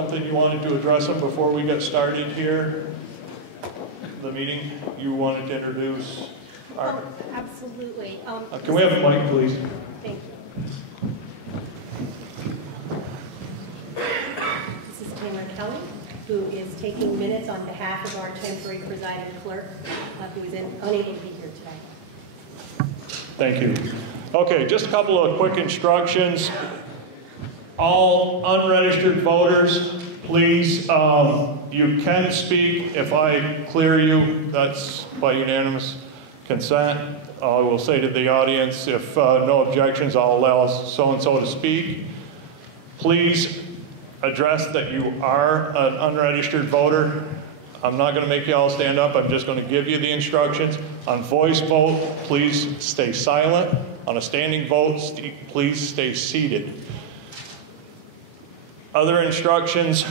something you wanted to address them before we get started here? The meeting, you wanted to introduce our... Absolutely. Can we have a mic, please? Thank you. This is Tamara Kelly, who is taking minutes on behalf of our temporary presiding clerk, who is unable to be here today. Thank you. Okay, just a couple of quick instructions. All unregistered voters, please, you can speak. If I clear you, that's by unanimous consent. I will say to the audience, if no objections, I'll allow so-and-so to speak. Please address that you are an unregistered voter. I'm not going to make you all stand up. I'm just going to give you the instructions. On voice vote, please stay silent. On a standing vote, please stay seated. Other instructions,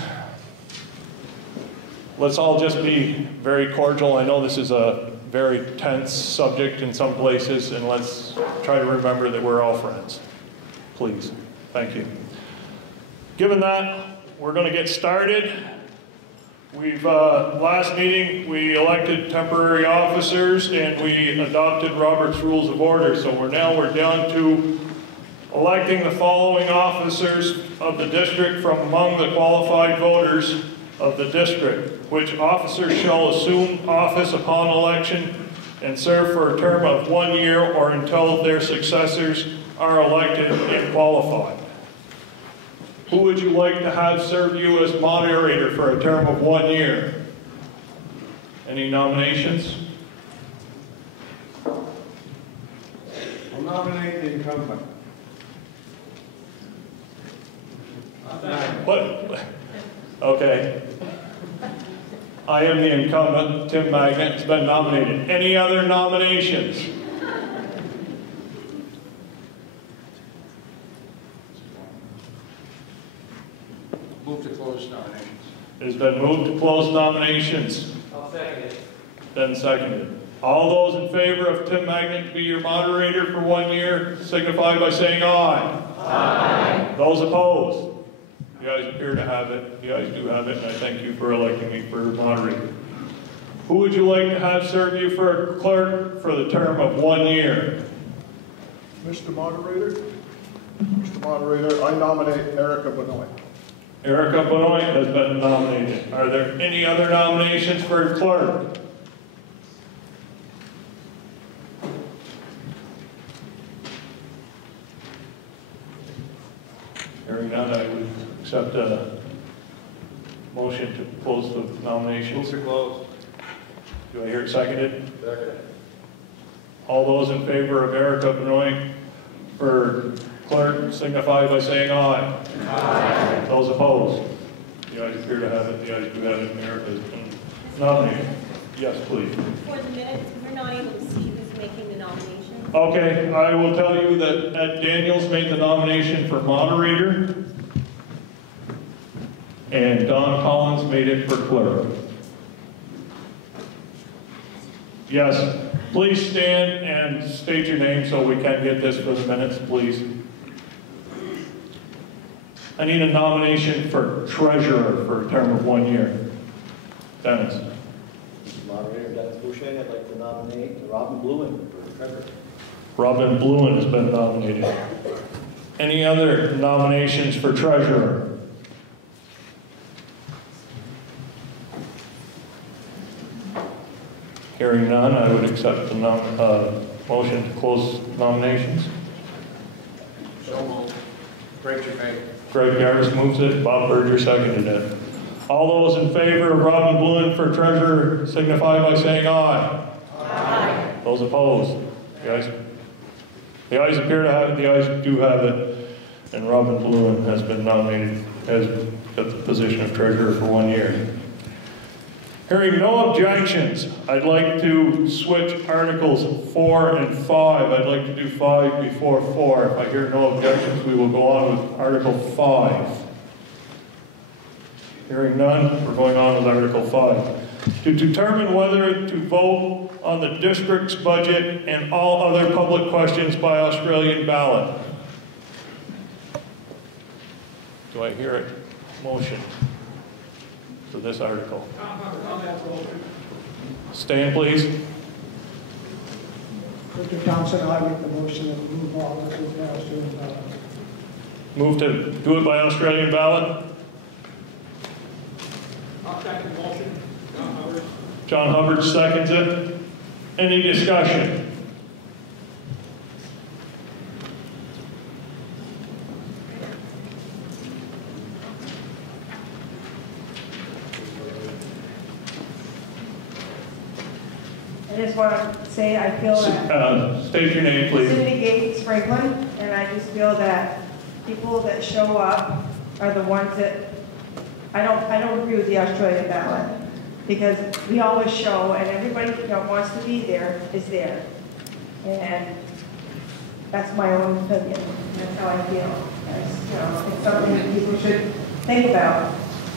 let's all just be very cordial. I know this is a very tense subject in some places, and let's try to remember that we're all friends. Please. Thank you. Given that, we're going to get started. Last meeting, we elected temporary officers and we adopted Robert's Rules of Order. So we're down to electing the following officers of the district from among the qualified voters of the district, which officers shall assume office upon election and serve for a term of 1 year or until their successors are elected and qualified. Who would you like to have serve you as moderator for a term of 1 year? Any nominations? I'll nominate the incumbent. What? Okay. I am the incumbent, Tim Magnet, has been nominated. Any other nominations? Move to close nominations. It has been moved to close nominations. I'll second it. Been seconded. All those in favor of Tim Magnet to be your moderator for 1 year, signify by saying aye. Aye. Those opposed? You guys appear to have it. You guys do have it, and I thank you for electing me for moderator. Who would you like to have serve you for clerk for the term of 1 year? Mr. Moderator, I nominate Erica Benoit. Erica Benoit has been nominated. Are there any other nominations for clerk? Hearing none, I would accept a motion to close the nominations. Move to close. Do I hear it seconded? Second. All those in favor of Erica Benoit for clerk signify by saying aye. Aye. Those opposed? The ayes appear to have it. The ayes do have it. Erica has been nominated. Yes, please. For the minutes, we're not able to see who's making the nomination. Okay, I will tell you that Ed Daniels made the nomination for moderator, and Don Collins made it for clerk. Yes, please stand and state your name so we can get this for the minutes, please. I need a nomination for treasurer for a term of 1 year. Dennis. Mr. Moderator, Dennis Boucher, I'd like to nominate Robin Bluen for treasurer. Robin Bluen has been nominated. Any other nominations for treasurer? Hearing none, I would accept the motion to close nominations. So moved. Greg Gervais. Greg Garris moves it. Bob Berger seconded it. All those in favor of Robin Bluen for treasurer signify by saying aye. Aye. Those opposed? The ayes appear to have it. The ayes do have it. And Robin Bluen has been nominated as got the position of treasurer for 1 year. Hearing no objections, I'd like to switch Articles 4 and 5. I'd like to do 5 before 4. If I hear no objections, we will go on with Article 5. Hearing none, we're going on with Article 5. To determine whether to vote on the district's budget and all other public questions by Australian ballot. Do I hear a motion? for this article? Stand, please. Mr. Thompson, I make the motion that we move on to the Australian ballot. Move to do it by Australian ballot. I'll second the motion. John Hubbard. John Hubbard seconds it. Any discussion? I just want to say I feel that State your name, please. Cindy Gates Franklin, and I just feel that people that show up are the ones that, I don't agree with the Australian ballot, because we always show, and everybody that wants to be there is there. And that's my own opinion, that's how I feel. It's something that people should think about,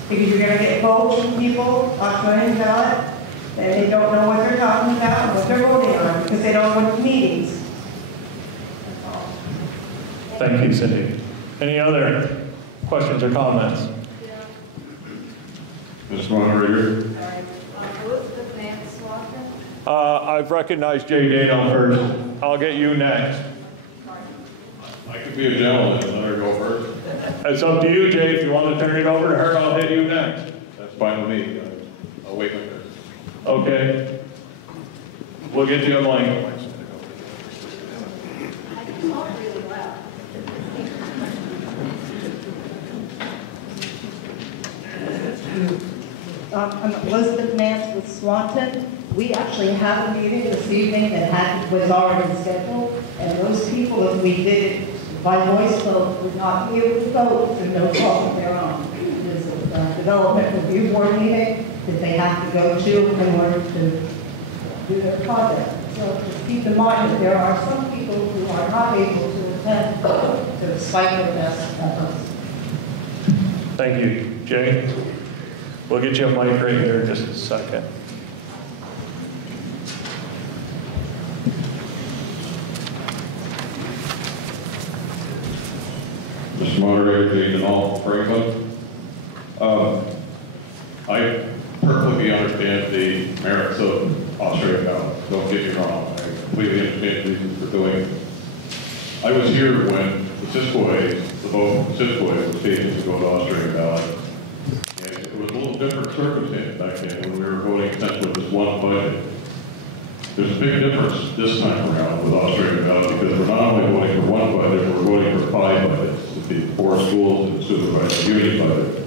because you're going to get votes from people, Australian ballot, and they don't know what they're talking about and what they're voting on, because they don't go to meetings. That's all. Thank you, Cindy. Any other questions or comments? Mr. Moderator. Elizabeth Nance Swanson. I've recognized Jay Dano first. I'll get you next. I could be a gentleman and let her go first. It's up to you, Jay. If you want to turn it over to her, I'll hit you next. That's fine with me. I'll wait with her. Okay. We'll get you a mic. I can talk really loud. I'm Elizabeth Nance with Swanton. We actually have a meeting this evening that was already scheduled, and those people, if we did it by voice vote, would not be able to vote through no fault of their own. There's a development review board meeting that they have to go to in order to do their project. So just keep in mind that there are some people who are not able to attend despite their best efforts. Thank you, Jay. We'll get you a mic right here in just a second. Mr. Moderator, Jason Hall, Franklin. I perfectly understand the merits of Australian ballot. Don't get me wrong. I completely understand the reasons for doing it. I was here when the vote for Siskiyou was taken to go to Australian ballot. And it was a little different circumstance back then when we were voting essentially just one budget. There's a big difference this time around with Australian ballot because we're not only voting for one budget, we're voting for 5 budgets. The 4 schools and supervised union budget.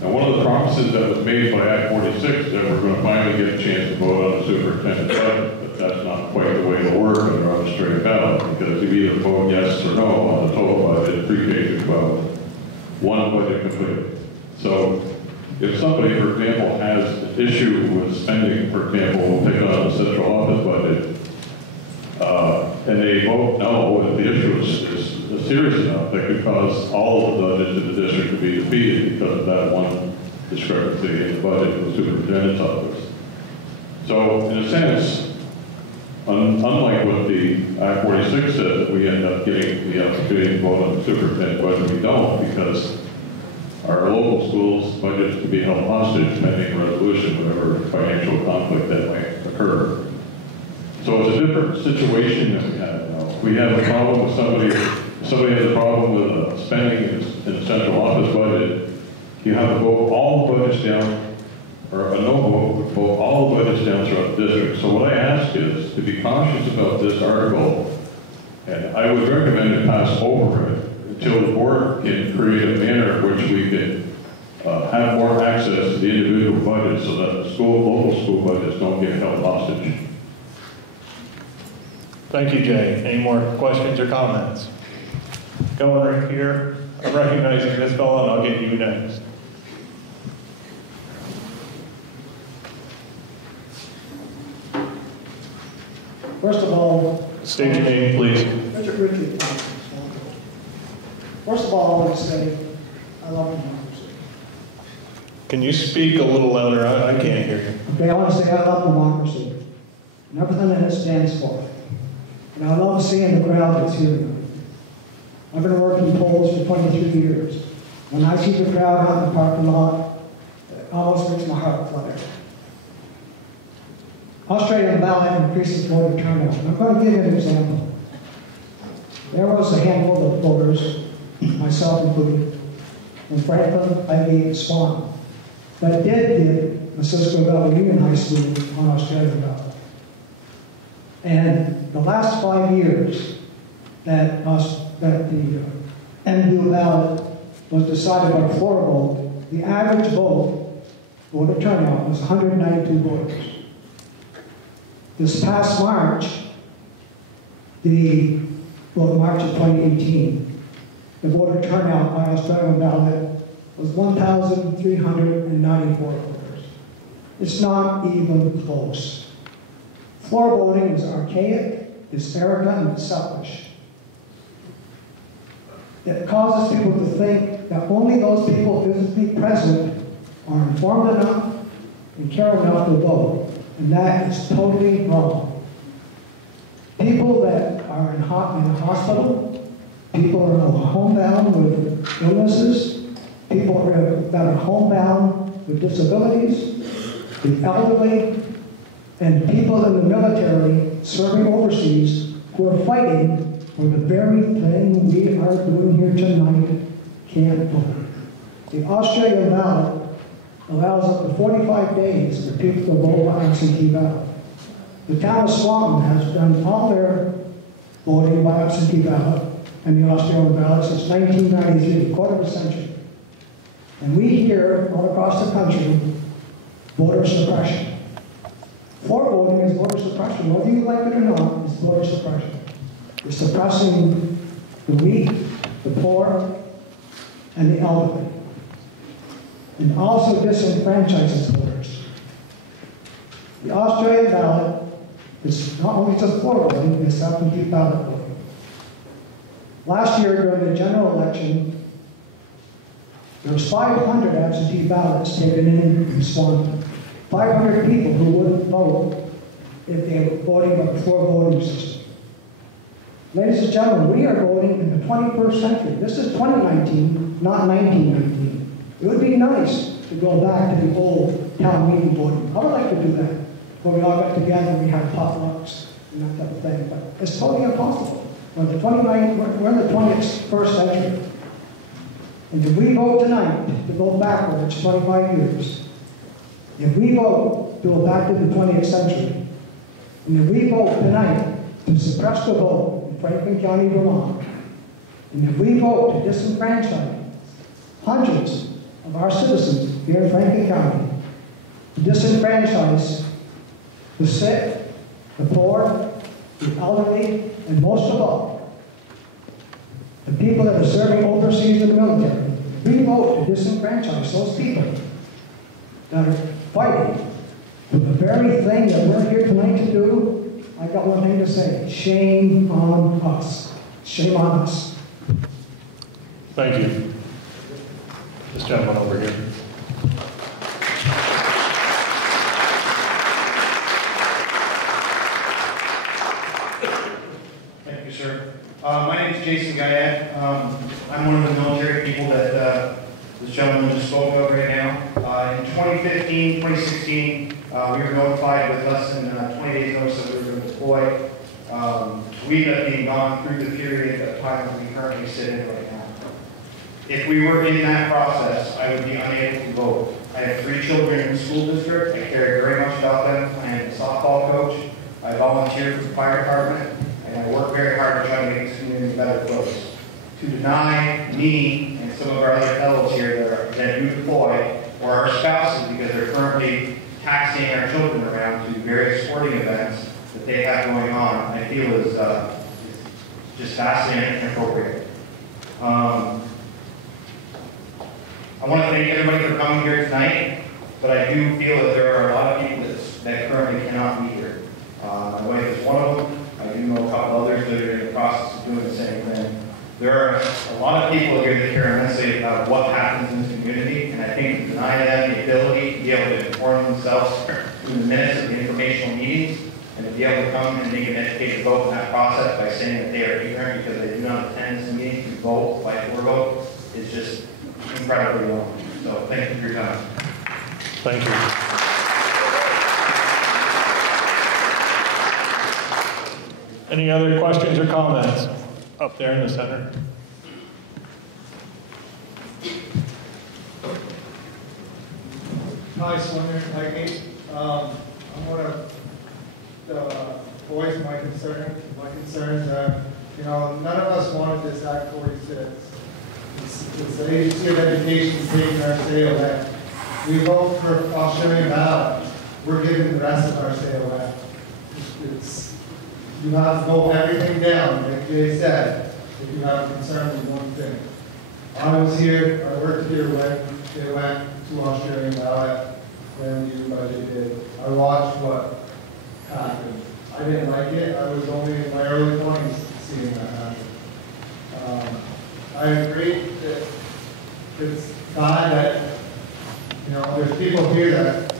Now, one of the promises that was made by Act 46 that we're going to finally get a chance to vote on the superintendent's budget, but that's not quite the way it'll work under Australian ballot because you either vote yes or no on the total budget, pre-K through 12, one budget completed. So, if somebody, for example, has an issue with spending, for example, we'll take on the central office budget, and they vote no, if the issue is serious enough that could cause all of the budgets in the district to be defeated because of that one discrepancy in the budget of the superintendent's office. So, in a sense, unlike what the Act 46 says, we end up getting the opportunity to vote on the superintendent budget. We don't because our local schools' budgets can be held hostage pending resolution, whatever financial conflict that might occur. So it's a different situation that we have now. If we have a problem with somebody has a problem with spending in the central office budget, you have to vote all the budgets down, or a no vote all the budgets down throughout the district. So what I ask is to be cautious about this article, and I would recommend to pass over it until the board can create a manner in which we can have more access to the individual budgets so that the local school budgets don't get held hostage. Thank you, Jay. Any more questions or comments? Going right here. I'm recognizing this fellow, and I'll get you next. First of all, State your name, please. Richard Thompson. First of all, I want to say I love democracy. Can you speak a little louder? I can't hear you. Okay, I want to say I love democracy and everything that it stands for. And I love seeing the crowd that's here tonight. I've been working polls for 23 years. When I see the crowd out in the parking lot, almost makes my heart flutter. Australian ballot increases voter turnout. And I'm going to give you an example. There was a handful of voters, myself included, in Franklin, Ivy, and Swan, that did get the Cisco Valley Union High School on Australian ballot. And the last 5 years that the MU ballot was decided by floor vote, the average voter turnout was 192 voters. This past March, March of 2018, the voter turnout by Australian ballot was 1,394 voters. It's not even close. Floor voting is archaic, it's arrogant, and it's selfish. It causes people to think that only those people physically present are informed enough and care enough to vote, and that is totally wrong. People that are in a hospital, people who are homebound with illnesses, people that are homebound with disabilities, the elderly, and people in the military serving overseas who are fighting for the very thing we are doing here tonight can't vote. The Australian ballot allows up to 45 days for people to vote by absentee ballot. The town of Swanton has done all their voting by absentee ballot and the Australian ballot since 1993, a quarter of a century. And we hear all across the country voter suppression. Floor voting is voter suppression. Whether you like it or not, it's voter suppression. You're suppressing the weak, the poor, and the elderly. And also disenfranchises voters. The Australian ballot is not only just floor voting, it's absentee ballot voting. Last year during the general election, there was 500 absentee ballots taken in Swanton. 500 people who wouldn't vote if they were voting by the floor voting system. Ladies and gentlemen, we are voting in the 21st century. This is 2019, not 1919. It would be nice to go back to the old town meeting voting. I would like to do that, where we all got together and we had potlucks and that type of thing. But it's totally impossible. We're in the 21st century. And if we vote tonight to go backwards 25 years, if we vote to go back to the 20th century, and if we vote tonight to suppress the vote in Franklin County, Vermont, and if we vote to disenfranchise hundreds of our citizens here in Franklin County, to disenfranchise the sick, the poor, the elderly, and most of all, the people that are serving overseas in the military, we vote to disenfranchise those people that are fighting for the very thing that we're here tonight to do. I got one thing to say: shame on us. Shame on us. Thank you. This gentleman over here. Thank you, sir. My name is Jason Guyette. I'm one of the military people that this gentleman just spoke of right now. In 2015, 2016, we were notified with less than 20 days notice that we were going to deploy. We ended up being gone through the period of time that we currently sit in right now. If we were in that process, I would be unable to vote. I have 3 children in the school district. I care very much about them. I am a softball coach. I volunteer for the fire department, and I work very hard to try to make this community a better place. To deny me and some of our other fellows here that you deploy, or our spouses, because they're currently taxiing our children around to various sporting events that they have going on, I feel is just vastly inappropriate. I want to thank everybody for coming here tonight, but I do feel that there are a lot of people that currently cannot be here. My wife is one of them. I do know a couple others that are in the process of doing the same thing. There are a lot of people here that care immensely about what happens in this community, and I think to deny them the ability to be able to inform themselves in the minutes of the informational meetings, and to be able to come and make an educated vote in that process by saying that they are ignorant because they do not attend this meeting to vote by floor vote is just incredibly wrong. So thank you for your time. Thank you. Any other questions or comments? Up there in the center. Hi, Swinner, Highgate. I want to voice my concern. My concerns are, none of us wanted this Act 46. It's the Agency of Education taking our say away. We vote for Australian ballot. We're giving the rest of our say away. You have to vote everything down, like Jay said, if you have a concern with one thing. I was here, I worked here when they went to Australian ballot, when the budget did. I watched what happened. I didn't like it. I was only in my early 20s seeing that happen. I agree that it's bad that, there's people here that,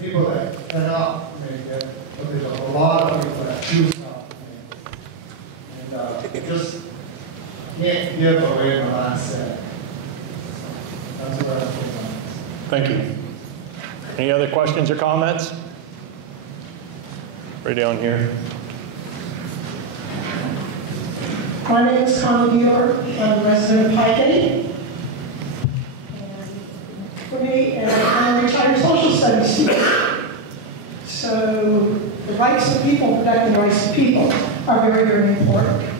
people that cannot make it, but there's a lot of people that choose not to make it. And just can't give away my last cent. That's what I'm thinking. Thank you. Any other questions or comments? Right down here. My name is Connie Mueller. I'm a resident of Highgate. For me, and I'm a retired social studies student. So the rights of people, protecting the rights of people are very, very important.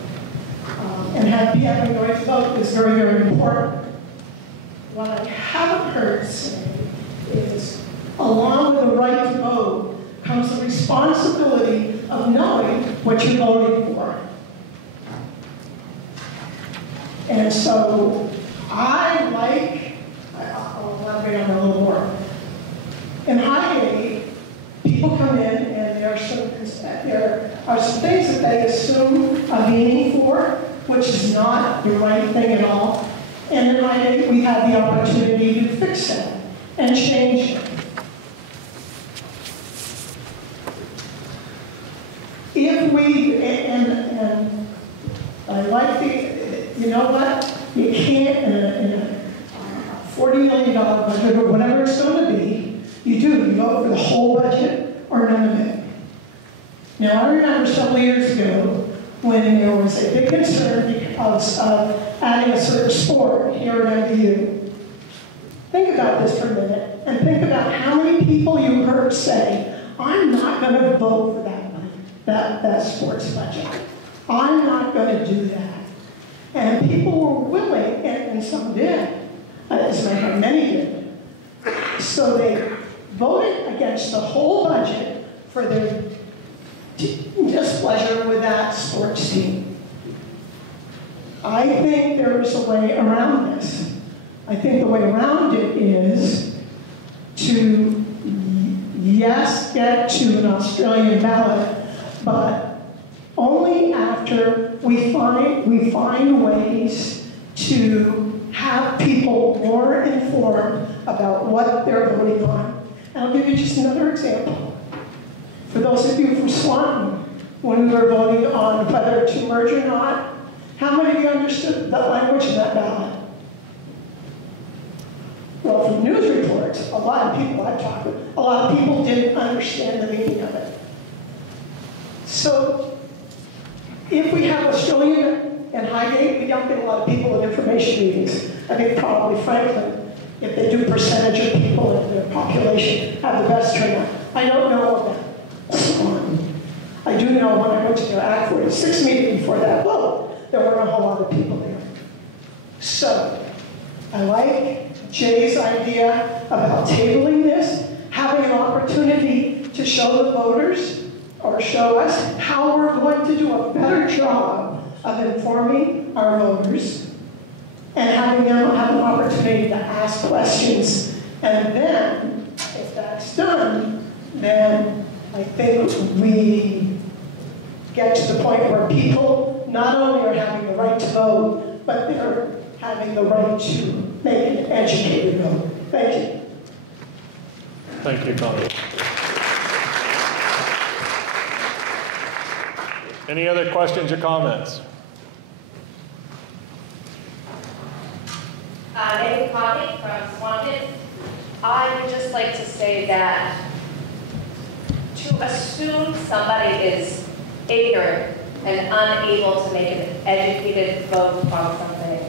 And having the right to vote is very, very important. What I haven't heard say is, along with the right to vote comes the responsibility of knowing what you're voting for. And so I'll elaborate on that a little more. In Highgate, people come in and there are some things that they assume a meaning for, which is not the right thing at all. And in Highgate, we have the opportunity to fix that and change it. If we, and I like you know what? You can't, in a $40 million budget or whatever it's going to be, you vote for the whole budget or none of it. Now, I remember several years ago when there was a big concern because of adding a certain sport here at MDU. Think about this for a minute and think about how many people you heard say, I'm not going to vote for that sports budget. I'm not going to do that. And people were willing, and some did, as a matter of fact, many did. So they voted against the whole budget for their displeasure with that sports team. I think there is a way around this. I think the way around it is to, yes, get to an Australian ballot, but only after we find ways to have people more informed about what they're voting on. And I'll give you just another example. For those of you from Swanton, when we were voting on whether to merge or not, how many of you understood the language of that ballot? Well, from news reports, a lot of people I talked with, a lot of people didn't understand the meaning of it. So, if we have Australian and Highgate, we don't get a lot of people in information meetings. I think probably Franklin, if they do percentage of people in their population, have the best turnout. I don't know about Swanton. I do know when I went to the Act 46 meeting before that vote, there weren't a whole lot of people there. So, I like Jay's idea about tabling this, having an opportunity to show the voters or show us how we're going to do a better job of informing our voters and having them have an opportunity to ask questions. And then, if that's done, then I think we get to the point where people not only are having the right to vote, but they're having the right to make an educated vote. Thank you. Thank you, Connie. Any other questions or comments? David Conley from Swanton. I would just like to say that to assume somebody is ignorant and unable to make an educated vote on something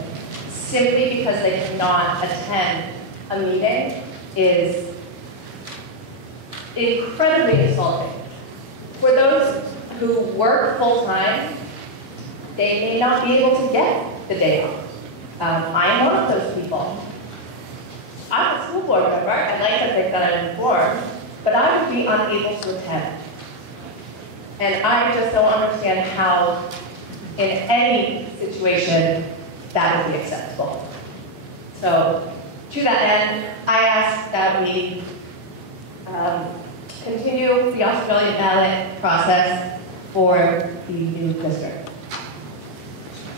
simply because they cannot attend a meeting is incredibly insulting. For those who work full-time, they may not be able to get the day off. I am one of those people. I'm a school board member. I'd like to think that I'm informed, but I would be unable to attend. And I just don't understand how, in any situation, that would be acceptable. So, to that end, I ask that we continue the Australian ballot process for the new district.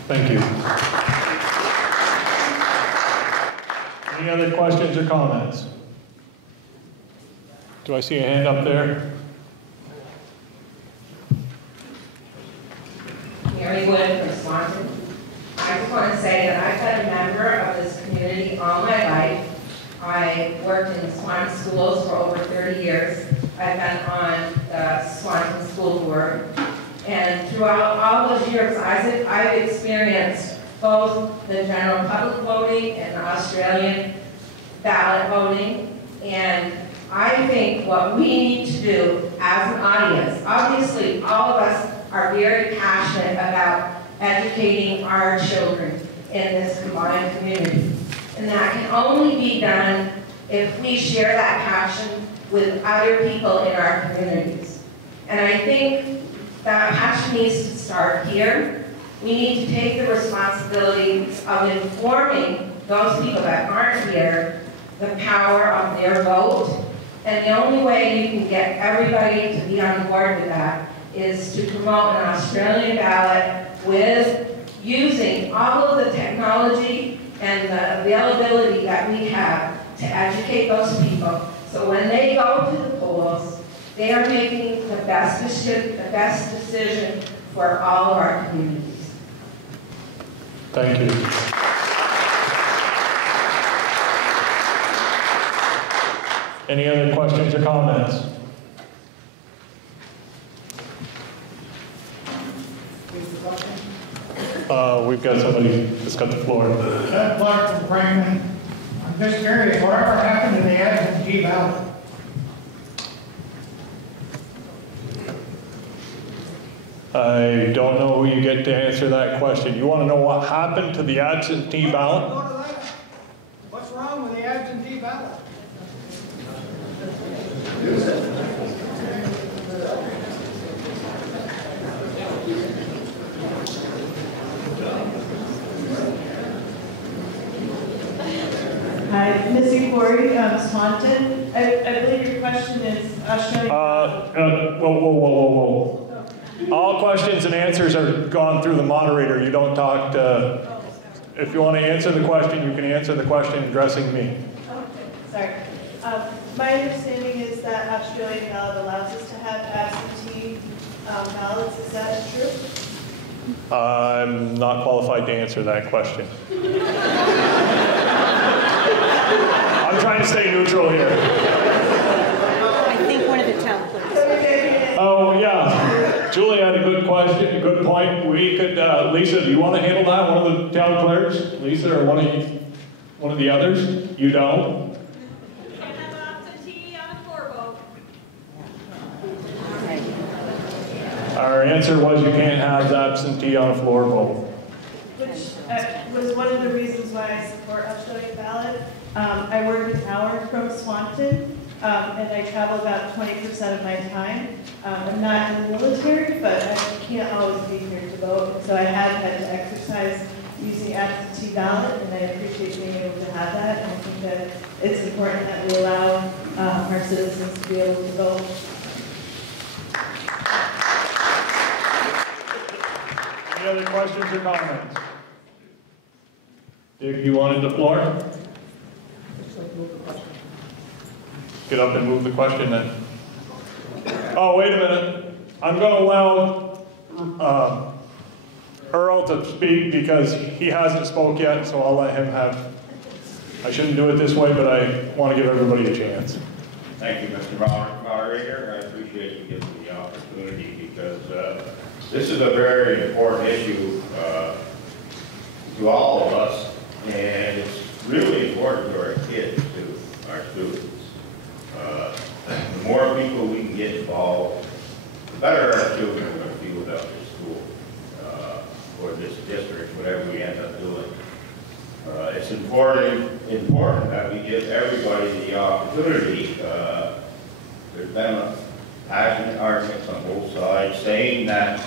Thank you. Any other questions or comments? Do I see a hand up there? Mary Wood from Swanton. I just want to say that I've been a member of this community all my life. I worked in the Swanton schools for over 30 years. I've been on the Swanton School Board. And throughout all those years, I've experienced both the general public voting and the Australian ballot voting. And I think what we need to do as an audience, obviously all of us are very passionate about educating our children in this combined community. And that can only be done if we share that passion with other people in our communities. And I think that passion needs to start here. We need to take the responsibility of informing those people that aren't here the power of their vote. And the only way you can get everybody to be on board with that is to promote an Australian ballot with using all of the technology and the availability that we have to educate those people. So when they go to the polls, they are making the best decision for all of our communities. Thank you. Any other questions or comments? We've got somebody that's got the floor. Ted Clark from Franklin. I'm just curious, whatever happened to the absentee ballot? I don't know who you get to answer that question. You want to know what happened to the absentee ballot? What's wrong with the absentee ballot? Hi, Missy Corey, Swanton. I believe your question is Australian. Whoa. All questions and answers are gone through the moderator. You don't talk to, if you want to answer the question, you can answer the question addressing me. Okay, sorry. My understanding is that Australian ballot allows us to have absentee ballots. Is that true? I'm not qualified to answer that question. I'm trying to stay neutral here. I think one of the town clerks. Oh, yeah. Julie had a good question, a good point. We could, Lisa, do you want to handle that? One of the town clerks? Lisa, or one of the others? You don't? Our answer was you can't have absentee on a floor vote. Which was one of the reasons why I support Australian ballot. I work an hour from Swanton, and I travel about 20% of my time. I'm not in the military, but I can't always be here to vote, so I have had to exercise using absentee ballot, and I appreciate being able to have that. And I think that it's important that we allow our citizens to be able to vote. Any other questions or comments? If you wanted the floor? Get up and move the question then. Oh, wait a minute. I'm going to allow Earl to speak because he hasn't spoke yet, so I'll let him have I shouldn't do it this way, but I want to give everybody a chance. Thank you, Mr. Moderator. I appreciate you giving me the opportunity because this is a very important issue to all of us, and it's really important to our kids, to our students. The more people we can get involved, the better our children are going to feel about this school or this district, whatever we end up doing. It's important that we give everybody the opportunity. There's been a passionate arguments on both sides saying that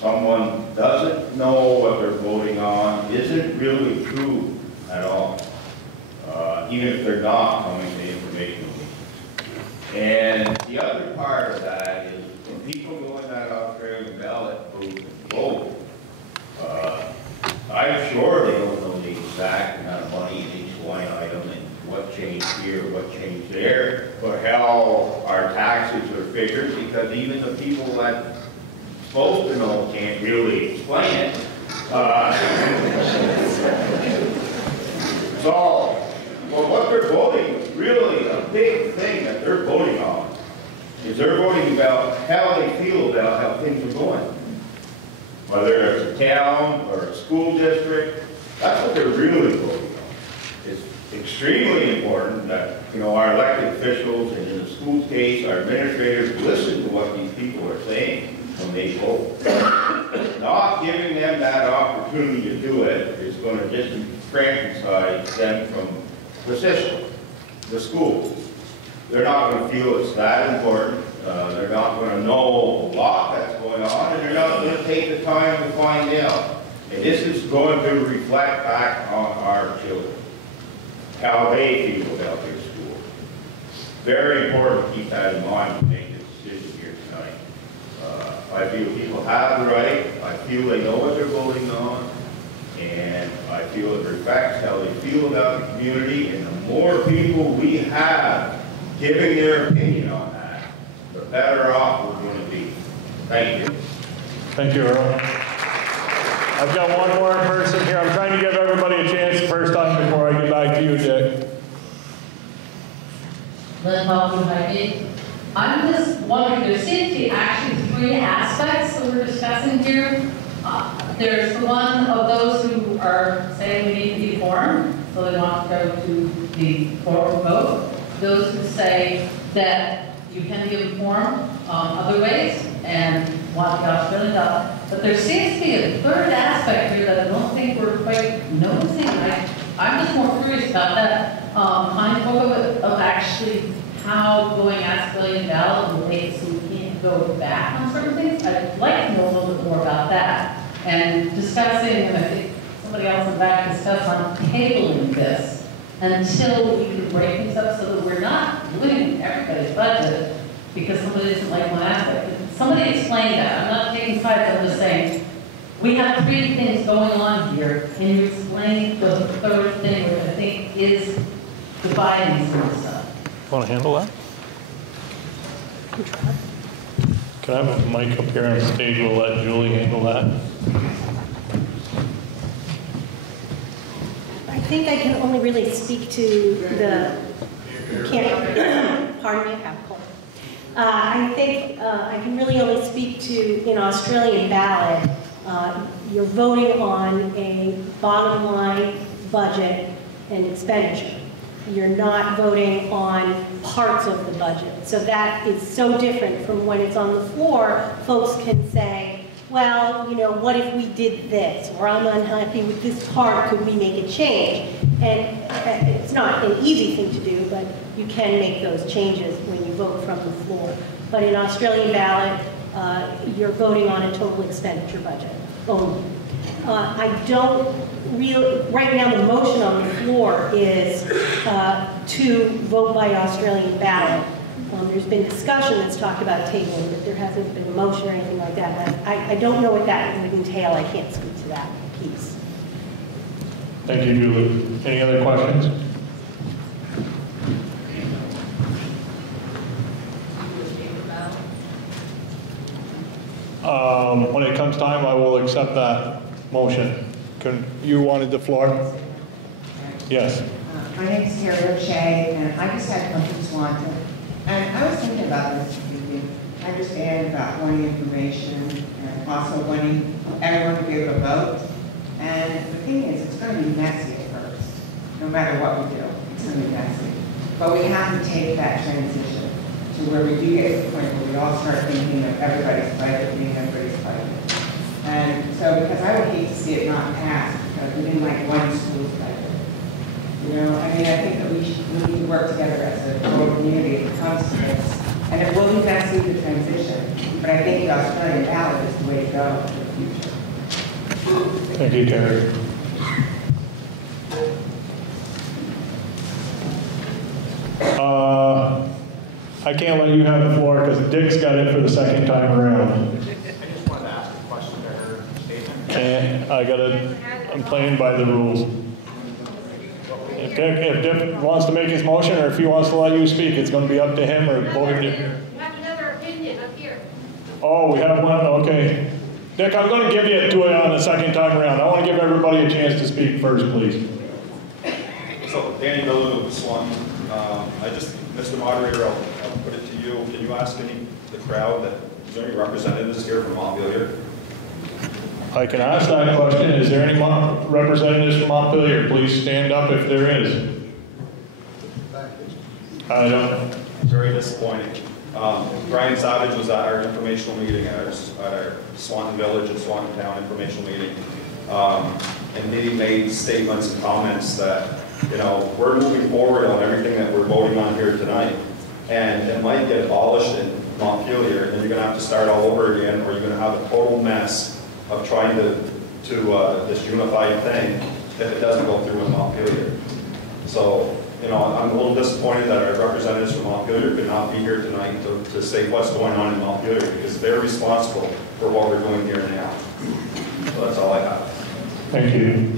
someone doesn't know what they're voting on isn't really true at all, even if they're not coming to informational meetings. And the other part of that is when people go in that Australian ballot booth and vote, I'm sure they don't know the exact amount of money in each line item and what changed here, what changed there, or how our taxes are figured, because even the people that are supposed to know can't really explain it. So, well, what they're voting, really a big thing that they're voting on, is they're voting about how they feel about how things are going. Whether it's a town or a school district, that's what they're really voting on. It's extremely important that, our elected officials, and in the school case, our administrators, listen to what these people are saying when they vote. Not giving them that opportunity to do it is going to disenfranchise them from the system, the schools. They're not going to feel it's that important. They're not going to know a lot that's going on, and they're not going to take the time to find out. And this is going to reflect back on our children, how they feel about their school. Very important to keep that in mind when we make the decision here tonight. I feel people have the right. I feel they know what they're voting on. And I feel it reflects how they feel about the community. And the more people we have giving their opinion on that, the better off we're going to be. Thank you. Thank you, Earl. I've got one more person here. I'm trying to give everybody a chance the first time before I get back to you, Dick. Lynn Hoffman, Highgate. I'm just wondering, there seems to be actually three aspects that we're discussing here. There's the one of those who are saying we need to be formed, so they want to go to the forward vote. Those who say that you can be informed other ways and want the Australian ballot. But there seems to be a third aspect here that I don't think we're quite noticing. I'm just more curious about that kind of actually how going Australian ballot will make it so we can't go back on certain things. I'd like to know a little bit more about that. And discussing, and I think somebody else in the back discussed on tabling this until we can break things up so that we're not limiting everybody's budget because somebody doesn't like one aspect. Somebody explain that. I'm not taking sides, I'm just saying, we have three things going on here. Can you explain the third thing, which I think is dividing some of the stuff? Want to handle that? Can I have a mic up here on stage? We'll let Julie handle that. I think I can only really speak to the, pardon me, I have a cold. I think I can really only speak to, in Australian ballot, you're voting on a bottom line budget and expenditure. You're not voting on parts of the budget. So that is so different from when it's on the floor. Folks can say, well, what if we did this? Or I'm unhappy with this part, could we make a change? And it's not an easy thing to do, but you can make those changes when you vote from the floor. But in Australian ballot, you're voting on a total expenditure budget only. I don't really, right now the motion on the floor is to vote by Australian ballot. There's been discussion that's talked about tabling, but there hasn't been a motion or anything like that. I don't know what that would entail. I can't speak to that piece. Thank you, Julie. Any other questions? When it comes time, I will accept that motion. You wanted the floor? Yes. My name is Terry O'Shea, and I just had come from Swanton. And I was thinking about this evening. I understand about wanting information and also wanting everyone to be able to vote. And the thing is, it's going to be messy at first. No matter what we do, it's going to be messy. But we have to take that transition to where we do get to the point where we all start thinking of everybody's budget being everybody's budget. And so, because I would hate to see it not pass, because we didn't like one school's budget. You know, I mean, I think that we need to work together as a total community when it comes to this. And it will be messy, the transition, but I think the Australian ballot is the way to go for the future. Thank you, Terry. I can't let you have the floor because Dick's got it for the second time around. I just wanted to ask a question to her statement. And I'm playing by the rules. If Dick wants to make his motion or if he wants to let you speak, it's going to be up to him or both of you. You have another opinion up here. Oh, we have one? Okay. Dick, I'm going to give you to it on the second time around. I want to give everybody a chance to speak first, please. So, Danny Miller with Swanton. Mr. Moderator, I'll put it to you. Can you ask the crowd that, is there any representatives here from Montpelier? I can ask that question. Is there any representatives from Montpelier? Please stand up if there is. I don't. Very disappointing. Brian Savage was at our informational meeting at our Swanton Village and Swanton Town informational meeting. And he made statements and comments that, you know, we're moving forward on everything that we're voting on here tonight. And it might get abolished in Montpelier, and you're going to have to start all over again, or you're going to have a total mess of trying to this unified thing if it doesn't go through in Montpelier. So, you know, I'm a little disappointed that our representatives from Montpelier could not be here tonight to say what's going on in Montpelier, because they're responsible for what we're doing here now. So that's all I have. Thank you.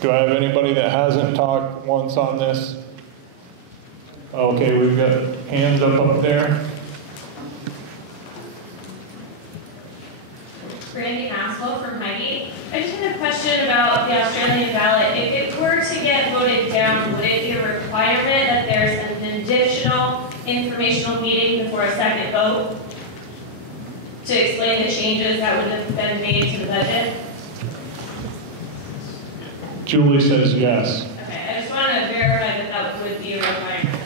Do I have anybody that hasn't talked once on this? Okay, we've got hands up there. Brandy Maxwell from Highgate. I just had a question about the Australian ballot. If it were to get voted down, would it be a requirement that there's an additional informational meeting before a second vote to explain the changes that would have been made to the budget? Julie says yes. Okay, I just want to verify that that would be a requirement.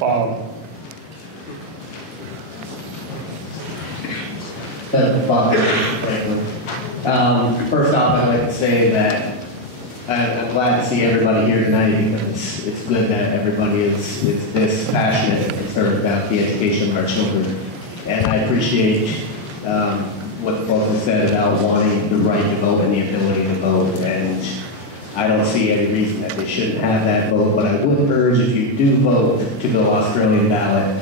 Bob. First off, I'd like to say that I'm glad to see everybody here tonight because it's good that everybody is this passionate and concerned about the education of our children. And I appreciate what both have said about wanting the right to vote and the ability to vote. And I don't see any reason that they shouldn't have that vote, but I would urge if you do vote to go Australian ballot,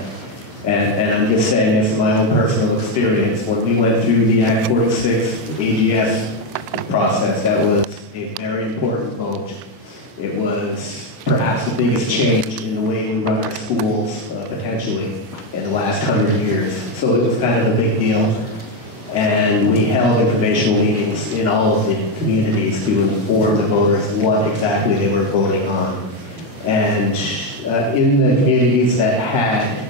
and I'm just saying this from my own personal experience, when we went through the Act 46 AGS process, that was a very important vote. It was perhaps the biggest change in the way we run our schools, potentially, in the last 100 years. So it was kind of a big deal. And we held informational meetings in all of the communities to inform the voters what exactly they were voting on. And in the communities that had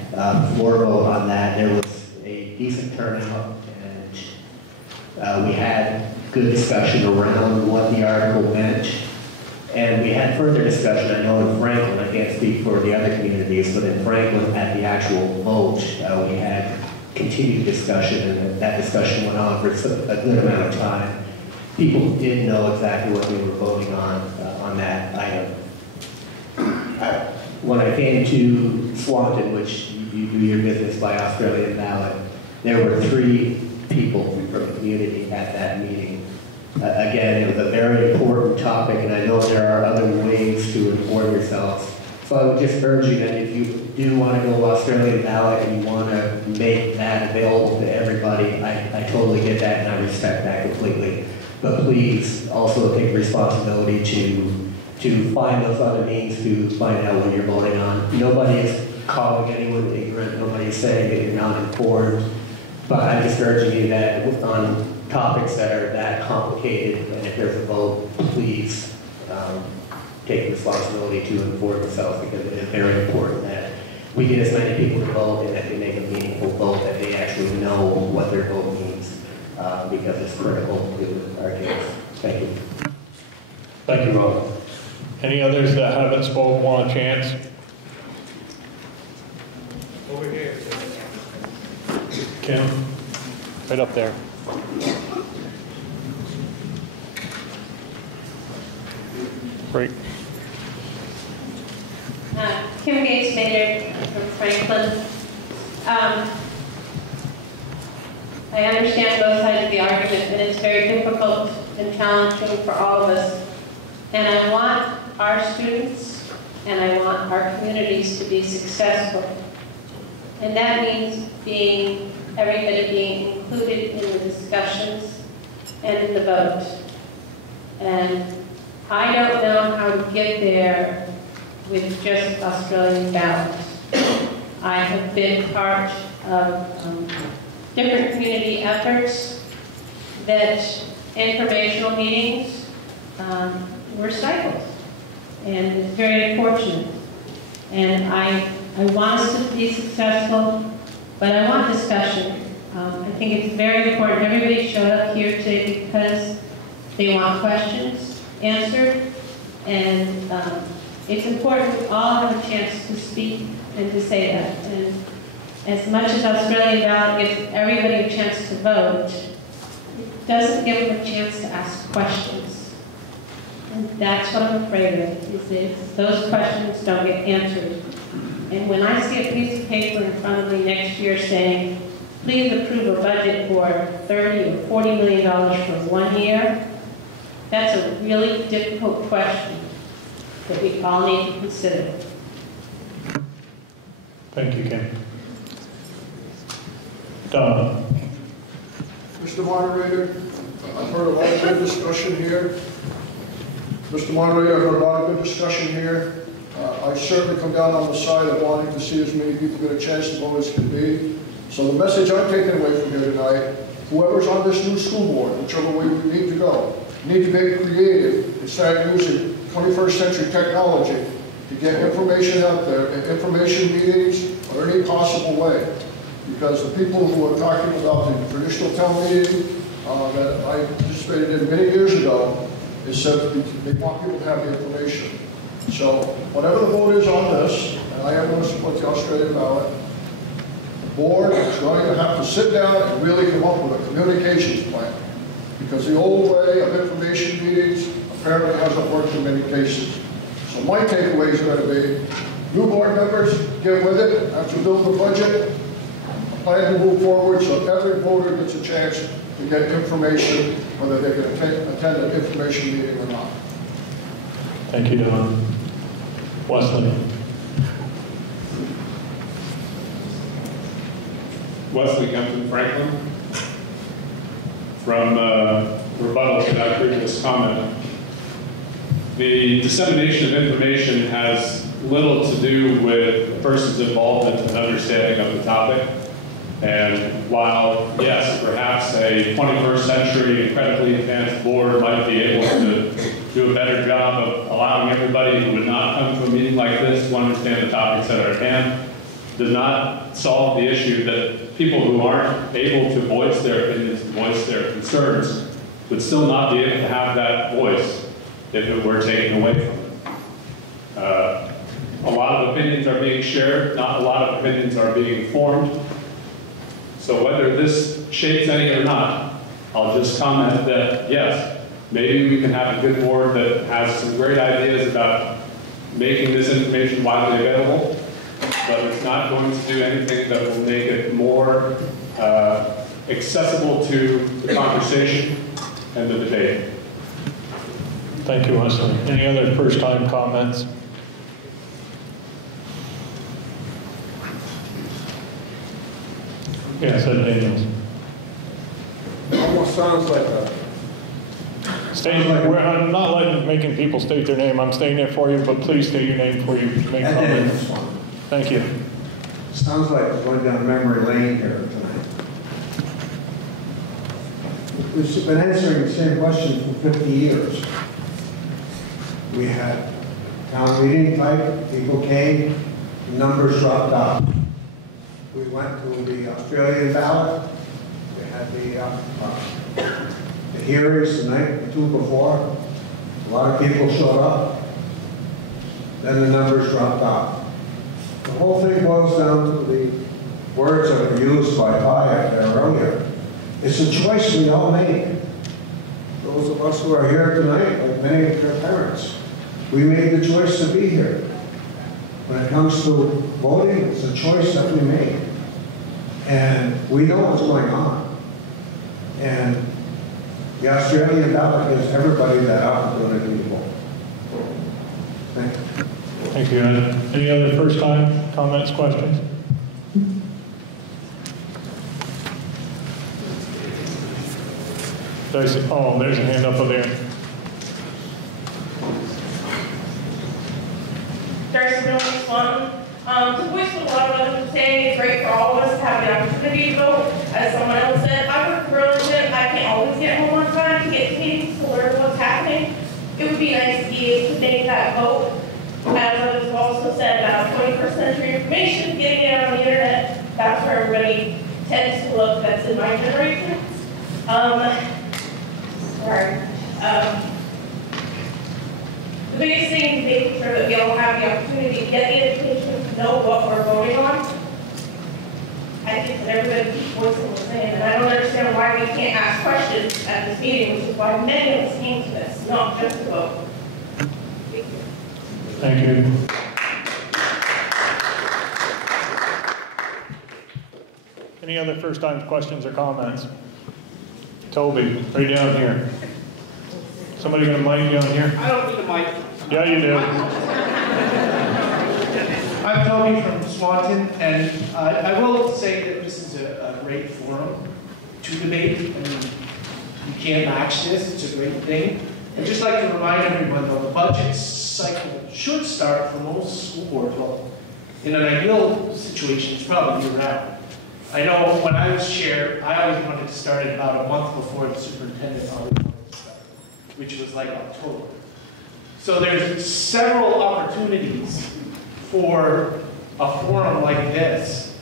floor vote on that, there was a decent turnout, and we had good discussion around what the article meant. And we had further discussion, I know in Franklin, I can't speak for the other communities, but in Franklin at the actual vote, we had continued discussion, and that discussion went on for a good amount of time. People did know exactly what we were voting on that item. When I came to Swanton, which you do your business by Australian ballot, there were 3 people from the community at that meeting. Again, it was a very important topic, and I know there are other ways to inform yourselves. So I would just urge you that if you do want to go Australian ballot and you want to make that available to everybody, I totally get that and I respect that completely. But please also take responsibility to find those other means to find out what you're voting on. Nobody is calling anyone ignorant. Nobody's saying that you're not informed. But I'm just urging you that on topics that are that complicated, and if there's a vote, please take responsibility to inform yourself, because it is very important that we get as many people to vote and that they make a meaningful vote, that they actually know what their vote means, because it's critical to our kids. Thank you. Thank you, Rob. Any others that haven't spoken want a chance? Over here. Kim, right up there. Great. Kim Gates Maynard from Franklin. I understand both sides of the argument, and it's very difficult and challenging for all of us. And I want our students and I want our communities to be successful. And that means everybody being included in the discussions and in the vote. And I don't know how to get there with just Australian ballots. I have been part of different community efforts that informational meetings were stifled. And it's very unfortunate. And I want us to be successful, but I want discussion. I think it's very important. Everybody showed up here today because they want questions answered, and it's important we all have a chance to speak and to say that. And as much as Australian ballot gives everybody a chance to vote, it doesn't give them a chance to ask questions. And that's what I'm afraid of, is those questions don't get answered. And when I see a piece of paper in front of me next year saying, please approve a budget for $30 or $40 million for 1 year, that's a really difficult question that we all need to consider. Thank you, Kim. Don. Mr. Moderator, I've heard a lot of good discussion here. Mr. Moderator, I've heard a lot of good discussion here. I certainly come down on the side of wanting to see as many people get a chance to vote as can be. So the message I'm taking away from here tonight, whoever's on this new school board, whichever way we need to go, need to get creative and start using 21st century technology to get information out there, and information meetings or any possible way. Because the people who are talking about the traditional town meeting that I participated in many years ago, is said they want people to have the information. So whatever the vote is on this, and I am going to support the Australian ballot, the board is going to have to sit down and really come up with a communications plan. Because the old way of information meetings apparently hasn't worked in many cases. So my takeaway is going to be, new board members, get with it, after build the budget, plan to move forward so every voter gets a chance to get information, whether they can attend an information meeting or not. Thank you, Don. Wesley. Wesley Kempton Franklin. From rebuttal to that previous comment, the dissemination of information has little to do with a person's involvement and understanding of the topic. And while, yes, perhaps a 21st century incredibly advanced board might be able to do a better job of allowing everybody who would not come to a meeting like this to understand the topics that are at hand, does not solve the issue that people who aren't able to voice their opinions and voice their concerns would still not be able to have that voice if it were taken away from them. A lot of opinions are being shared, not a lot of opinions are being formed. So whether this shades any or not, I'll just comment that, yes, maybe we can have a good board that has some great ideas about making this information widely available, but it's not going to do anything that will make it more accessible to the conversation and the debate. Thank you, Wesley. Any other first-time comments? Yes, Ed Daniels. Almost sounds like a... I'm not making people state their name. I'm stating it for you, but please state your name before you make comments. Thank you. Sounds like we're going down memory lane here tonight. We've been answering the same question for 50 years. We had town meeting type, people came, the numbers dropped off. We went to the Australian ballot. We had the hearings the night or two before. A lot of people showed up. Then the numbers dropped off. The whole thing boils down to the words that were used by Pyatt there earlier. It's a choice we all make. Those of us who are here tonight, like many of your parents, we made the choice to be here. When it comes to voting, it's a choice that we make. And we know what's going on. And the Australian ballot gives everybody that opportunity to vote. Thank you. Thank you, Ed. Any other first-time comments, questions? There's a hand up there. Darcy Miller, Swanton. To voice what a lot of others are saying, it's great for all of us to have the opportunity to vote. As someone else said, I work for Burlington. I can't always get home on time to get to meetings to learn what's happening. It would be nice to be able to make that vote. As others also said, about 21st century information, getting it out on the internet, that's where everybody tends to look. That's in my generation. The biggest thing is making sure that we all have the opportunity to get the education, to know what we're voting on. I think that everybody keeps voicing the same, and I don't understand why we can't ask questions at this meeting, which is why many of us came to this, not just to vote. Thank you. Any other first-time questions or comments? Toby, right down here. Somebody got a mic down here? I don't need a mic. Yeah, you do. I'm Toby from Swanton, and I will say that this is a great forum to debate. I mean, you can't match this. It's a great thing. I'd just like to remind everyone, though, the budget cycle should start for most school boards. Well, in an ideal situation, it's probably year-round. I know when I was chair, I always wanted to start it about a month before the superintendent always wanted to start, which was like October. So there's several opportunities for a forum like this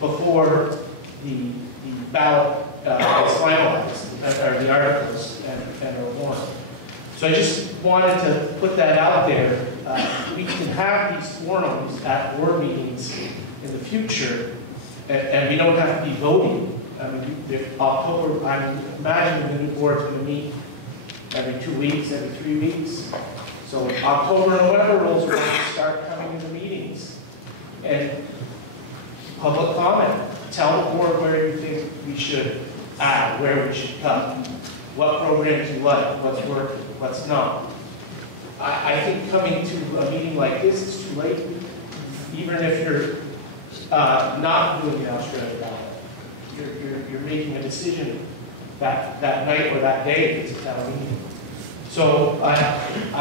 before the ballot is finalized, or the articles and are warned. So I just wanted to put that out there. We can have these forums at board meetings in the future, and we don't have to be voting. I mean, if October, I'm imagining the new board's going to meet every 2 weeks, every 3 weeks. So October, November rolls around to start coming to the meetings. And public comment. Tell the board where you think we should add, where we should cut, what programs you like, what's working, what's not. I think coming to a meeting like this is too late, even if you're not doing the Australian ballot. You're making a decision that night or that day if it's a town meeting. So I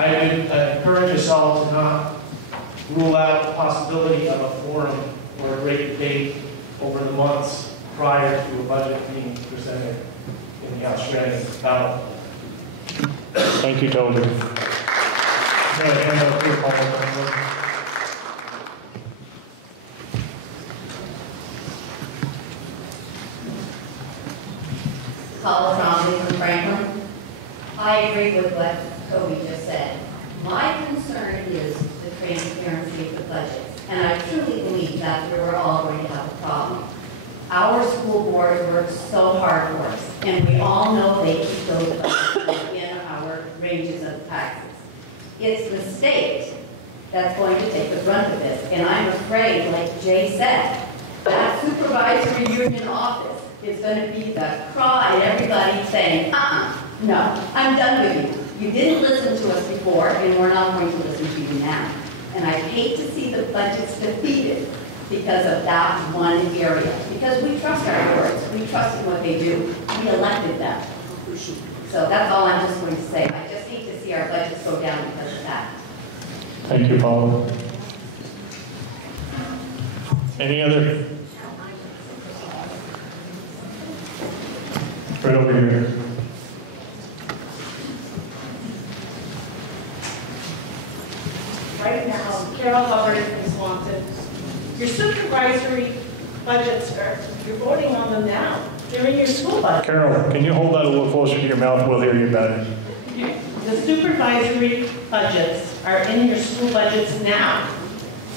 would encourage us all to not rule out the possibility of a forum or a great debate over the months prior to a budget being presented in the Australian ballot. Thank you, Toby. Paula Trombley from Franklin. I agree with what Toby just said. My concern is the transparency of the budgets, and I truly believe that's where we're all going to have a problem. Our school board works so hard for us, and we all know they keep those budgets within our ranges of taxes. It's the state that's going to take the brunt of this, and I'm afraid, like Jay said, that supervisory union office is going to be the cry and everybody saying, no, I'm done with you. You didn't listen to us before, and we're not going to listen to you now. And I hate to see the budgets defeated because of that one area. Because we trust our boards. We trust in what they do. We elected them. So that's all I'm just going to say. I just hate to see our budgets go down because of that. Thank you, Paula. Any other? Right over here. Right now, Carol Hubbard in Swanton. Your supervisory budgets you're voting on them now. They're in your school budget. Carol, can you hold that a little closer to your mouth? We'll hear you better. The supervisory budgets are in your school budgets now.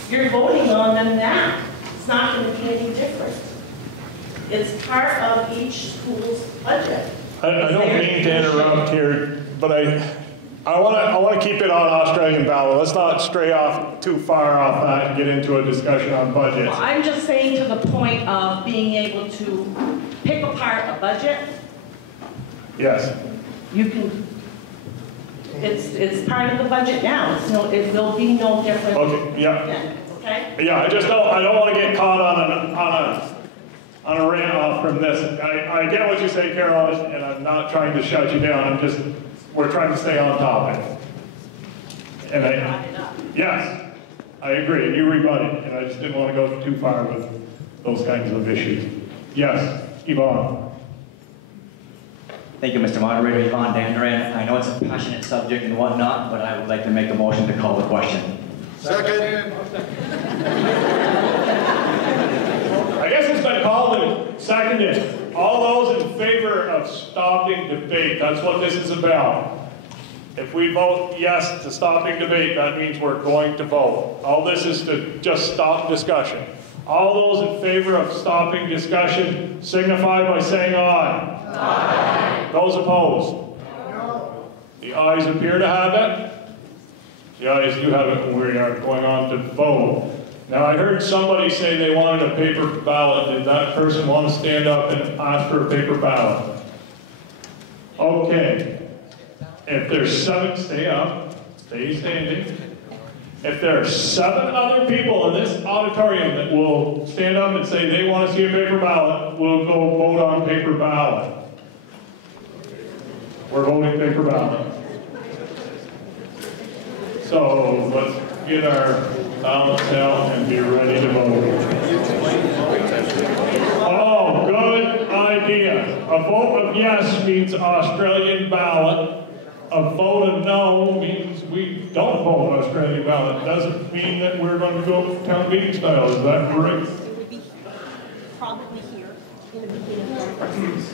You're voting on them now. It's not going to be any different. It's part of each school's budget. I don't mean to interrupt here, but I want to keep it on Australian ballot. Let's not stray off too far off that and get into a discussion on budgets. Well, I'm just saying to the point of being able to pick apart a budget. Yes. You can. It's part of the budget now. It will be no different. Okay. Yeah. Then, okay. Yeah. I don't want to get caught on a rant off from this. I get what you say, Carol, and I'm not trying to shut you down. We're trying to stay on topic. And yes, I agree. You rebutted, and I just didn't want to go too far with those kinds of issues. Yes, Yvonne. Thank you, Mr. Moderator. Yvonne Danduran. I know it's a passionate subject and whatnot, but I would like to make a motion to call the question. Second. I guess it's been called and seconded. All those in favor of stopping debate, that's what this is about. If we vote yes to stopping debate, that means we're going to vote. All this is to just stop discussion. All those in favor of stopping discussion signify by saying aye. Aye. Those opposed? No. The ayes appear to have it. The ayes do have it when we are going on to vote. Now, I heard somebody say they wanted a paper ballot. Did that person want to stand up and ask for a paper ballot? Okay. If there's 7, stay up, stay standing. If there are 7 other people in this auditorium that will stand up and say they want to see a paper ballot, we'll go vote on paper ballot. We're voting paper ballot. So let's get our ballots out and be ready to vote. Oh, good idea. A vote of yes means Australian ballot. A vote of no means we don't vote Australian ballot. Doesn't mean that we're going to go town meeting style. Is that correct? It would be probably here in the beginning.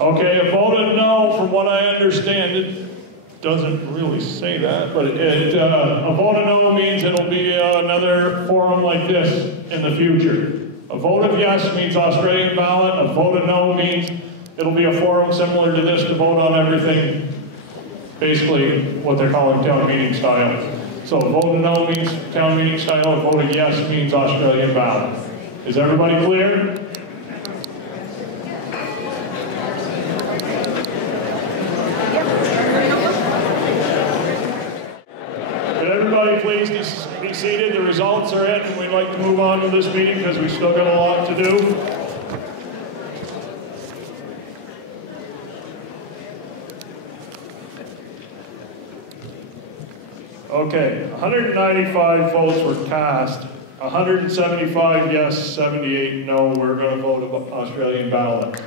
Okay, a vote of no, from what I understand, it doesn't really say that, but a vote of no means it'll be another forum like this in the future. A vote of yes means Australian ballot. A vote of no means it'll be a forum similar to this to vote on everything, basically what they're calling town meeting style. So a vote of no means town meeting style. A vote of yes means Australian ballot. Is everybody clear? Please be seated. The results are in, and we'd like to move on to this meeting because we've still got a lot to do. Okay, 195 votes were cast, 175 yes, 78 no. We're going to vote Australian ballot.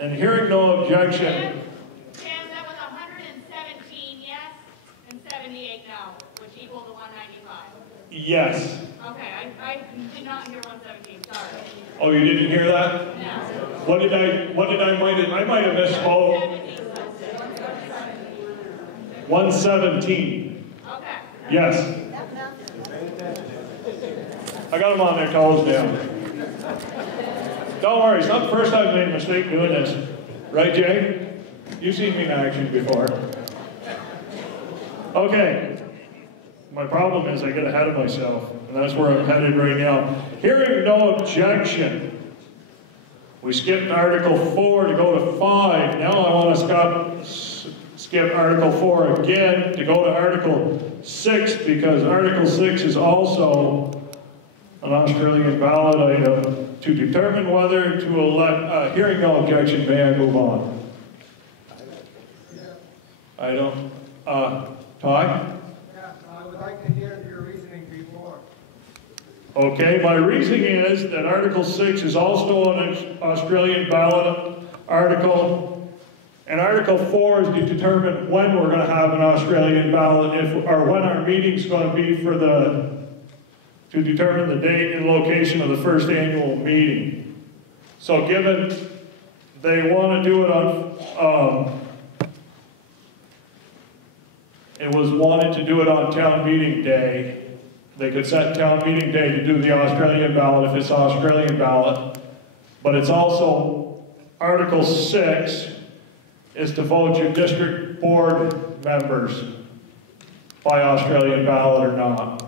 And hearing no objection. Tim, that was 117 yes and 78 no, which equal to 195. Yes. Okay, I did not hear 117, sorry. Oh, you didn't hear that? No. I might have misspoke. 117. Okay. Yes. I got them on their toes down. Don't worry, it's not the first time I've made a mistake doing this. Right, Jay? You've seen me in action before. Okay. My problem is I get ahead of myself, and that's where I'm headed right now. Hearing no objection, we skipped Article 4 to go to 5. Now I want to skip Article 4 again to go to Article 6, because Article 6 is also an Australian ballot item to determine whether to elect, hearing no objection, may I move on? I don't, Todd? Yeah, I would like to hear your reasoning before. Okay, my reasoning is that Article 6 is also an Australian ballot article, and Article 4 is to determine when we're going to have an Australian ballot, or when our meeting's going to be to determine the date and location of the first annual meeting. So given they want to do it on, it was wanted to do it on town meeting day. They could set town meeting day to do the Australian ballot if it's Australian ballot. But it's also, Article 6 is to vote your district board members by Australian ballot or not.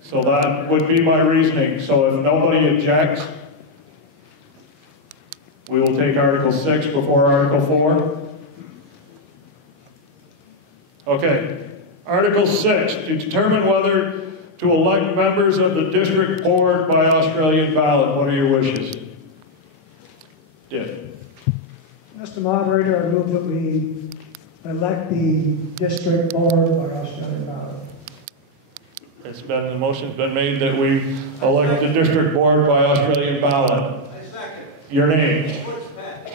So that would be my reasoning. So if nobody objects, we will take Article 6 before Article 4. Okay. Article 6, to determine whether to elect members of the district board by Australian ballot. What are your wishes? Dick. Mr. Moderator, I move that we elect the district board by Australian ballot. The motion's been made that we elect the district board by Australian ballot. I second. Your name? Butch Patch.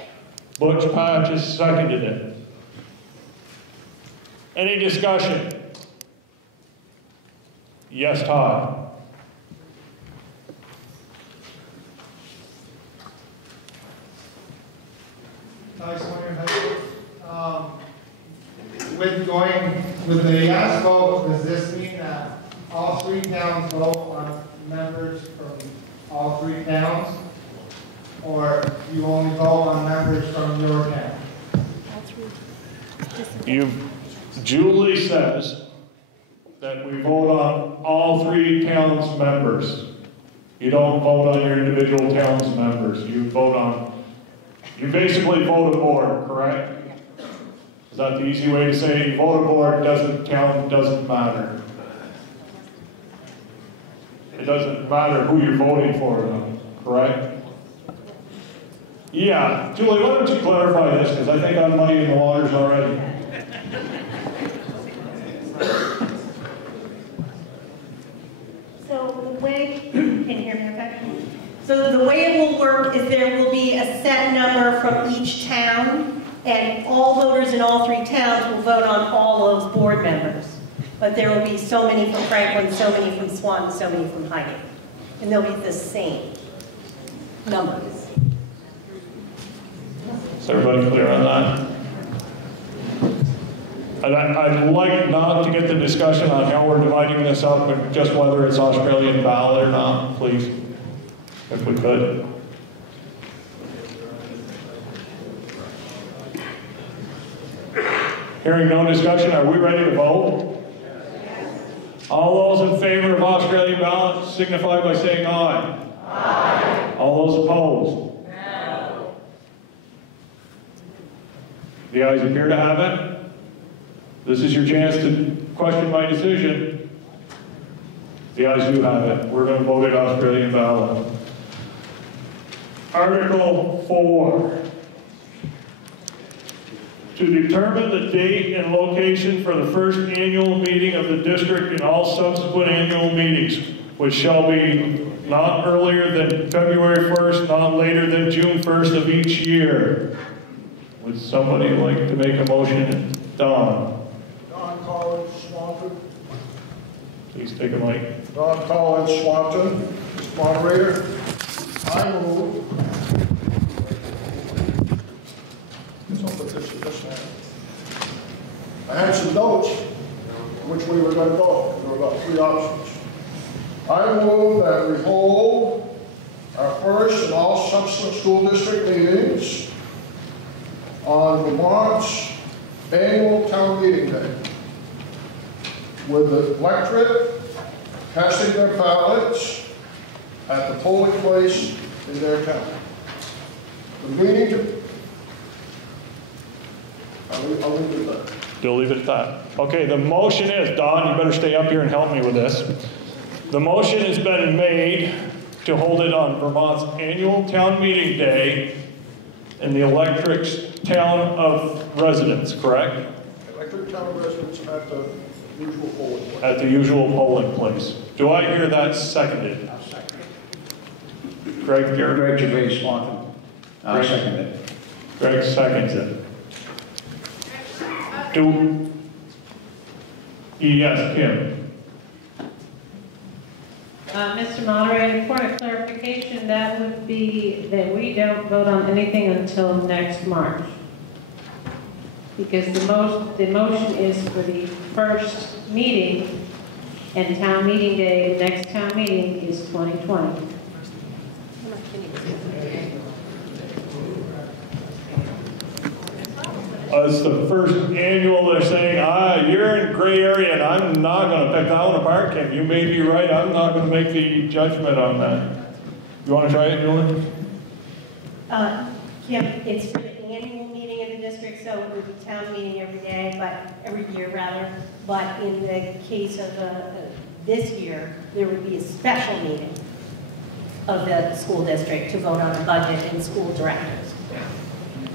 Butch Patch has seconded it. Any discussion? Yes, Todd. Nice one, with the yes vote, does this mean that all three towns vote on members from all three towns? Or you only vote on members from your town? Julie says that we vote on all three towns' members. You don't vote on your individual town's members. You basically vote a board, correct? Is that the easy way to say it? You vote a board, town doesn't matter. It doesn't matter who you're voting for, though, correct? Yeah, Julie, why don't you clarify this, because I think I'm muddying the waters already. So the way, can you hear me okay? So the way it will work is there will be a set number from each town, and all voters in all three towns will vote on all those board members. But there will be so many from Franklin, so many from Swan, so many from Highgate. And they'll be the same numbers. Is everybody clear on that? I'd like not to get the discussion on how we're dividing this up, but just whether it's Australian ballot or not, please, if we could. Hearing no discussion, are we ready to vote? All those in favor of Australian ballot signify by saying aye. Aye. All those opposed? No. The ayes appear to have it. This is your chance to question my decision. The ayes do have it. We're going to vote it Australian ballot. Article 4. To determine the date and location for the first annual meeting of the district and all subsequent annual meetings, which shall be not earlier than February 1st, not later than June 1st of each year. Would somebody like to make a motion? Don. Don Collins, Swanton. Please take a mic. Don Collins, Swanton. Mr. Moderator, I move. I had some notes which we were going to go. There were about 3 options. I move that we hold our first and all subsequent school district meetings on Vermont's annual town meeting day, with the electorate casting their ballots at the polling place in their town. The meeting I'll leave it at that. You'll leave it at that. Okay, the motion is, Don, you better stay up here and help me with this. The motion has been made to hold it on Vermont's annual town meeting day in the electorate's town of residence, correct? enter town residents at the usual polling place. At the usual polling place. Do I hear that seconded? Greg Garrett? Greg Gervais, Swanton. I'll second it. Greg seconds it. Yes, Kim. Mr. Moderator, point of clarification, that would be that we don't vote on anything until next March. Because the motion is for the first meeting, and town meeting day, the next town meeting is 2020. It's the first annual, they're saying, you're in gray area and I'm not going to pick that one apart, Kim. You may be right, I'm not going to make the judgment on that. You want to try it, Julie? Kim, it's for the annual meeting of the district, so it would be town meeting every day, but every year rather. But in the case of this year, there would be a special meeting of the school district to vote on the budget and school directors.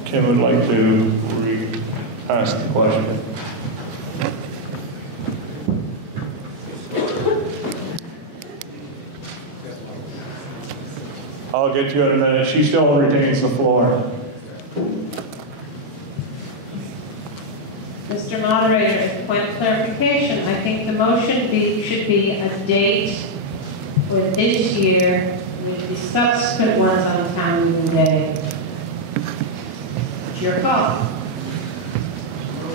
Kim would like to re-ask the question. I'll get to you in a minute. She still retains the floor. Mr. Moderator, point of clarification, I think the motion should be a date for this year with the subsequent ones on town meeting day. It's your call.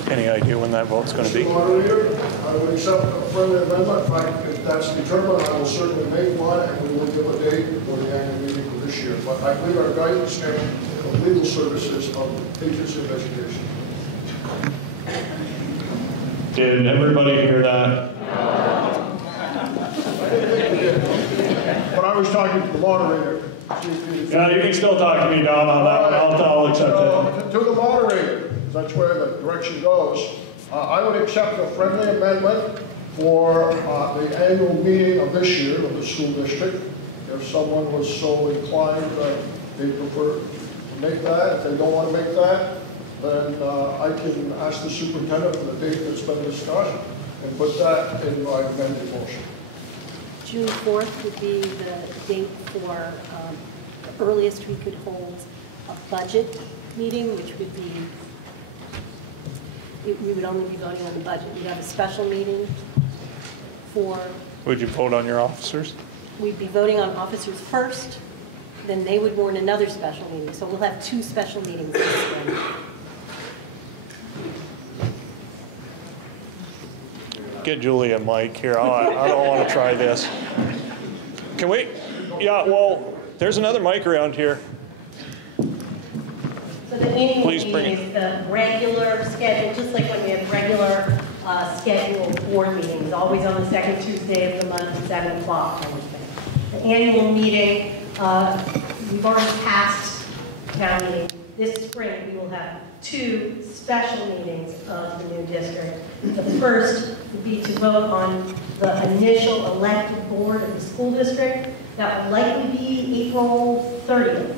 Any idea when that vote's going to be? Mr. Moderator, I would accept a friendly amendment. In fact, if that's determined, I will certainly make one, and we will give a date for the annual meeting for this year. But I believe our guidance and the legal services of Agency of Education. Did everybody hear that? But I was talking to the moderator. Yeah, you can still talk to me, Don, on that one. I'll accept it. To the moderator, that's where the direction goes. I would accept a friendly amendment for the annual meeting of this year of the school district. If someone was so inclined that they prefer to make that, if they don't want to make that, then I can ask the superintendent for the date that's been discussed and put that in my amended motion. June 4th would be the date for the earliest we could hold a budget meeting, which would be, we would only be voting on the budget. We'd have a special meeting for... Would you vote on your officers? We'd be voting on officers first, then they would warn another special meeting. So we'll have 2 special meetings this spring. Get Julie a mic here. I don't want to try this. Can we? Yeah, well, there's another mic around here. So the annual meeting is the regular schedule, just like when we have regular scheduled board meetings, always on the second Tuesday of the month at 7 o'clock. The annual meeting, we've already passed town meeting. This spring, we will have 2 special meetings of the new district. The first would be to vote on the initial elected board of the school district. That would likely be April 30th.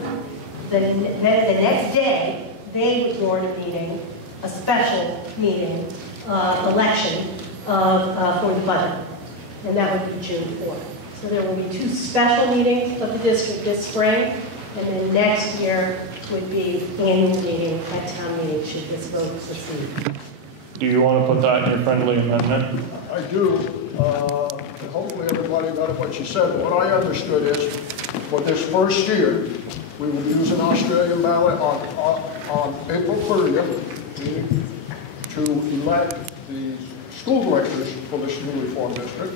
The next day, they would warn a meeting, a special meeting, election for the budget. And that would be June 4th. So there will be 2 special meetings of the district this spring, and then next year would be annual meeting at town meeting should this vote proceed. Do you want to put that in your friendly amendment? I do. And hopefully everybody got what you said. What I understood is for this first year, we will use an Australian ballot on April 30th to elect the school directors for this newly formed district.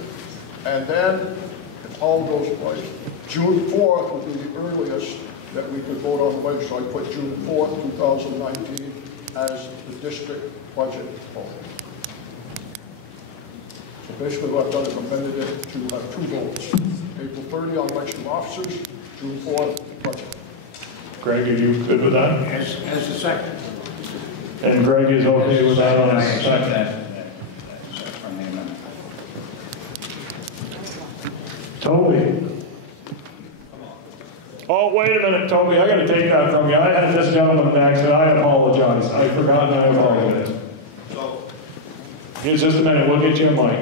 And then, if all goes right, June 4th would be the earliest that we could vote on the budget. So I put June 4th, 2019 as the district budget vote. So basically what I've done is amended it to have 2 votes. April 30 on election of officers, June 4th budget. Greg, are you good with that? As a second. And Greg is okay with that on I his accept second? that from the amendment. Toby? Oh, wait a minute, Toby, I gotta take that from you. I had this gentleman next, and I apologize. I forgot and I apologize. So, Just a minute, we'll get you a mic.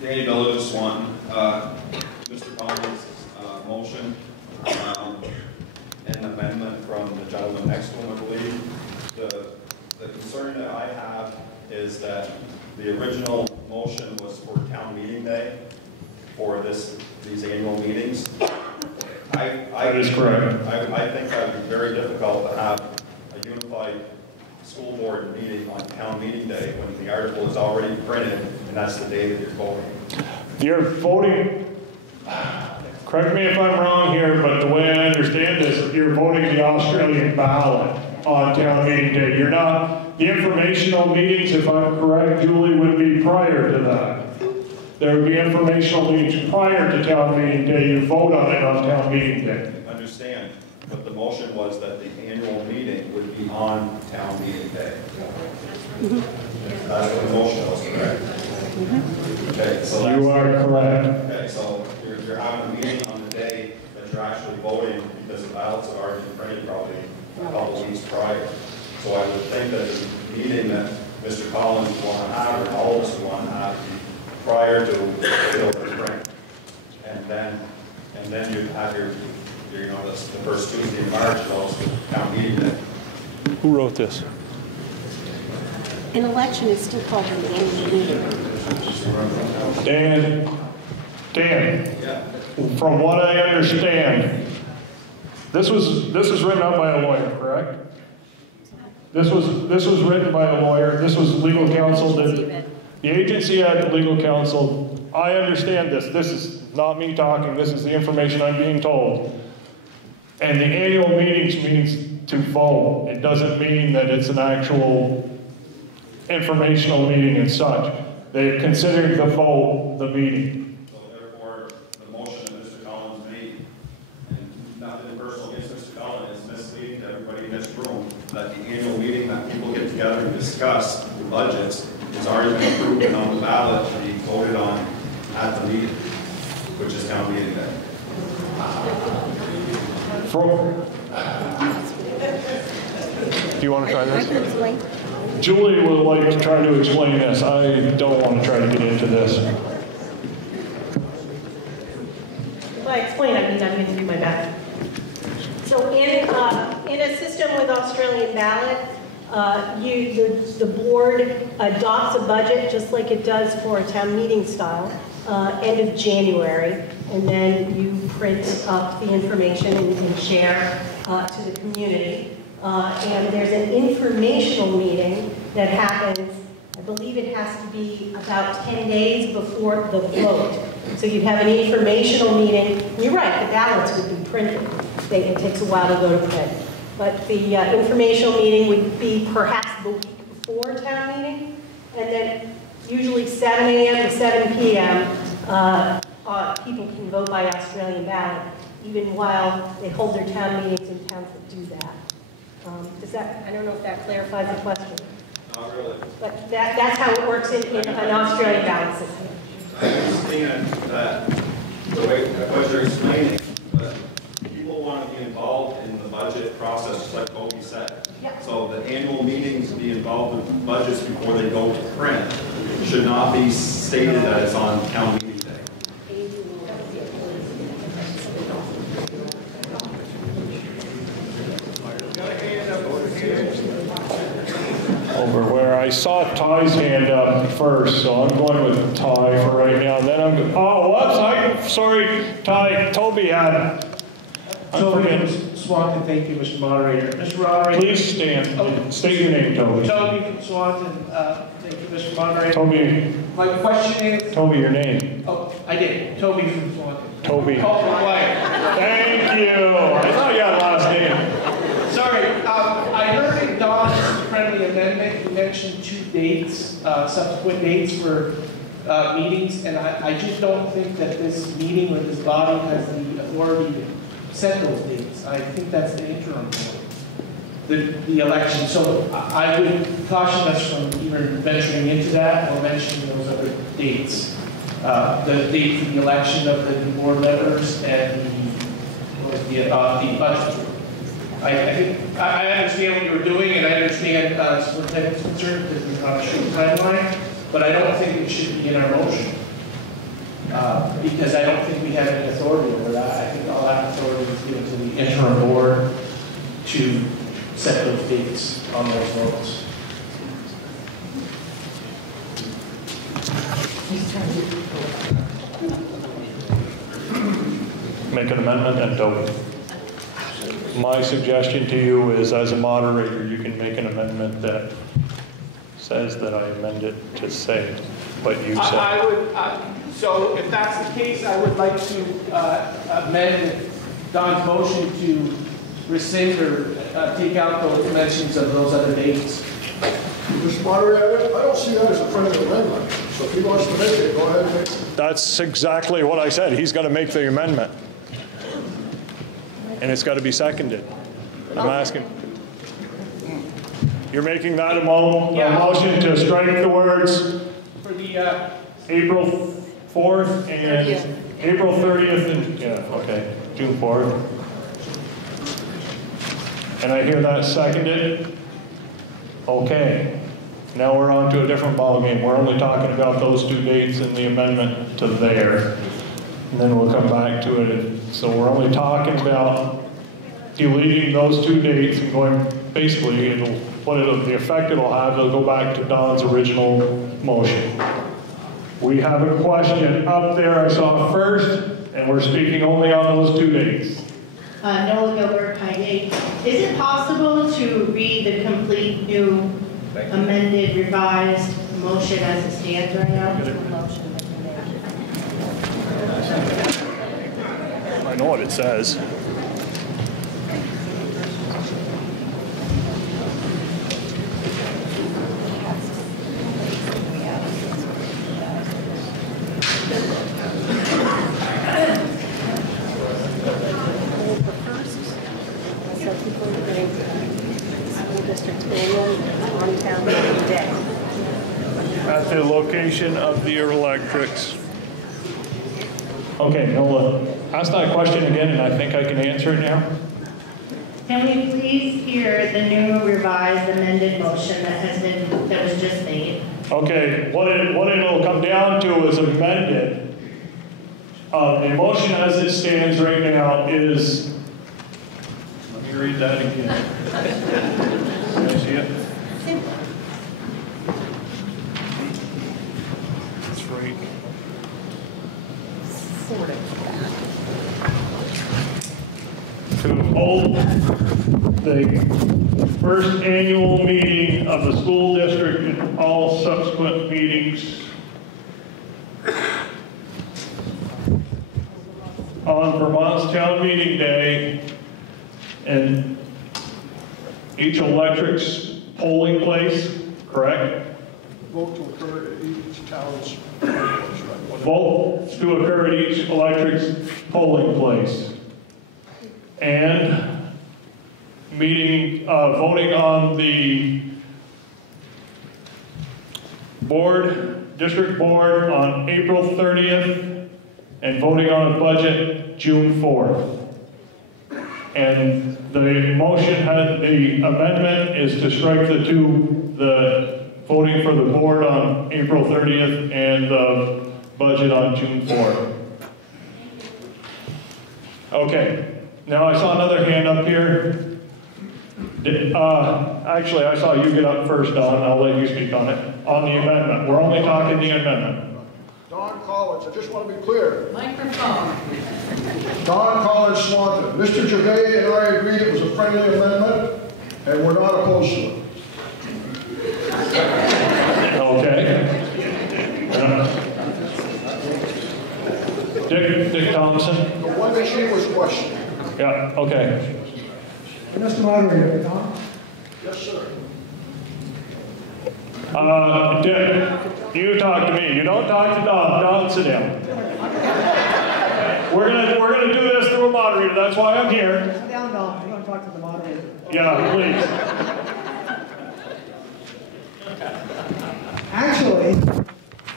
Danny Village of Swanton. Mr. Collins' motion an amendment from the gentleman next to him, I believe. The concern that I have is that the original motion was for town meeting day for these annual meetings. That is correct. I think that would be very difficult to have a unified school board meeting on town meeting day when the article is already printed and that's the day that you're voting. You're voting, correct me if I'm wrong here, but the way I understand this, you're voting the Australian ballot on town meeting day. You're not, the informational meetings, if I'm correct, Julie, would be prior to that. There would be informational meetings prior to town meeting day. You vote on it on town meeting day. Understand, but the motion was that the annual meeting would be on town meeting day. That's what the motion was, correct? Okay, so you are correct. Okay, so you're having a meeting on the day that you're actually voting because the ballots are already printed probably a couple weeks prior. So I would think that the meeting that Mr. Collins would want to have, or all of us would want to have, prior to the print, and then you'd have your the first Tuesday in March is also town meeting day. Who wrote this? An election is still called an annual meeting. Dan, from what I understand, this was written up by a lawyer, correct? This was written by a lawyer. This was legal counsel. The agency had the legal counsel. I understand this. This is not me talking. This is the information I'm being told. And the annual meetings means to vote. It doesn't mean that it's an actual informational meeting and such. They consider the vote the meeting. So therefore, the motion that Mr. Collins made, and nothing personal against Mr. Collins, is misleading to everybody in this room that the annual meeting that people get together and discuss the budgets has already been approved and on the ballot to be voted on at the meeting, which is town meeting day. Do you want to try this? Julie would like to try to explain this. I don't want to try to get into this. By explain, I mean I'm going to do my best. So in a system with Australian ballot, the board adopts a budget just like it does for a town meeting style, end of January, and then you print up the information and share to the community. And there's an informational meeting that happens, I believe it has to be about 10 days before the vote. So you'd have an informational meeting. You're right, the ballots would be printed. It takes a while to go to print. But the informational meeting would be perhaps the week before town meeting. And then usually 7 a.m. to 7 p.m. People can vote by Australian ballot, even while they hold their town meetings in towns that do that. I don't know if that clarifies the question. Not really. But that's how it works in an Australian ballot system. I understand that the way what you're explaining, but people want to be involved in the budget process, just like Kobe said. Yeah. So the annual meetings be involved in budgets before they go to print. It should not be stated that it's on town meeting day. Over where I saw Ty's hand up first, so I'm going with Ty for right now. And then I'm going, oh, whoops, I'm sorry, Ty, Toby had it. Toby from Swanton, thank you, Mr. Moderator. Mr. Moderator. Please stand. State your name, Toby. Toby from Swanton, thank you, Mr. Moderator. Toby. My question is. Toby, your name. Oh, I did. Toby from Swanton. Toby. Call for quiet. Thank you. I thought you had a last name. Sorry, I heard in Don's friendly amendment, you mentioned 2 dates, subsequent dates for meetings, and I just don't think that this meeting or this body has the authority to set those dates. I think that's the interim board, the election. So I would caution us from either venturing into that or mentioning those other dates. The date for the election of the board members and the budget. I think, I understand what you were doing, and I understand Superintendent's concern, because we're on a short timeline, but I don't think it should be in our motion. Because I don't think we have any authority over that. I think all that authority is given to the interim board to set those dates on those votes. Make an amendment and Toby. My suggestion to you is, as a moderator, you can make an amendment that says that I amend it to say what you said. I would, so if that's the case, I would like to amend Don's motion to rescind or take out those mentions of those other dates. Mr. Moderator, I don't see that as a friendly amendment. So if he wants to make it, go ahead and make it. That's exactly what I said. He's got to make the amendment. And it's got to be seconded. I'm asking. You're making that a motion to strike the words For the, April 4th and 30th. April 30th and, yeah, okay, June 4th. And I hear that seconded. Okay. Now we're on to a different ballgame. We're only talking about those two dates and the amendment to there. And then we'll come back to it. So we're only talking about deleting those two dates and going, basically, the effect it'll have, it'll go back to Don's original motion. We have a question up there I saw first, and we're speaking only on those two dates. Noah Gilbert, Pine Gate. Is it possible to read the complete new amended, revised motion as it stands right now? I know what it says. At the location of the electrics. Okay, Nola, ask that question again, and I think I can answer it now. Can we please hear the new revised amended motion that was just made? Okay, what it'll come down to is amended. The motion as it stands right now is, let me read that again. Can I see it? It's right. Sort of. To hold the first annual meeting of the school district and all subsequent meetings on Vermont's town meeting day, and each electric's polling place, correct? Vote to occur at each town's. Vote to occur at each electric's polling place. And voting on the district board on April 30th, and voting on a budget June 4th. And the amendment is to strike the voting for the board on April 30th and the budget on June 4th. Okay. Now, I saw another hand up here. Actually, I saw you get up first, Don. I'll let you speak on it. On the amendment. We're only talking the amendment. Don Collins, I just want to be clear. Microphone. Don Collins Swanton. Mr. Gervais and I agreed it was a friendly amendment, and we're not opposed to it. Okay. Dick Thompson. The one that she was questioning. Yeah, okay. Mr. Moderator, Don? Yes, sir. Dick, you talk to me. You don't talk to Don. Don, sit down. We're gonna do this through a moderator. That's why I'm here. Sit down, Don. I'm going to talk to the moderator. Yeah, please. Actually,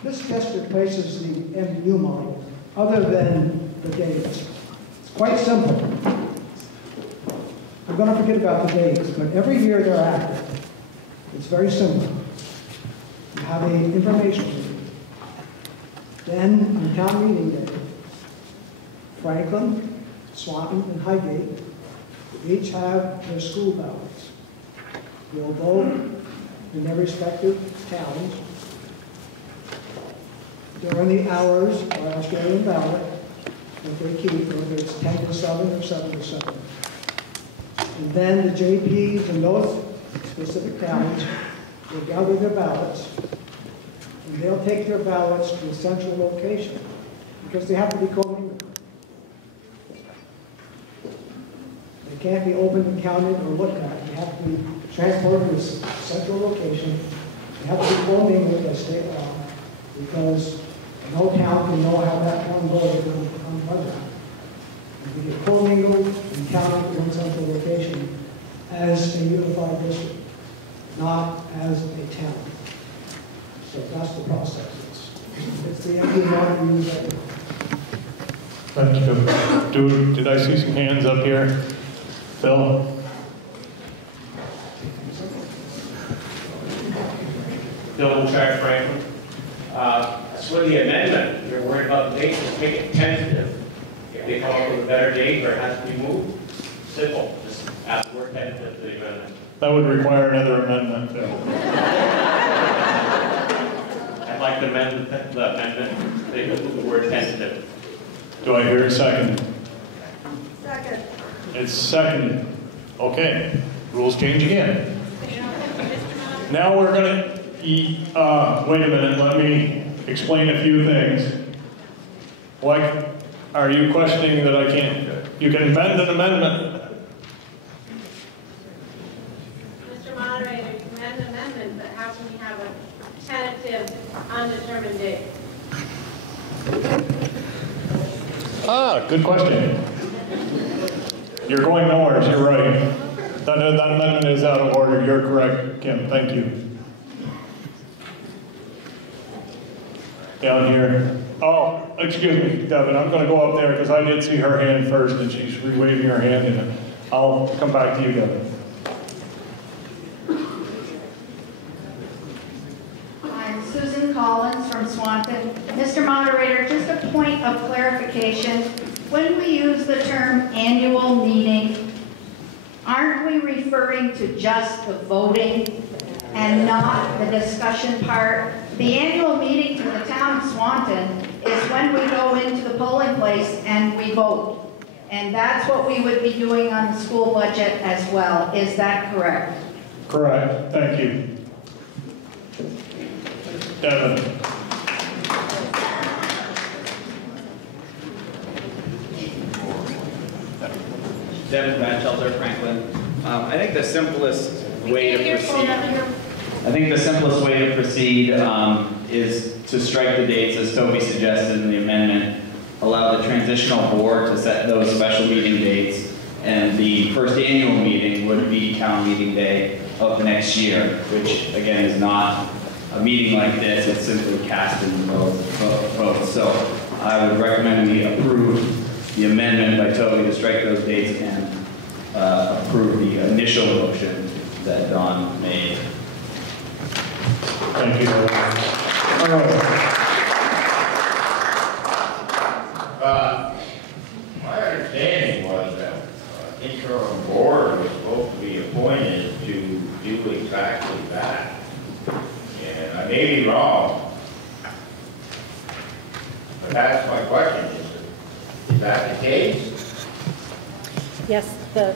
this district places the MU model other than the dates. It's quite simple. The we're going to forget about the dates, but every year thereafter, it's very simple. You have an information meeting. Then, on town meeting day, Franklin, Swanton, and Highgate each have their school ballots. They'll vote in their respective towns during the hours by Australian ballot that they keep, whether it's 10 to 7 or 7 to 7. And then the JPs in those specific towns will gather their ballots, and they'll take their ballots to a central location because they have to be commingled. They can't be opened and counted or looked at. They have to be transported to a central location. They have to be commingled as state law because no town can know how that one voted on the budget. And we get commingled and counted in one central location as a unified district, not as a town. So that's the process. It's the empty one we use every day. Thank you. Did I see some hands up here? Phil? Bill Chart Franklin. As for the amendment, you're worried about the date, just make it tentative. If they come up with a better date or it has to be moved, simple, just add the word tentative to the amendment. That would require another amendment, Phil. I'd like to amend the amendment, they move the word tentative. Do I hear a second? Second. It's seconded. Okay, rules change again. Now we're gonna, wait a minute, let me explain a few things. Like, are you questioning that I can't, you can amend an amendment? Mr. Moderator, you can amend an amendment, but how can we have a tentative, undetermined date? Good question. You're going nowhere, you're right. That amendment is out of order, you're correct, Kim, thank you. Down here. Oh, excuse me, Devin, I'm gonna go up there because I did see her hand first and she's waving her hand and I'll come back to you, Devin. I'm Susan Collins from Swanton. Mr. Moderator, just a point of clarification. When we use the term annual meeting, aren't we referring to just the voting and not the discussion part? The annual meeting for the town of Swanton is when we go into the polling place and we vote. And that's what we would be doing on the school budget as well. Is that correct? Correct, thank you. Devin. Devin Batchelder, Franklin. I think the simplest way to proceed. I think the simplest way to proceed is to strike the dates as Toby suggested in the amendment. Allow the transitional board to set those special meeting dates, and the first annual meeting would be town meeting day of next year, which again is not a meeting like this. It's simply casting votes. So I would recommend we approve the amendment by Toby to strike those dates and approve the initial motion that Don made. Thank you. All right. My understanding was that interim board was supposed to be appointed to do exactly that. And I may be wrong, but that's my question. Is that the case? Yes, the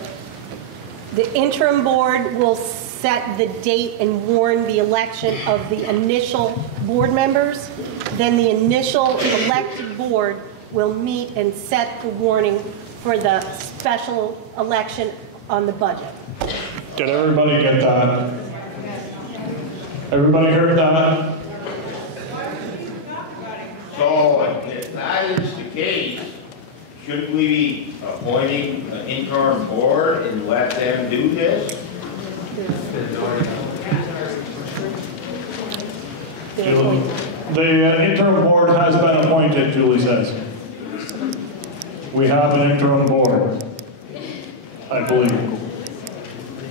interim board will set the date and warn the election of the initial board members. Then the initial elected board will meet and set the warning for the special election on the budget. Did everybody get that? Everybody heard that? So if that is the case, should we be appointing an interim board and let them do this? The interim board has been appointed, Julie says. We have an interim board, I believe.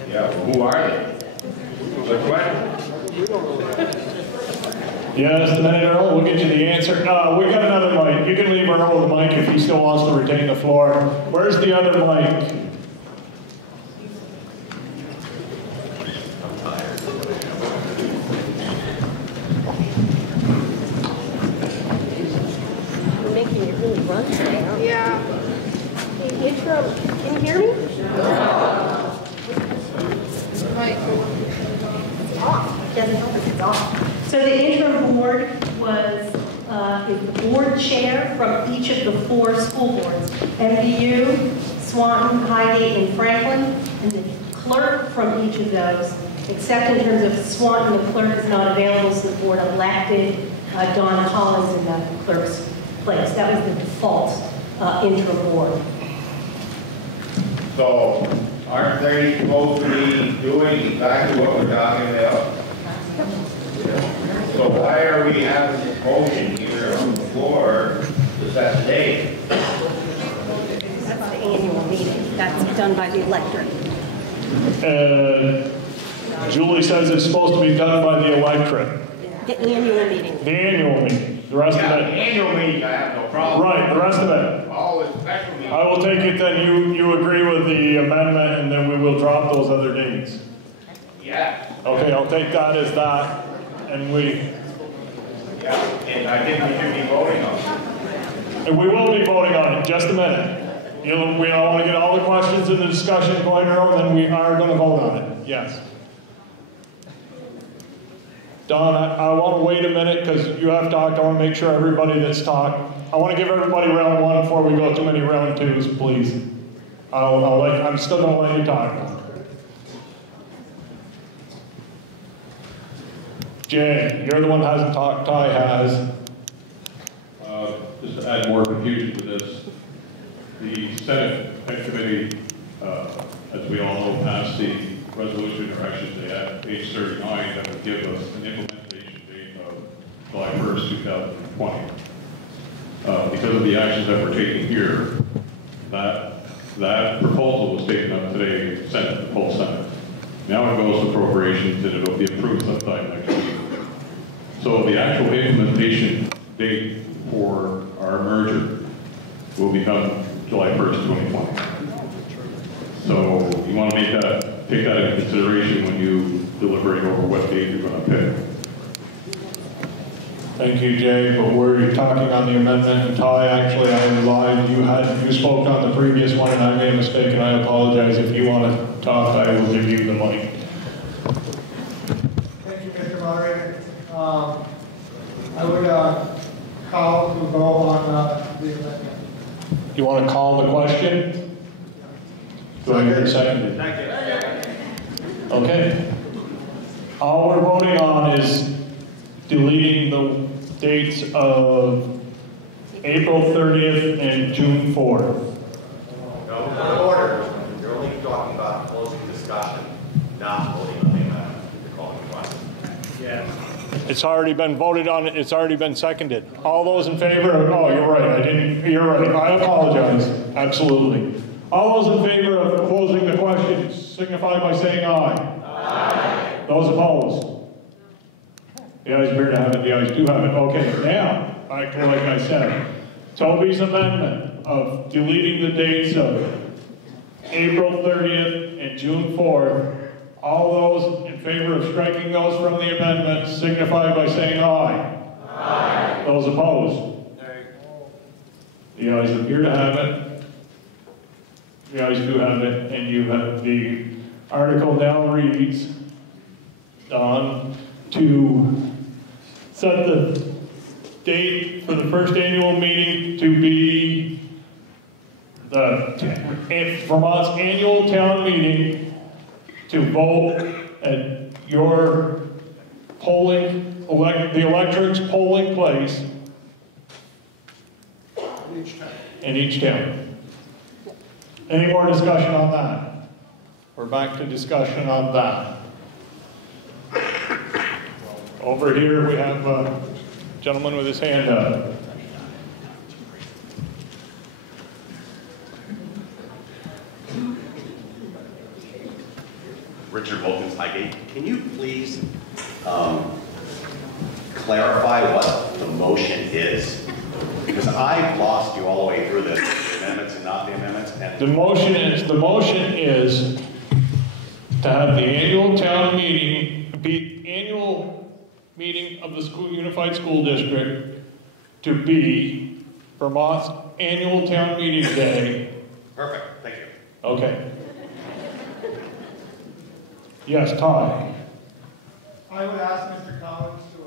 Yeah, well, who are they? Good question. Yes, the minute, Earl, we'll get you the answer. We got another mic. You can leave Earl the mic if he still wants to retain the floor. Where's the other mic? We're making it really run today, aren't we? Yeah. Hey, intro, can you hear me? Right. It's off. It doesn't help if it's off. So the interim board was, is the board chair from each of the 4 school boards. MVU, Swanton, Highgate, and Franklin, and the clerk from each of those, except in terms of Swanton, the clerk is not available, so the board elected Don Collins in the clerk's place. That was the default interim board. So, aren't they supposed to be doing exactly what we're talking about? So why are we having this motion here on the floor to set the date? That's the annual meeting. That's done by the electorate. Julie says it's supposed to be done by the electorate. The annual meeting. The annual meeting. The rest of Yeah, it. the annual meeting, I have no problem. Right, the rest of it. All the special meetings. I will take it then you agree with the amendment and then we will drop those other dates. Yeah. Okay, I'll take that as that. And Yeah, and I think we should be voting on it. and we will be voting on it. Just a minute. We all want to get all the questions and the discussion going around, then we are going to vote on it. Yes. Don, I want to wait a minute because you have talked. I want to make sure everybody that's talked. I want to give everybody round 1 before we go too many round 2s, please. I'm still going to let you talk. Jay, you're the one that hasn't talked. Ty has. Just to add more confusion to this, the Senate Committee, as we all know, passed the resolution, or actually they had page 39 that would give us an implementation date of July 1st, 2020. Because of the actions that we're taking here, that proposal was taken up today, Senate, the full Senate. Now it goes to appropriations and it'll be approved sometime next week. So the actual implementation date for our merger will become July 1st, 2020. So you want to take that into consideration when you deliberate over what date you're going to pick. Thank you, Jay, but we're talking on the amendment, and Ty, actually, I lied. You spoke on the previous one, and I made a mistake, and I apologize. If you want to talk, I will give you the mic. Thank you, Mr. Moderator. I would call to go on the amendment. You want to call the question? Do I hear a second? Okay. All we're voting on is deleting the dates of April 30th and June 4th. No, point of order. You're only talking about closing discussion, not voting on the calling question. Yeah. It's already been voted on. It's already been seconded. All those in favor of, oh, you're right. You're right. I apologize. Absolutely. All those in favor of closing the question signify by saying aye. Aye. Those opposed? The ayes appear to have it. The ayes do have it. Okay, now, like I said, Toby's amendment of deleting the dates of April 30th and June 4th. All those in favor of striking those from the amendment signify by saying aye. Aye. Those opposed? Nay. The ayes appear to have it. The ayes do have it, and you have the article now reads, Don, to set the date for the first annual meeting to be the Vermont's annual town meeting to vote at your polling, the electorate's polling place in each town. Any more discussion on that? We're back to discussion on that. Over here we have a gentleman with his hand up. Richard Wilkins, Highgate. Can you please clarify what the motion is? Because I've lost you all the way through this, the amendments and not the amendments. And The motion is to have the annual town meeting, annual meeting of the Unified School District to be Vermont's annual town meeting day. Perfect, thank you. Okay. Yes, Ty. I would ask Mr. Collins to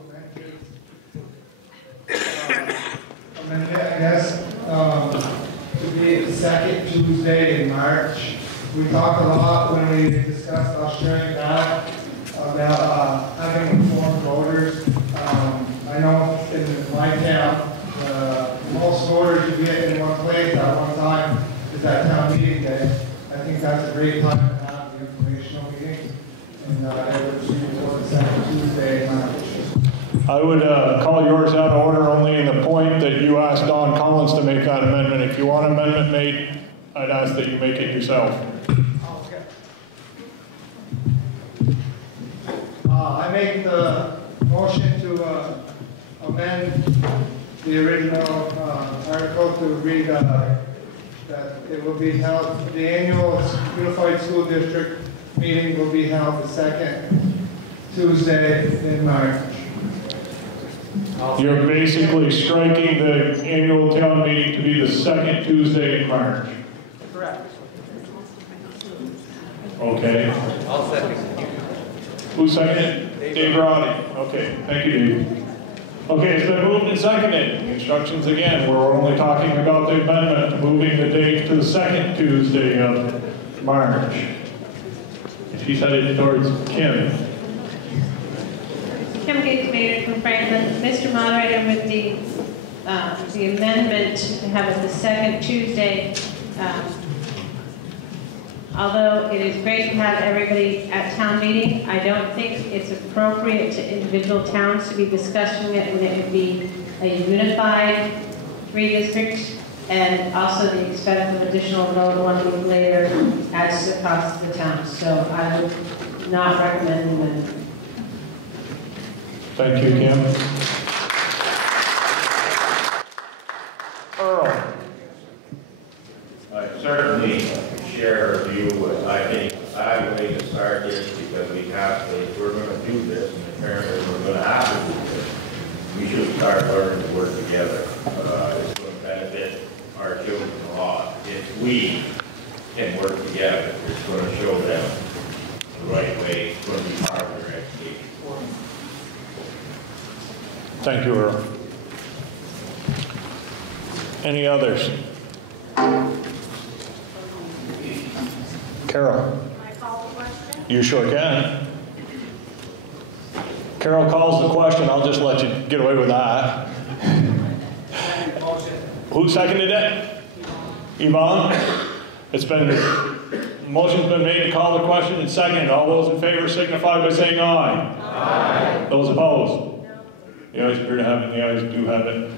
amend it, I guess, to be the second Tuesday in March. We talked a lot when we discussed Australian ballot about having informed voters. I know in my town, most voters you get in one place at one time is that town meeting day. I think that's a great time to have the informational meetings, and it would be for the second Tuesday in March. I would call yours out of order only in the point that you asked Don Collins to make that amendment. If you want an amendment made, I'd ask that you make it yourself. Okay. I make the motion to amend the original article to read that it will be held, the annual Unified School District meeting will be held the second Tuesday in March. You're basically striking the annual town meeting to be the second Tuesday in March. Correct. Okay. I'll second. Who seconded? Dave Roddy. Okay, thank you, Dave. Okay, it's been moved and seconded. Instructions again, we're only talking about the amendment, moving the date to the second Tuesday of March. She's headed towards Kim. Kim Gates Mayor from Franklin. Mr. Moderator, with the amendment to have it the second Tuesday, although it is great to have everybody at town meeting, I don't think it's appropriate to individual towns to be discussing it when it would be a unified 3 districts, and also the expense of additional vote 1 week later adds to the cost of the town. So I would not recommend the amendment. Thank you, Kim. Earl. I certainly share a view with, I think, I would like to start this because we have to, if we're going to do this, and apparently we're going to have to do this, we should start learning to work together. It's going to benefit our children a lot. If we can work together, it's going to show them the right way. It's going to be part of their education. Thank you, Earl. Any others? Carol. Can I call the question? You sure can. Carol calls the question, I'll just let you get away with that. Who seconded it? Yvonne? Motion's been made to call the question and seconded. All those in favor signify by saying aye. Aye. Those opposed? The ayes appear to have it, the ayes do have it.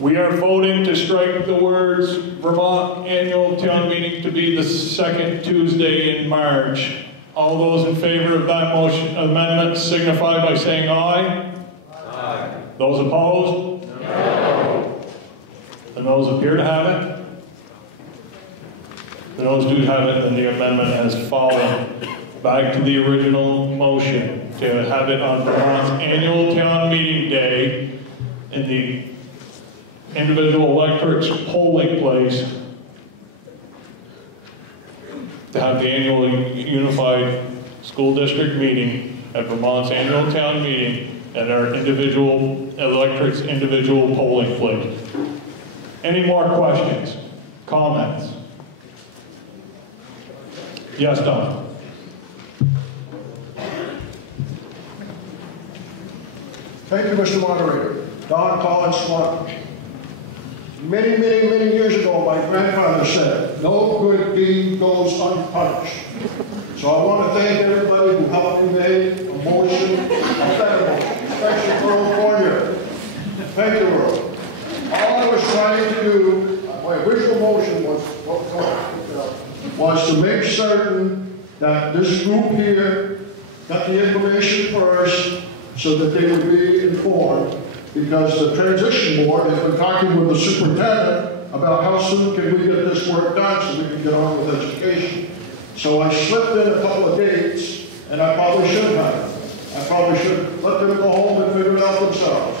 We are voting to strike the words Vermont Annual Town Meeting to be the second Tuesday in March. All those in favor of that motion amendment signify by saying aye. Aye. Those opposed? No. The noes appear to have it. The noes do have it, and the amendment has fallen. Back to the original motion to have it on Vermont's annual town meeting day in the individual electorate's polling place to have the annual unified school district meeting at Vermont's annual town meeting at our individual electorate's individual polling place. Any more questions, comments? Yes, Don. Thank you, Mr. Moderator. Don Collins, Swanton. Many, many, many years ago, my grandfather said, no good deed goes unpunished. So I want to thank everybody who helped me make a motion, a better motion, especially for Earl Fournier. Thank you, Earl. All I was trying to do, my original motion was to make certain that this group here got the information first so that they would be informed, because the transition board has been talking with the superintendent about how soon can we get this work done so we can get on with education. So I slipped in a couple of dates, and I probably should have. I probably should let them go home and figure it out themselves.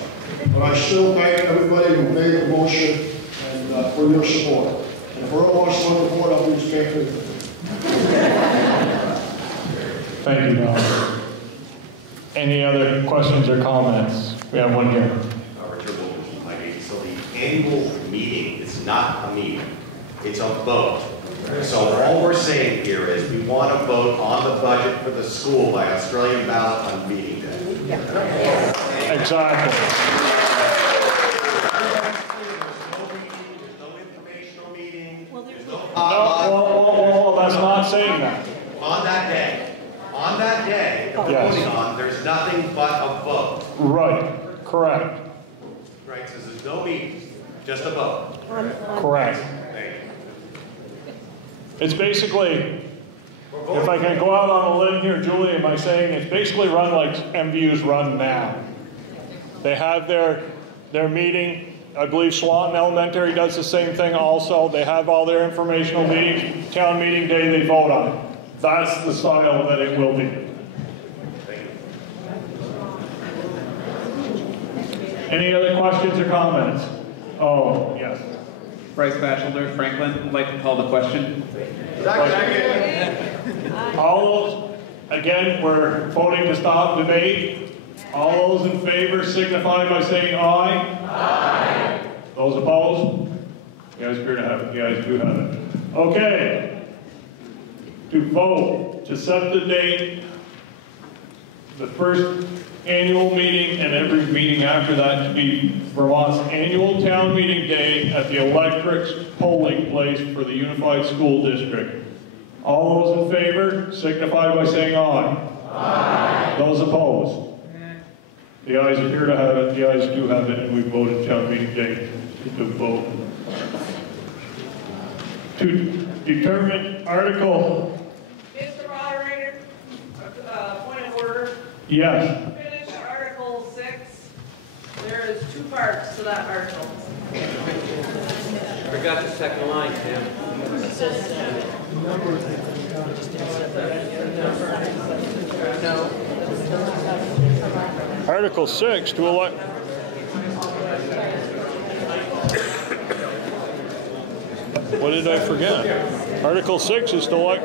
But I still thank everybody who made the motion and for your support. And if we're all on the board, I'll be speaking. Thank you, Don. Any other questions or comments? We have one here. Richard Wilkerson, 580. So the annual meeting is not a meeting, it's a vote. So all we're saying here is we want to vote on the budget for the school by Australian ballot on meeting day. Exactly. Well, that's not saying that. On that day that we're Yes. voting on, there's nothing but a vote. Right, correct, Right, so there's no meeting, just a vote. correct. It's basically, if I can go out on a limb here, Julie, am I saying it's basically run like MVU's run now? They have their meeting. I believe Swanton Elementary does the same thing also. They have all their informational meetings. Town meeting day, they vote on it. That's the style that it will be. Any other questions or comments? Oh, yes. Bryce Batchelder, Franklin, would like to call the question. All those, again, we're voting to stop debate. All those in favor signify by saying aye. Aye. Those opposed? You guys appear to have it. You guys do have it. Okay. To vote, to set the date, the first annual meeting and every meeting after that to be Vermont's annual town meeting day at the Electrics polling place for the Unified School District. All those in favor signify by saying aye. Aye. Those opposed? The ayes appear to have it. The ayes do have it, and we voted town meeting day to vote. To determine article. Mr. Moderator, point of order. Yes. Finish Article 6. There is 2 parts to that article. Forgot the second line, Tim. No. Article 6 to elect. What did I forget? Article 6 is to elect.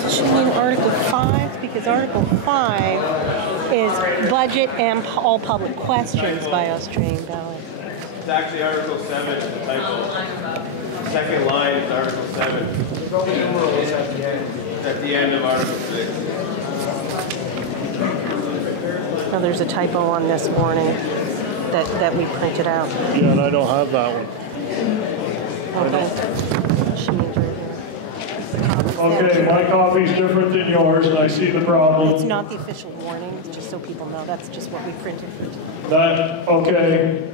Does she mean Article 5? Because Article 5 is budget and all public questions by Australian ballot. It's actually Article 7, the typo. Second line is Article 7. At the end of Article 6. Now there's a typo on this warning that we printed out. Yeah, and I don't have that one. Okay. She means right here. Okay, my copy's different than yours, and I see the problem. It's not the official warning, it's just so people know. That's just what we printed for today. That, okay.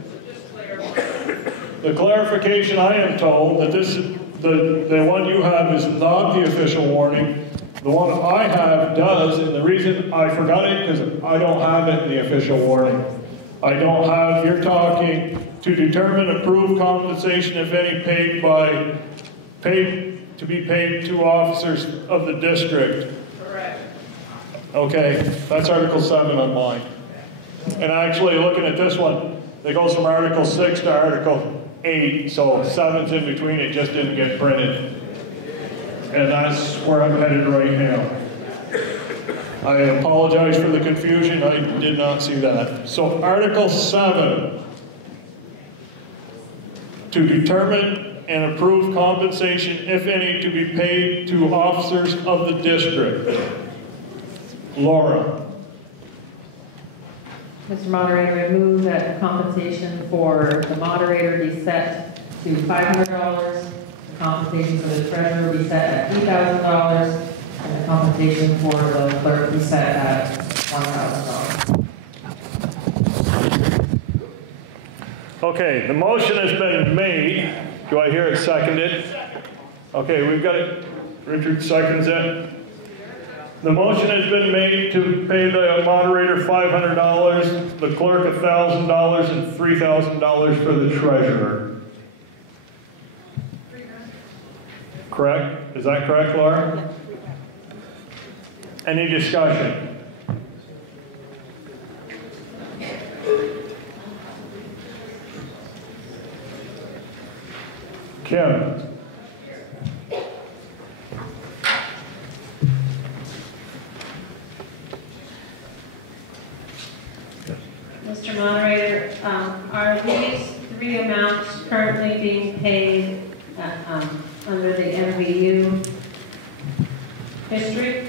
The clarification I am told that this, the one you have is not the official warning. The one I have does, and the reason I forgot it because I don't have it in the official warning. I don't have, you're talking to determine approved compensation, if any, to be paid to officers of the district. Correct. Okay, that's Article 7 on mine. And actually, looking at this one, it goes from Article 6 to Article 8, so 7's in between, it just didn't get printed. And that's where I'm headed right now. I apologize for the confusion, I did not see that. So Article 7, to determine and approve compensation, if any, to be paid to officers of the district. Laura. Mr. Moderator, I move that compensation for the moderator be set to $500, the compensation for the treasurer be set at $3,000, and the compensation for the clerk be set at $1,000. Okay, the motion has been made. Do I hear it seconded? Okay, we've got it. Richard seconds it. The motion has been made to pay the moderator $500, the clerk $1,000, and $3,000 for the treasurer. Correct? Is that correct, Laura? Any discussion? Kim? Mr. Moderator, are these three amounts currently being paid under the MVU history?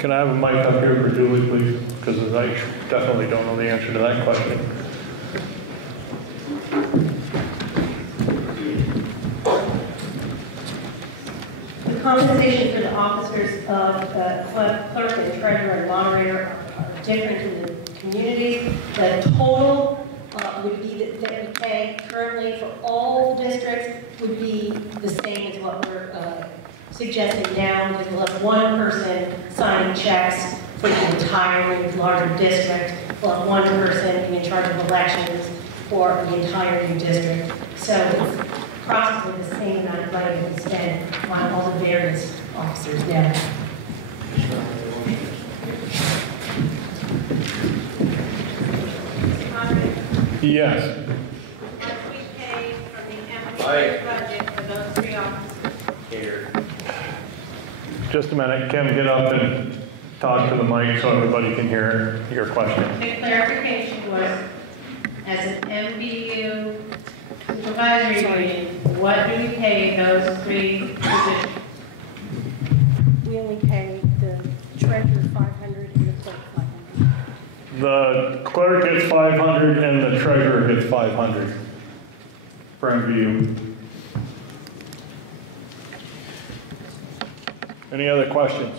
Can I have a mic up here for Julie, please? Because I definitely don't know the answer to that question. The compensation for the officers of clerk and treasurer and moderator are different in the community. The total would be that we pay currently for all districts would be the same as what we're suggesting now, because we'll have one person signing checks for the entire larger district. We'll have one person being in charge of elections for the entire new district. So it's approximately the same amount of money that we spend on all the various officers now. Yes. What we pay from the MVU budget for those three officers? Here. Just a minute. Kim, get up and talk to the mic so everybody can hear your question. The clarification was, as an MVU supervisory union, what do we pay those three positions? We only pay the treasurer $500 and the clerk $500. The clerk gets $500 and the treasurer gets $500 for MVU. Any other questions?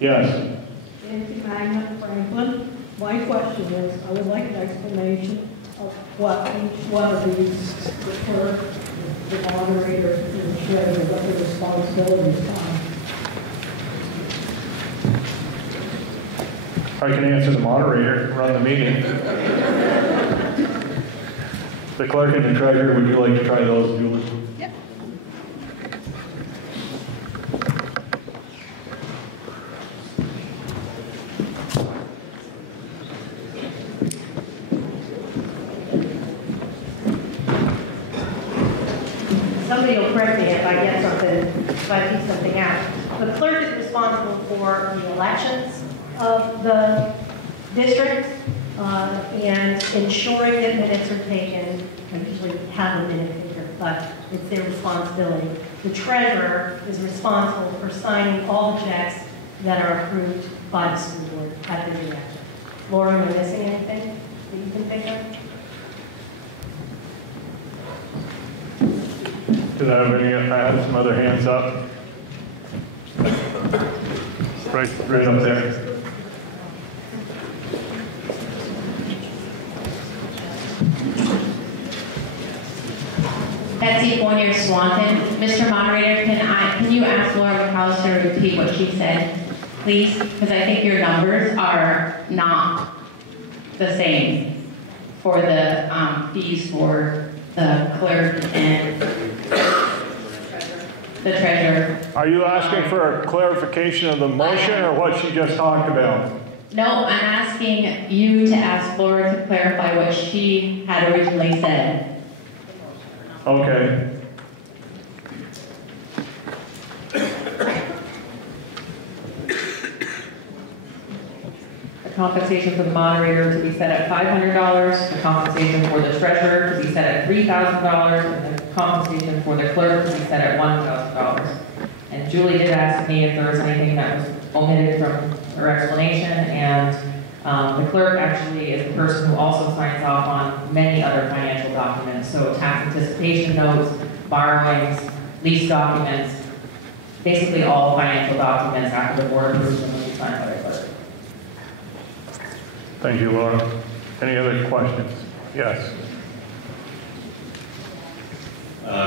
Yes. Nancy Magna, Franklin. My question is, I would like an explanation of what each one of these, the clerk, the moderator, and the treasurer, what their responsibilities are. I can answer the moderator, run the meeting. The clerk and the treasurer, would you like to try those, Julie? Yep. Somebody will correct me if I get something, if I leave something out. The clerk is responsible for the elections of the district and ensuring that minutes are taken. I usually have a minute taker, but it's their responsibility. The treasurer is responsible for signing all the checks that are approved by the school board at the direction. Laura, am I missing anything that you can think of? Did I have some other hands up? Right up there. Betsy Bonnier Swanton. Mr. Moderator, can you ask Laura McAllister to repeat what she said, please? Because I think your numbers are not the same for the fees for the clerk and the treasurer. Are you asking for a clarification of the motion or what she just talked about? No, I'm asking you to ask Laura to clarify what she had originally said. Okay. The compensation for the moderator to be set at $500, the compensation for the treasurer to be set at $3,000, and the compensation for the clerk to be set at $1,000. And Julie did ask me if there was anything that was omitted from her explanation, and the clerk actually is the person who also signs off on many other financial documents, so tax anticipation notes, borrowings, lease documents, basically all financial documents after the board approves them will be signed by the clerk. Thank you, Laura. Any other questions? Yes.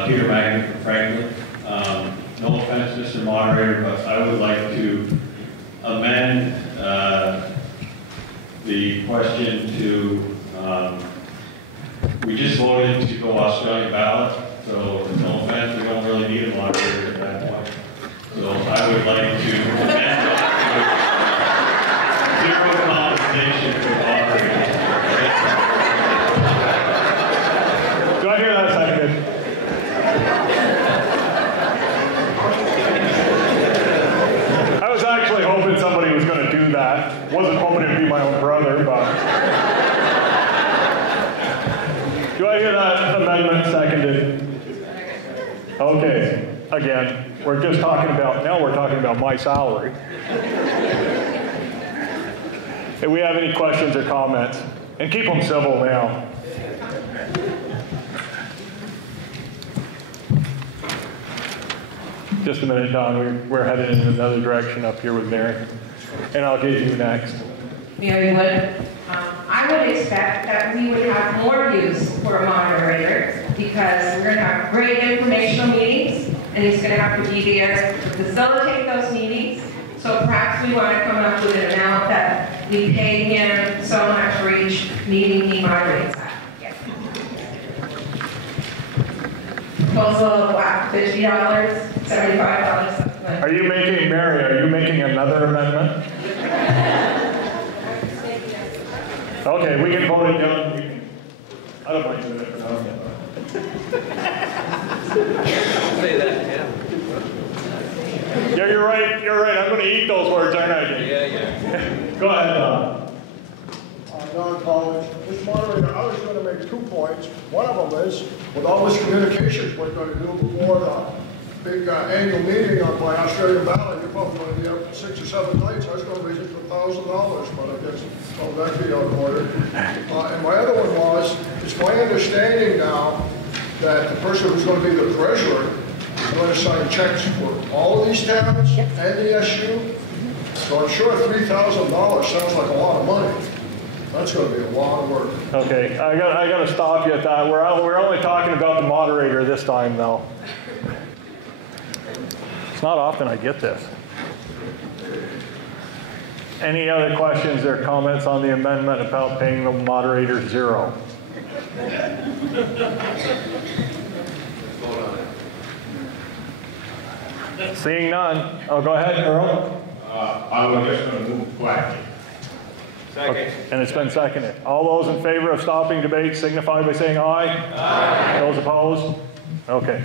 Peter Magnan from Franklin. No offense, Mr. Moderator, but I would like to amend the question to, we just voted to go Australian ballot, so no offense, we don't really need a moderator at that point. So I would like to amend to zero compensation for moderators. Do I hear that seconded? I was actually hoping somebody was going to do that. Wasn't hoping it'd be my own brother, but. Do I hear that amendment seconded? Okay, again, we're just talking about, now we're talking about my salary. If we have any questions or comments, and keep them civil now. Just a minute, Don, we're headed in another direction up here with Mary. And I'll get you next. Mary Wood. I would expect that we would have more use for a moderator because we're going to have great informational meetings and he's going to have to be there to facilitate those meetings. So perhaps we want to come up with an amount that we pay him so much for each meeting he moderates at. Yes. Also, what, $50, $75, something like that. Are you making, Mary, are you making another amendment? Okay, we can vote it down. I don't mind doing it for now. Say that, yeah. Yeah, you're right, you're right. I'm going to eat those words, aren't I? Yeah. Go ahead, Don. Don Collins. Mr. Moderator, I was going to make 2 points. One of them is, with all this communications we're going to do before the big annual meeting on my Australian ballot, you're probably going to be up 6 or 7 nights. I was going to raise it to $1,000, but I guess that'd be out of order. And my other one was, it's my understanding now that the person who's going to be the treasurer is going to sign checks for all of these towns and the SU. So I'm sure $3,000 sounds like a lot of money. That's going to be a lot of work. Okay, I got to stop you at that. We're only talking about the moderator this time, though. It's not often I get this. Any other questions or comments on the amendment about paying the moderator $0? Seeing none. Oh, go ahead, Earl. I was just going to move quietly. Second. Okay. And it's been seconded. All those in favor of stopping debate signify by saying aye. Aye. Those opposed? Okay.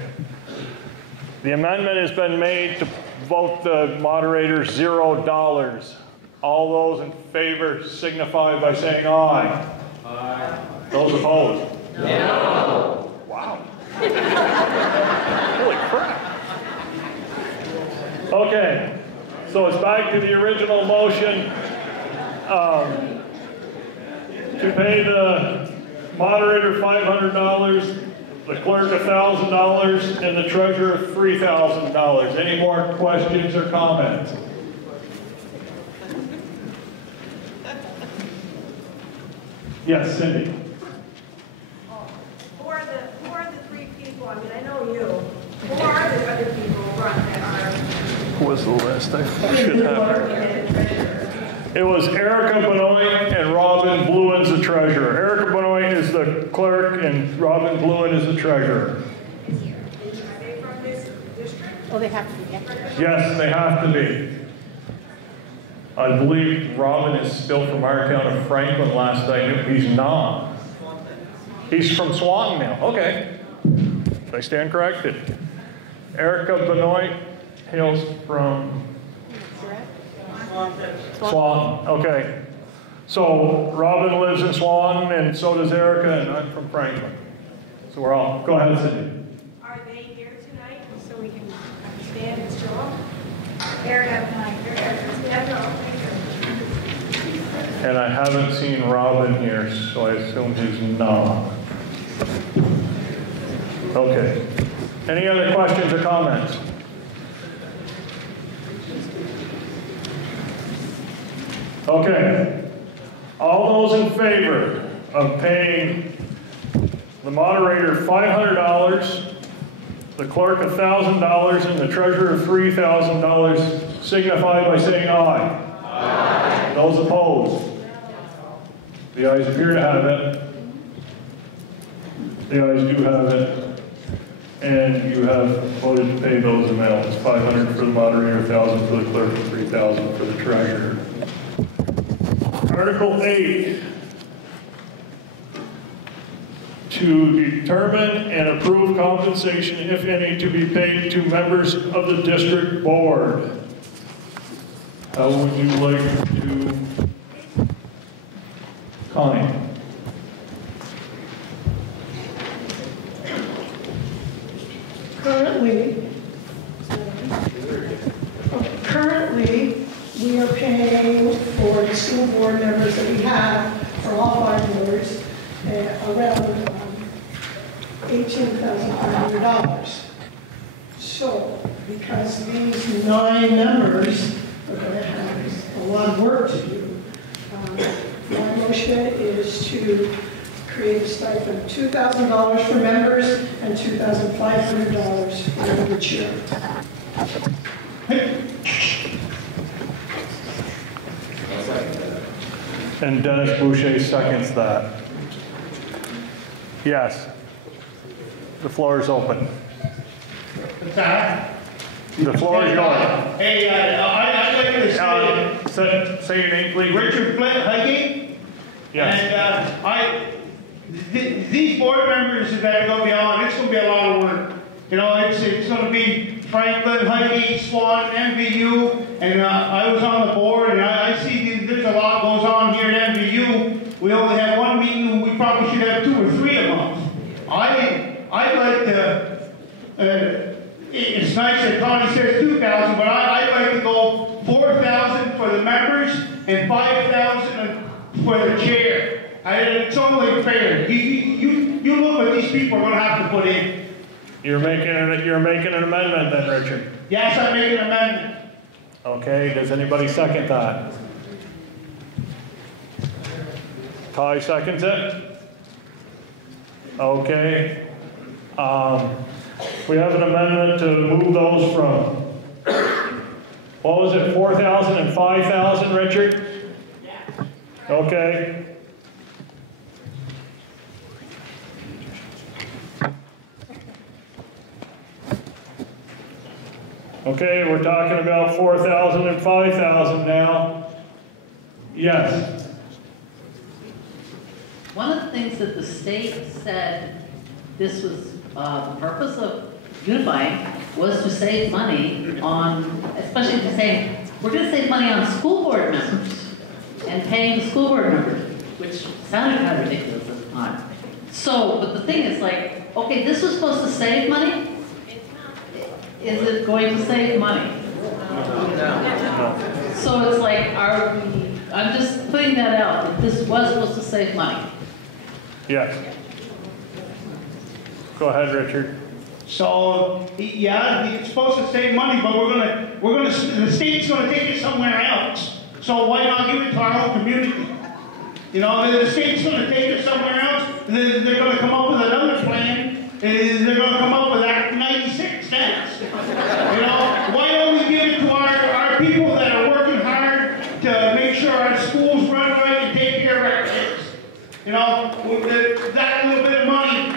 The amendment has been made to vote the moderator $0. All those in favor signify by saying aye. Aye. Those opposed? No. Wow. Holy crap. Okay. So it's back to the original motion to pay the moderator $500, the clerk $1,000, and the treasurer $3,000. Any more questions or comments? Yes, Cindy. Who are the 3 people? I mean, I know you. Who are the other people that are? Who was the list? I should have it. It was Erica Benoit and Robin Bluen is the treasurer. Erica Benoit is the clerk and Robin Bluen is the treasurer. Are they from this district? Oh, they have to be. Yes, they have to be. I believe Robin is still from our town of Franklin last I knew. He's not. He's from Swanton now. Okay. I stand corrected. Erica Benoit hails from Swanton. Okay. So Robin lives in Swanton and so does Erica and I'm from Franklin. So we're all, go ahead, Cindy. Are they here tonight so we can understand and show up? Erica, and I haven't seen Robin here, so I assume he's not. Okay. Any other questions or comments? Okay. All those in favor of paying the moderator $500, the clerk $1,000, and the treasurer $3,000 signify by saying aye. Aye. Those opposed? The ayes appear to have it. The ayes do have it. And you have voted to pay those amounts. $500 for the moderator, $1,000 for the clerk, and $3,000 for the treasurer. Article 8. To determine and approve compensation, if any, to be paid to members of the district board. How would you like to, Connie? Currently, we are paying for the school board members that we have, for all 5 boards, around $18,500. So, because these 9 members are going to have a lot of work to do, my motion is to create a stipend of $2,000 for members and $2,500 for the chair. And Dennis Boucher seconds that. Yes. The floor is open. What's that? The floor is yours. Hey, I'd like to say your name, please. Richard Flint Huggy. Yes. And these board members that are going to be on, it's going to be a lot of work. You know, it's going to be Franklin, Huggy, Swan, MVU, and I was on the board, and I see there's a lot goes on here at MVU. We only have 1 meeting. We probably should have 2 or 3 a month. I'd like to. It's nice that Connie says 2,000, but I'd like to go 4,000 for the members and 5,000 for the chair. It's only fair. You look what these people are going to have to put in. You're making an amendment then, Richard? Yes, I'm making an amendment. Okay, does anybody second that? Ty seconds it? Okay. We have an amendment to move those from, what was it, 4,000 and 5,000, Richard? Yeah. Okay. Okay, we're talking about 4,000 and 5,000 now. Yes. One of the things that the state said this was the purpose of unifying was to save money on, especially to say, we're going to save money on school board members and paying the school board members, which sounded kind of ridiculous at the time. So, but the thing is like, okay, this was supposed to save money. Is it going to save money? No. So it's like, I'm just putting that out, that this was supposed to save money. Yes. Go ahead, Richard. So, yeah, it's supposed to save money, but the state's going to take it somewhere else. So why not give it to our own community? You know, the state's going to take it somewhere else, and then they're going to come up with another plan, and they're going to come up with Act 96 cents. You know, why don't we give it to our people that are working hard to make sure our schools run right and take care of our kids? You know, that little bit of money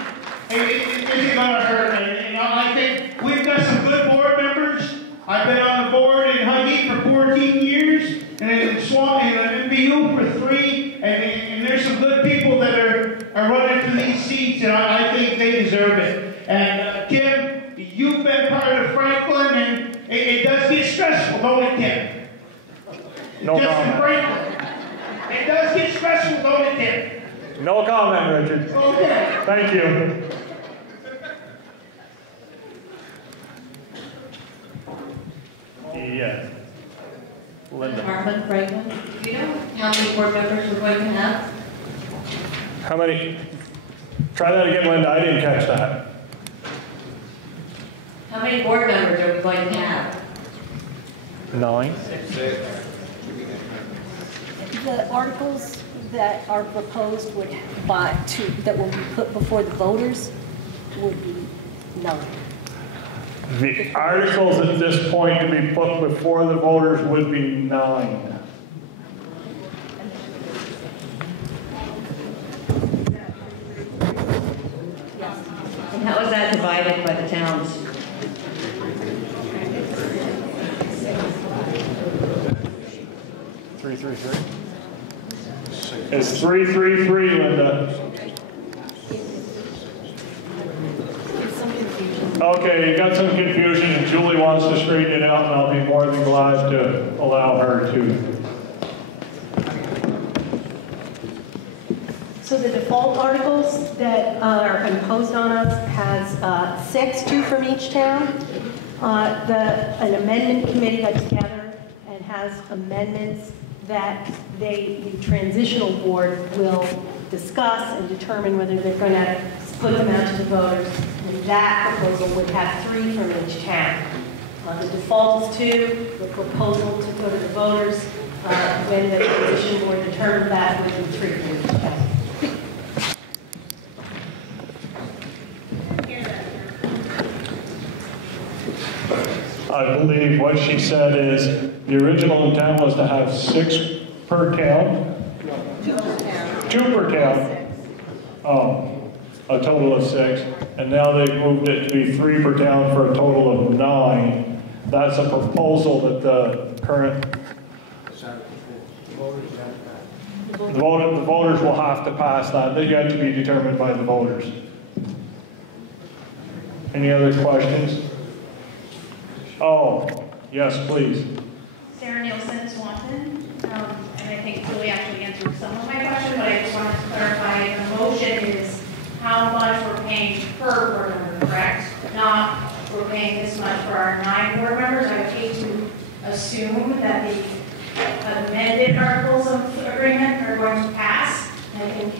isn't going to hurt. And I think we've got some good board members. I've been on the board in Huggy for 14 years, and in Swan and MVU for 3. And there's some good people that are running for these seats, and I think they deserve it. And Kim, you've been part of Franklin, and it does get stressful, don't it, Kim? No comment. Franklin. It does get stressful, don't it, Kim? No comment, Richard. Okay. Thank you. Yes. Linda. Marvin, Franklin, do you know how many board members we're going to have? How many? Try that again, Linda. I didn't catch that. How many board members are we going to have? 9. The articles that are proposed that will be put before the voters would be 9. The articles at this point to be put before the voters would be 9. And how is that divided by the towns? It's 333, Linda. Okay, you got some confusion, and Julie wants to straighten it out, and I'll be more than glad to allow her to. So the default articles that are imposed on us has 6, 2 from each town. An amendment committee got together and has amendments that the transitional board will discuss and determine whether they're going to put them out to the voters. And that proposal would have 3 from each town. The default is 2. The proposal to go to the voters, when the transition board determined that, would be 3 from each town. I believe what she said is the original intent was to have 6 per town. 2 per town. Oh, a total of 6. And now they've moved it to be 3 per town for a total of 9. That's a proposal that the current... The voters will have to pass that. They got to be determined by the voters. Any other questions? Oh, yes, please. Sarah Nielsen, Swanton. And I think Julie actually answered some of my questions, but I just wanted to clarify the motion is how much we're paying per board member, correct? Not we're paying this much for our 9 board members. I would hate to assume that the amended articles of agreement are going to pass. I think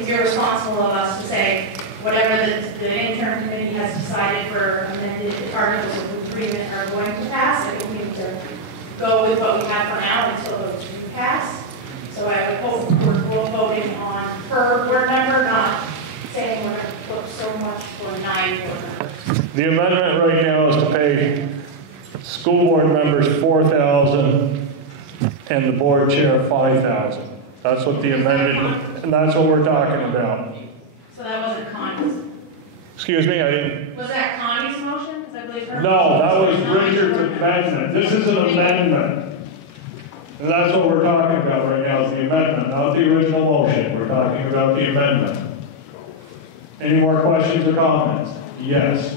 it's irresponsible of us to say whatever the interim committee has decided for amended articles of agreement are going to pass. I think we need to go with what we have for now until those do pass. So I would hope we're voting on per board member, not saying we're going to put so much for 9 board members. The amendment right now is to pay school board members $4,000 and the board chair $5,000. That's what the amendment, and that's what we're talking about. So that wasn't Connie's. Excuse me, I didn't. Was that Connie's motion? Because I believe her No, that was motion Richard's amendment. This is an amendment. And that's what we're talking about right now is the amendment, not the original motion. We're talking about the amendment. Any more questions or comments? Yes.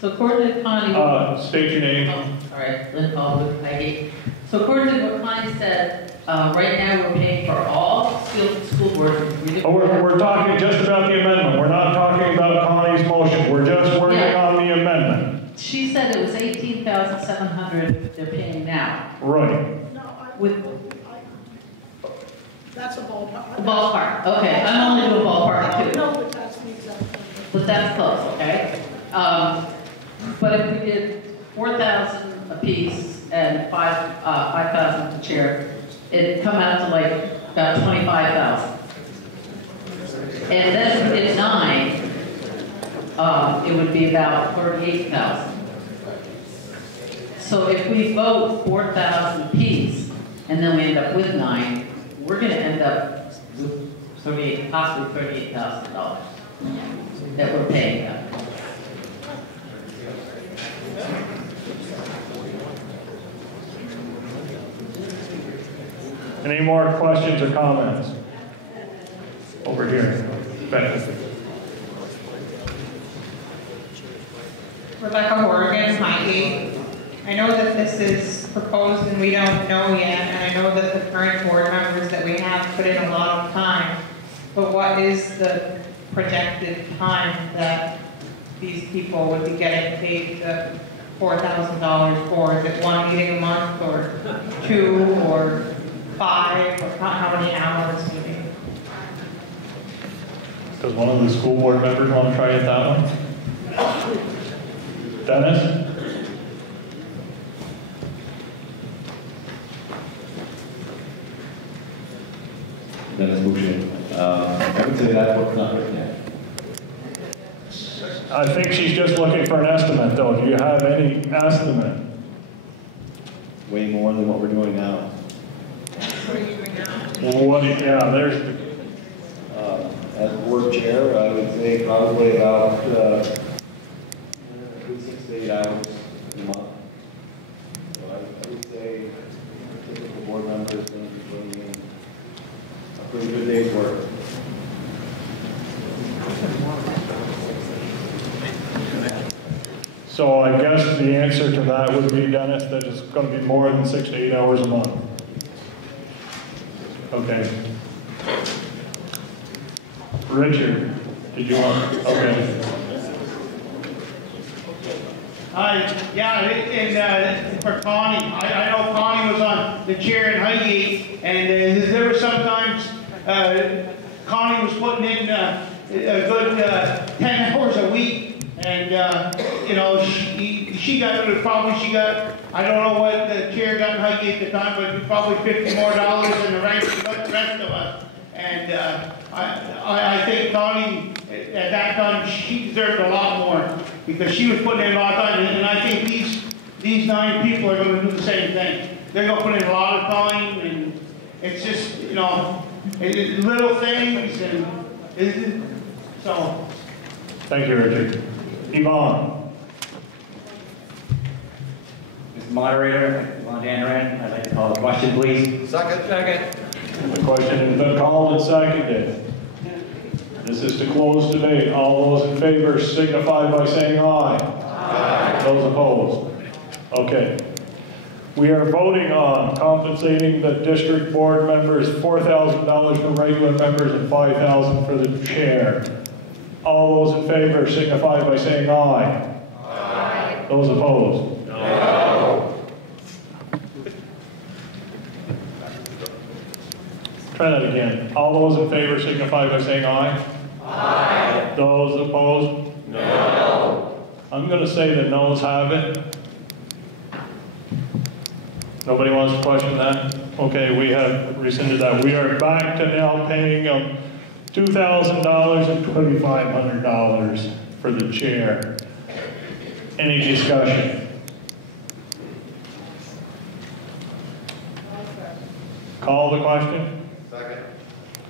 So according to Connie... State your name. Oh, sorry, Lynn Caldwell, Heidi. So according to what Connie said, right now we're paying for all school boards. We're talking just about the amendment. We're not talking about Connie's motion. We're just working on the amendment. She said it was $18,700 they're paying now. Right. That's a ballpark. Ballpark, okay. I'm only doing ballpark too. No, but that's the exact. But that's close, okay? But if we did 4,000 apiece and 5,000 per chair, it'd come out to like about 25,000. And then if we did 9, it would be about 38,000. So if we vote 4,000 apiece, and then we end up with 9, we're going to end up with possibly $38,000 that we're paying them. Any more questions or comments? Over here. Becca. Rebecca Horgan, Highgate. I know that this is proposed and we don't know yet, and I know that the current board members that we have put in a lot of time, but what is the projected time that these people would be getting paid the $4,000 for? Is it 1 meeting a month, or 2, or 5, or how many hours maybe? Does one of the school board members want to try it that one? Dennis? I think she's just looking for an estimate, though. Do you have any estimate? Way more than what we're doing now. What are you doing now? Well, yeah, there's, As board chair, I would say probably about 6 to 8 hours a month. So I would say a typical board member is going to be putting in a pretty good day's work. so I guess the answer to that would be, Dennis, that it's going to be more than 6 to 8 hours a month. Okay. Richard, did you want, okay. Yeah, and for Connie, I know Connie was on the chair in Highgate, and there were sometimes Connie was putting in a good 10 hours a week, and you know, she got I don't know what the chair got in Highgate at the time, but probably $50 more than the rest of us. And I think Connie, at that time, she deserved a lot more because she was putting in a lot of time. And I think these 9 people are going to do the same thing. They're going to put in a lot of time, and it's just, you know, little things, and so. Thank you, Richard. Yvonne. Mr. Moderator, Yvonne Danaran, I'd like to call the question, please. Second. The question has been called and seconded. This is to close debate. All those in favor signify by saying aye. Aye. Those opposed? Okay. We are voting on compensating the district board members $4,000 for regular members and $5,000 for the chair. All those in favor signify by saying aye. Aye. Those opposed? No. Try that again. All those in favor signify by saying aye. Aye. Those opposed? No. I'm going to say the noes have it. Nobody wants to question that? Okay, we have rescinded that. We are back to now paying $2,000 and $2,500 for the chair. Any discussion? Call the question? Second.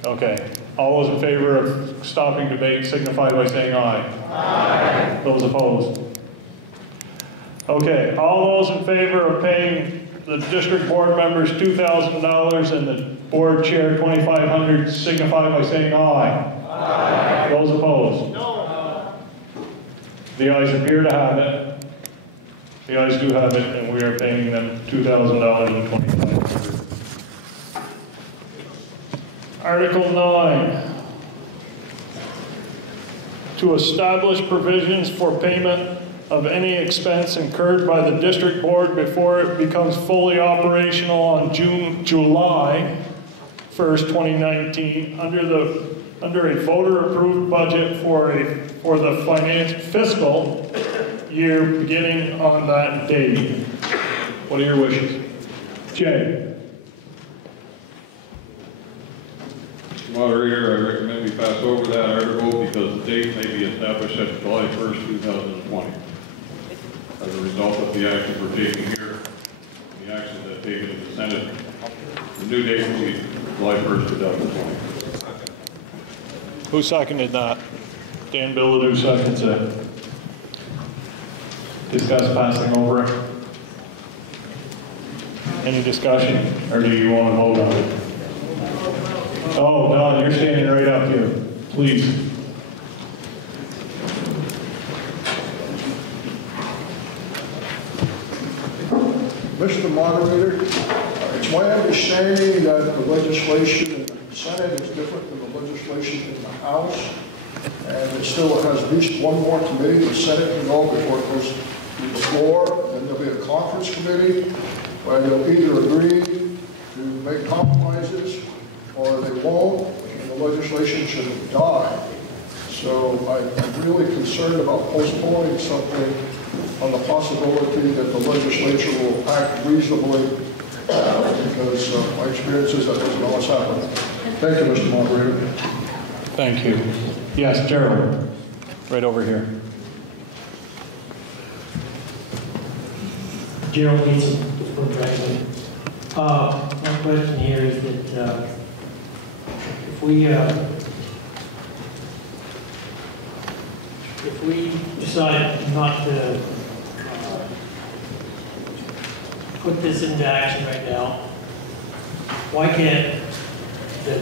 Okay. All those in favor of stopping debate signify by saying aye. Aye. Those opposed? Okay. All those in favor of paying the district board members $2,000 and the board chair $2,500 signify by saying aye. Aye. Those opposed? No. The ayes appear to have it. The ayes do have it, and we are paying them $2,000 and $2,500. Article 9, to establish provisions for payment of any expense incurred by the district board before it becomes fully operational on July 1st, 2019, under a voter-approved budget for the fiscal year beginning on that date. What are your wishes? Jay. Moderator, I recommend we pass over that article because the date may be established at July 1st, 2020. As a result of the action we're taking here, the action that's taken in the Senate, the new date will be July 1st, 2020. Who seconded that? Dan Bilodeau seconds it. Discuss passing over it. Any discussion, or do you want to vote on it? Oh, Don, you're standing right up here. Please. Mr. Moderator, it's my understanding that the legislation in the Senate is different than the legislation in the House, and it still has at least one more committee the Senate can go before it goes to the floor. Then there'll be a conference committee where they'll either agree to make compromises or they won't, and the legislation should die. So I'm really concerned about postponing something on the possibility that the legislature will act reasonably, because my experience is that doesn't always happen. Thank you, Mr. Moderator. Thank you. Yes, Gerald, right over here. Gerald Neeson, Pittsburgh Franklin. My question here is that if we decide not to put this into action right now, why can't the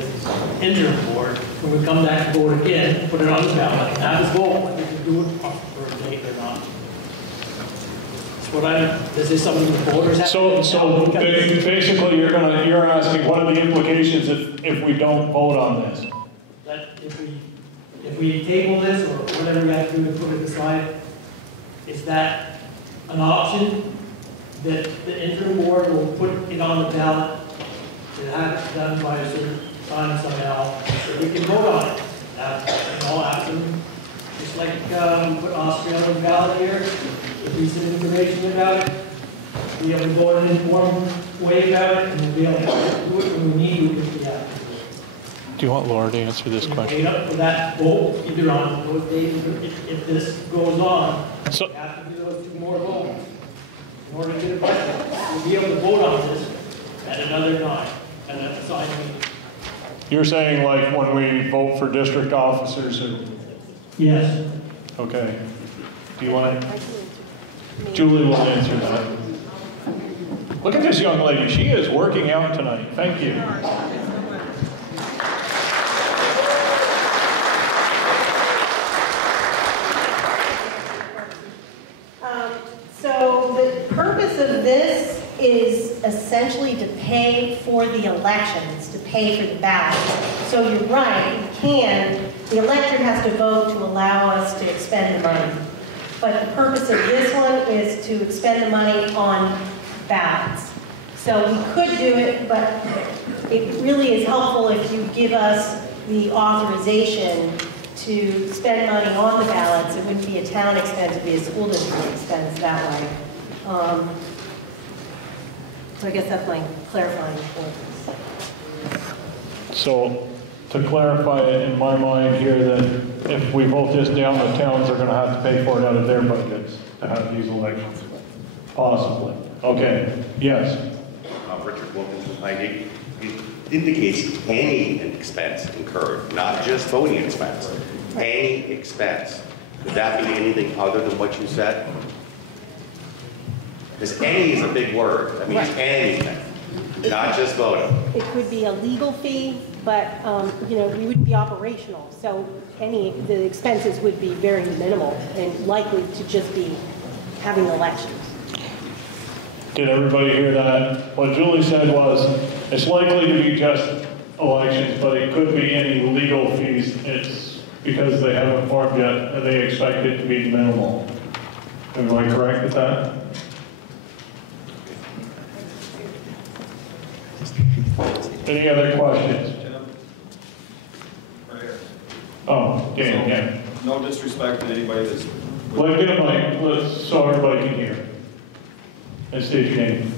interim board, when we come back and vote again, put it on the ballot and have us vote whether we do it for a date or not? Is this something the voters have? So basically, you're asking what are the implications if we don't vote on this? That if we table this or whatever we have to do to put it aside, is that an option that the interim board will put it on the ballot to have it done by a certain time somehow, so we can vote on it? After, just like we put Austria on the ballot here, if we send information about it, be able to vote in an informed way about it, and we'll be able to do it when we need to if we have to. Do you want Laura to answer this question? Wait up for that vote, either on those days, or if this goes on, so, we have to do those 2 more votes. In order to get a budget, we'll be able to vote on this at another time, and at a side meeting. You're saying like when we vote for district officers? Yes. Okay. Do you want to? Julie will answer that. Look at this young lady. She is working out tonight. Thank you. So the purpose of this is essentially to pay for the elections, to pay for the ballots. So you're right, the elector has to vote to allow us to expend the money. But the purpose of this one is to expend the money on ballots. So we could do it, but it really is helpful if you give us the authorization to spend money on the ballots. It wouldn't be a town expense, it would be a school district expense that way. So I guess that's my clarifying point. So to clarify it in my mind here, that if we vote this down, the towns are going to have to pay for it out of their budgets to have these elections. Possibly. Okay. Yes. Richard Wilkins, ID. It indicates any expense incurred, not just voting expense. Any expense. Could that be anything other than what you said? Because any is a big word. That means anything, not just voting. It could be a legal fee, but we wouldn't be operational. So the expenses would be very minimal and likely to just be having elections. Did everybody hear that? What Julie said was, it's likely to be just elections, but it could be any legal fees. It's because they haven't formed yet, and they expect it to be minimal. Am I correct with that? Any other questions? Oh, Dan, yeah. No disrespect to anybody that's... Let get a mic, so everybody can hear. And state your name.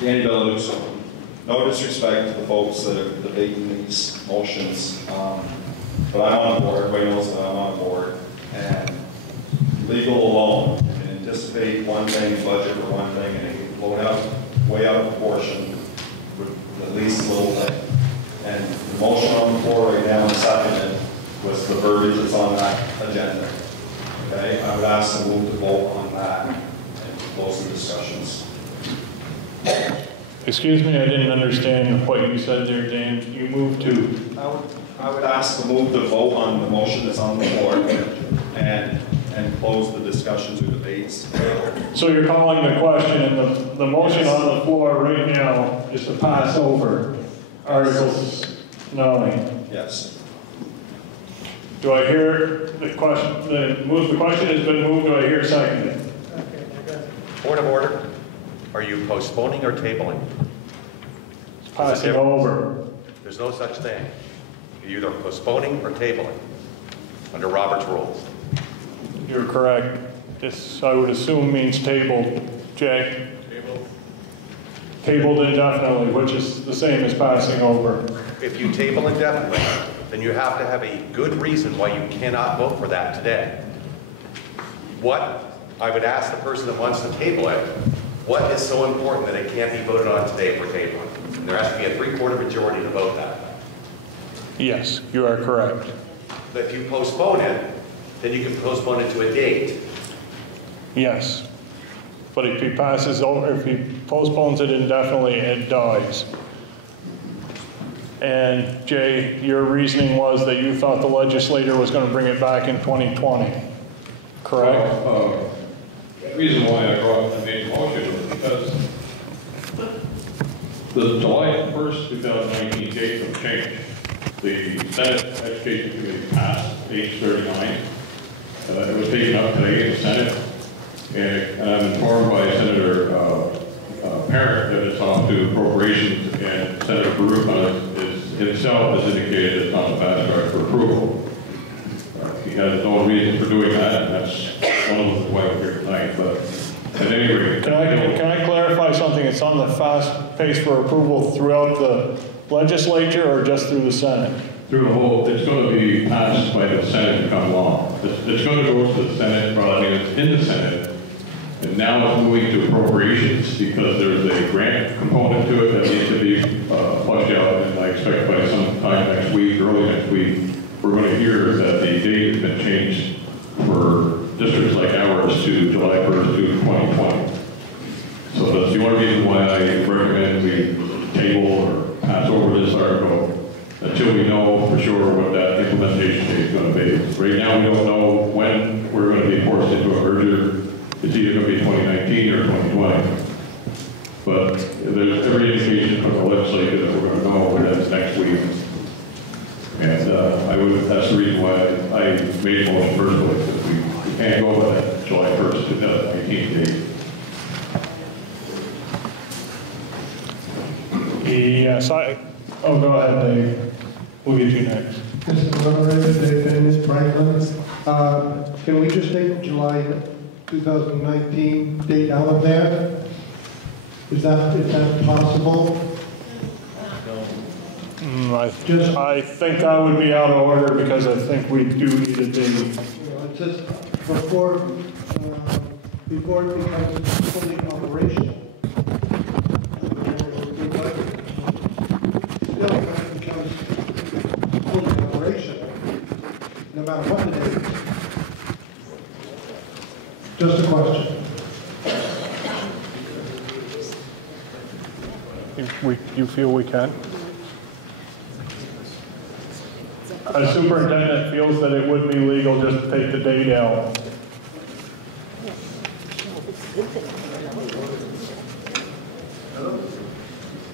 Danny Bellaluso. No disrespect to the folks that are debating these motions, but I'm on board. Everybody knows that I'm on board. And legal alone, you can anticipate one thing, budget for one thing, and it can blow out way out of proportion with the least little thing. And the motion on the floor right now and seconded was the verbiage that's on that agenda. Okay, I would ask to move to vote on that and close the discussions. Excuse me, I didn't understand what you said there, Dan. You moved to? I would ask to move the vote on the motion that's on the floor and close the discussions or debates. So you're calling the question, and the motion on the floor right now is to pass over Articles 9. Yes. Do I hear the question? The question has been moved. Do I hear seconded? Point of order. Are you postponing or tabling? It's passing over. There's no such thing. You're either postponing or tabling under Robert's rules. You're correct. This, I would assume, means tabled. Jay? Tabled. Tabled indefinitely, which is the same as passing over. If you table indefinitely, then you have to have a good reason why you cannot vote for that today. What I would ask the person that wants to table it, what is so important that it can't be voted on today for tabling? And there has to be a 3/4 majority to vote that. Yes, you are correct. But if you postpone it, then you can postpone it to a date. Yes. But if he passes over, if he postpones it indefinitely, it dies. And Jay, your reasoning was that you thought the legislator was going to bring it back in 2020, correct? The reason why I made the motion was because the July 1st, 2019 date will change. The Senate Education Committee passed H39. It was taken up today in the Senate. And I'm informed by Senator Parent that it's off to appropriations, and Senator Baruch himself has indicated it's on the fast track for approval. He has no reason for doing that, and that's one of the reasons why we're here tonight. But at any rate, can I clarify something? It's on the fast pace for approval throughout the legislature or just through the Senate? Through the whole, it's going to be passed by the Senate to come along. It's going to go to the Senate, probably it's in the Senate. And now it's moving to appropriations because there's a grant component to it that needs to be flushed out. And I expect by sometime next week, early next week, we're going to hear that the date has been changed for districts like ours to July 1st to 2020. So that's the only reason why I recommend we table or pass over this article until we know for sure what that implementation date is going to be. Right now, we don't know when we're going to be forced into a merger. It's either going to be 2019 or 2020. But there's every indication from the legislature that we're going to know within next week. And that's the reason why I made a motion first place, that we can't go with that July 1st, 2019 date. Yes, oh, go ahead, Dave. We'll get you next. Mr. Moderator, Dave Dennis, Franklin. Can we just take July 2019 date out of there? Is that possible? I think that would be out of order because I think we do need a date. It's just before it becomes fully operational. Still, when it becomes fully operational, no matter what it is. Just a question. You feel we can? A superintendent feels that it would be legal just to take the date out.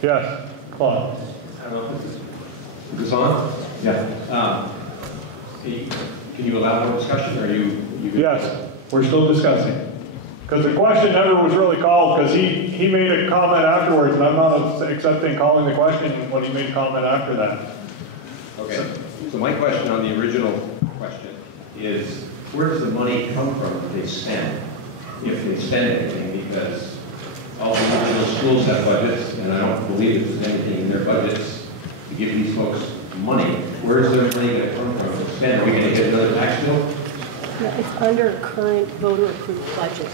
Yes, Claude. I don't know if this is on. Yeah. Can you allow more discussion, or are you? Yes, we're still discussing. Because the question never was really called, because he made a comment afterwards, and I'm not accepting calling the question when he made a comment after that. Okay. So my question on the original question is, where does the money come from if they spend anything? Because all the regional schools have budgets, and I don't believe that there's anything in their budgets to give these folks money. Where is their money going to come from to spend? Are we going to get another tax bill? No, it's under current voter-approved budget.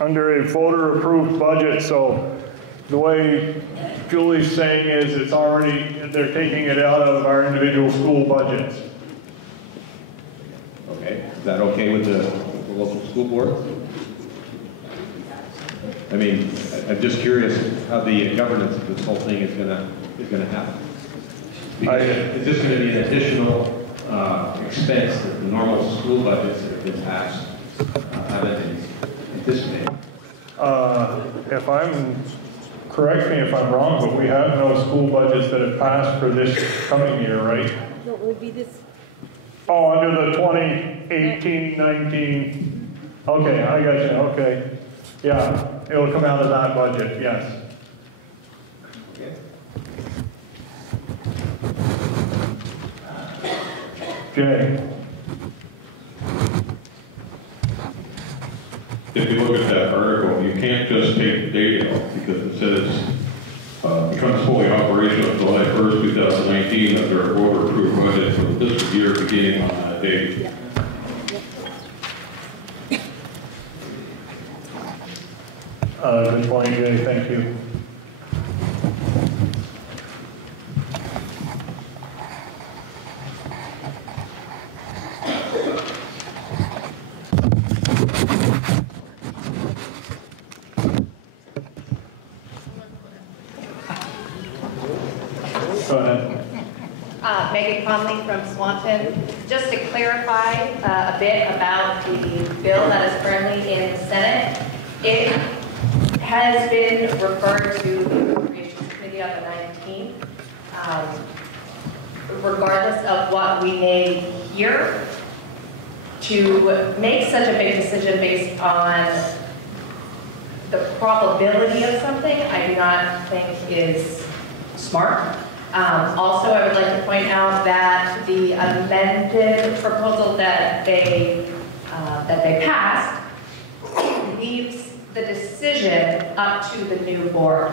Under a voter-approved budget, so the way Julie's saying is it's already, they're taking it out of our individual school budgets. Okay. Is that okay with the local school board? I mean, I'm just curious how the governance of this whole thing is going to happen. Because is this going to be an additional expense that the normal school budgets that have been passed haven't anticipated? If I'm, correct me if I'm wrong, but we have no school budgets that have passed for this coming year, right? No, it would be this. Oh, under the 2018-19. Okay, I got you. Okay. Yeah, it'll come out of that budget, yes. Okay. Jay. If you look at that article, you can't just take the date out because it says becomes fully operational July 1st, 2019 under our board approved budget for the fiscal year beginning on that date. Good point, Jay, thank you. Go ahead. Megan Conley from Swanton. Just to clarify a bit about the bill that is currently in the Senate, it has been referred to the Appropriations Committee on the 19th. Regardless of what we may hear, to make such a big decision based on the probability of something, I do not think is smart. Also, I would like to point out that the amended proposal that they passed leaves the decision up to the new board.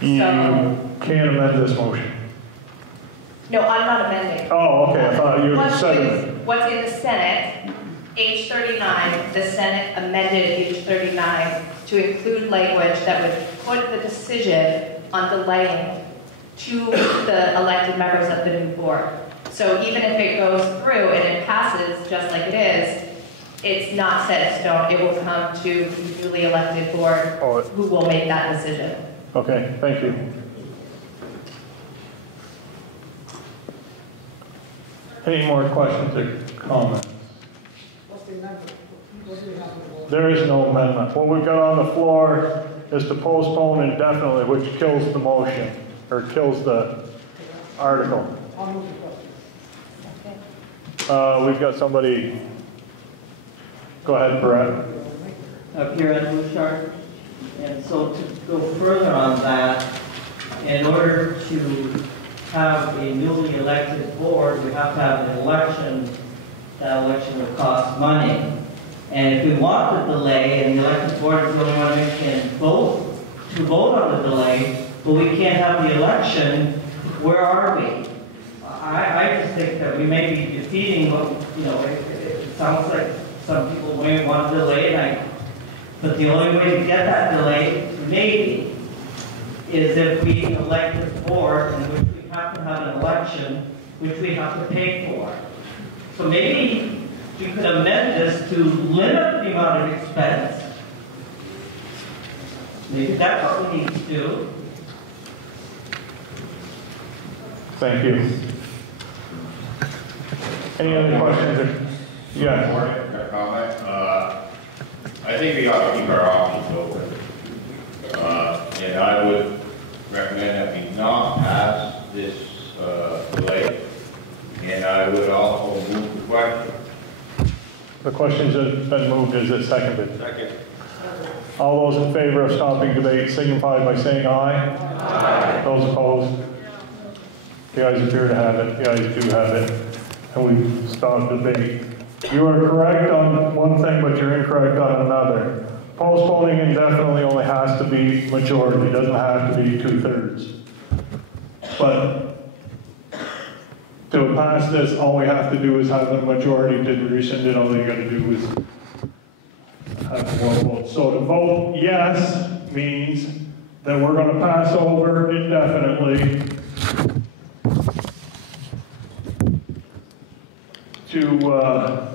You So, can't amend this motion. no, I'm not amending. Oh, okay, I thought you were What's seconding. what's in the Senate, H39, the Senate amended H39 to include language that would put the decision on delaying to the elected members of the new board. So even if it goes through and it passes just like it is, it's not set in stone. It will come to the newly elected board who will make that decision. Okay, thank you. Any more questions or comments? There is no amendment. What we've got on the floor is to postpone indefinitely, which kills the motion, or kills the article. We've got somebody, go ahead, Brett. Pierre Bouchard. And so to go further on that, in order to have a newly elected board, we have to have an election. That election will cost money. And if we want the delay, and the elected board is the only one who can vote on the delay, but we can't have the election, where are we? I just think that we may be defeating what, it sounds like some people may want to delay, but the only way to get that delay, maybe, is if we elect a board in which we have to have an election, which we have to pay for. So maybe we could amend this to limit the amount of expense. Maybe that's what we need to do. Thank you. Any other questions? Yeah. Comment. I think we ought to keep our options open. And I would recommend that we not pass this delay. And I would also move the question. The question's been moved. Is it seconded? Second. All those in favor of stopping debate signify by saying aye. Aye. Those opposed? The ayes appear to have it. The ayes do have it. And we stopped debate. You are correct on one thing, but you're incorrect on another. Postponing indefinitely only has to be majority. It doesn't have to be 2/3. But to pass this, all we have to do is have the majority to rescind it. All you got to do is have one vote. So to vote yes means that we're going to pass over indefinitely to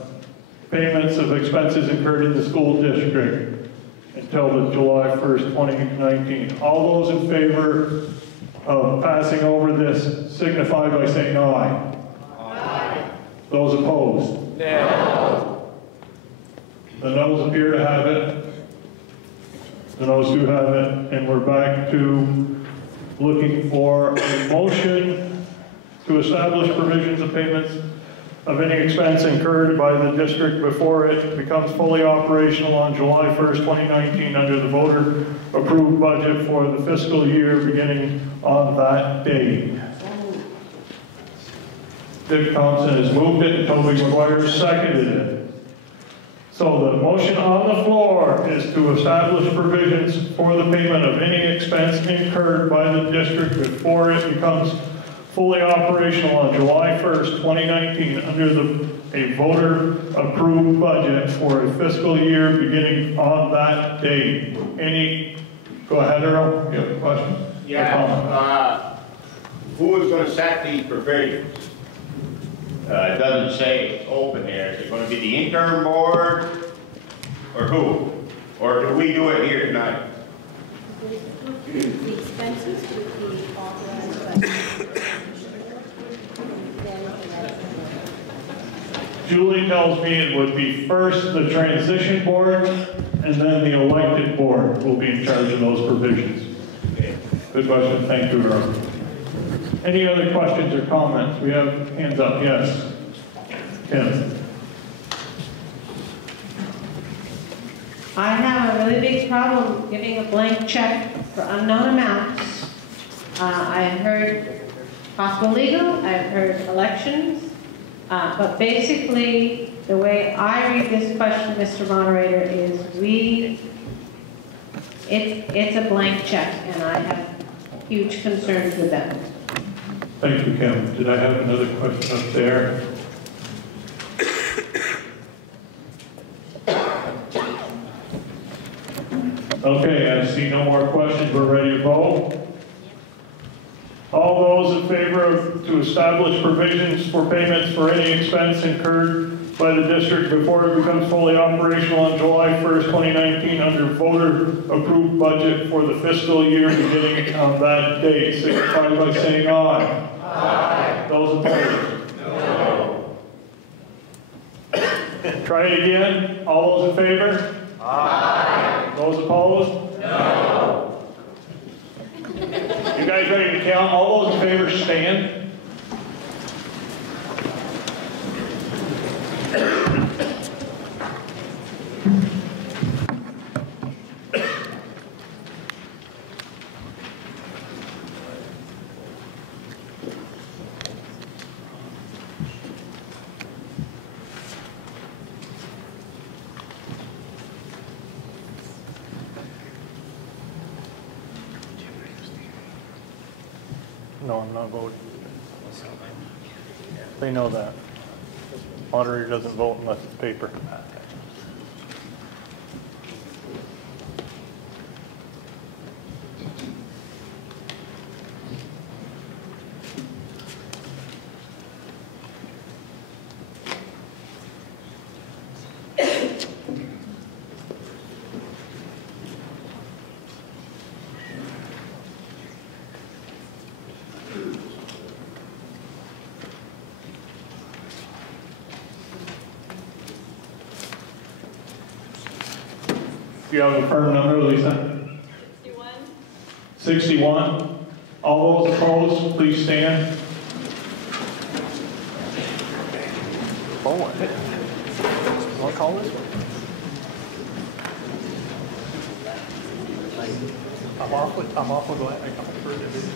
payments of expenses incurred in the school district until the July 1st, 2019. All those in favor of passing over this signify by saying aye. Aye. Those opposed? No. The noes appear to have it. The noes do have it, and we're back to looking for a motion to establish provisions of payments of any expense incurred by the district before it becomes fully operational on July 1st, 2019 under the voter-approved budget for the fiscal year beginning on that date. Dick Thompson has moved it, and Toby McGuire seconded it. So the motion on the floor is to establish provisions for the payment of any expense incurred by the district before it becomes fully operational on July 1st, 2019 under a voter-approved budget for a fiscal year beginning on that date. Go ahead, Earl. You have a question? Yeah, who is going to set these provisions? It doesn't say it's open there. Is it going to be the interim board or who? Or do we do it here tonight? The expenses would be authorized by Julie tells me it would be first the transition board, and then the elected board will be in charge of those provisions. Good question. Thank you, Earl. Any other questions or comments? We have hands up. Yes. Kim. I have a really big problem giving a blank check for unknown amounts. I've heard possible legal, I've heard elections, but basically the way I read this question, Mr. Moderator, is it's a blank check, and I have huge concerns with that. Thank you, Kim. Did I have another question up there? Okay, I see no more questions. We're ready to vote. All those in favor of to establish provisions for payments for any expense incurred by the district before it becomes fully operational on July 1st, 2019 under voter-approved budget for the fiscal year beginning on that date, signify by saying aye. Aye. Those opposed? No. Try it again. All those in favor? Aye. Those opposed? No. You guys ready to count? All those in favor stand. No, I'm not voting. They know that. Moderator doesn't vote unless it's paper. Do you have a firm number, Lisa? 61. 61. All those opposed, please stand. Want to call this? I'm off with what I come for division.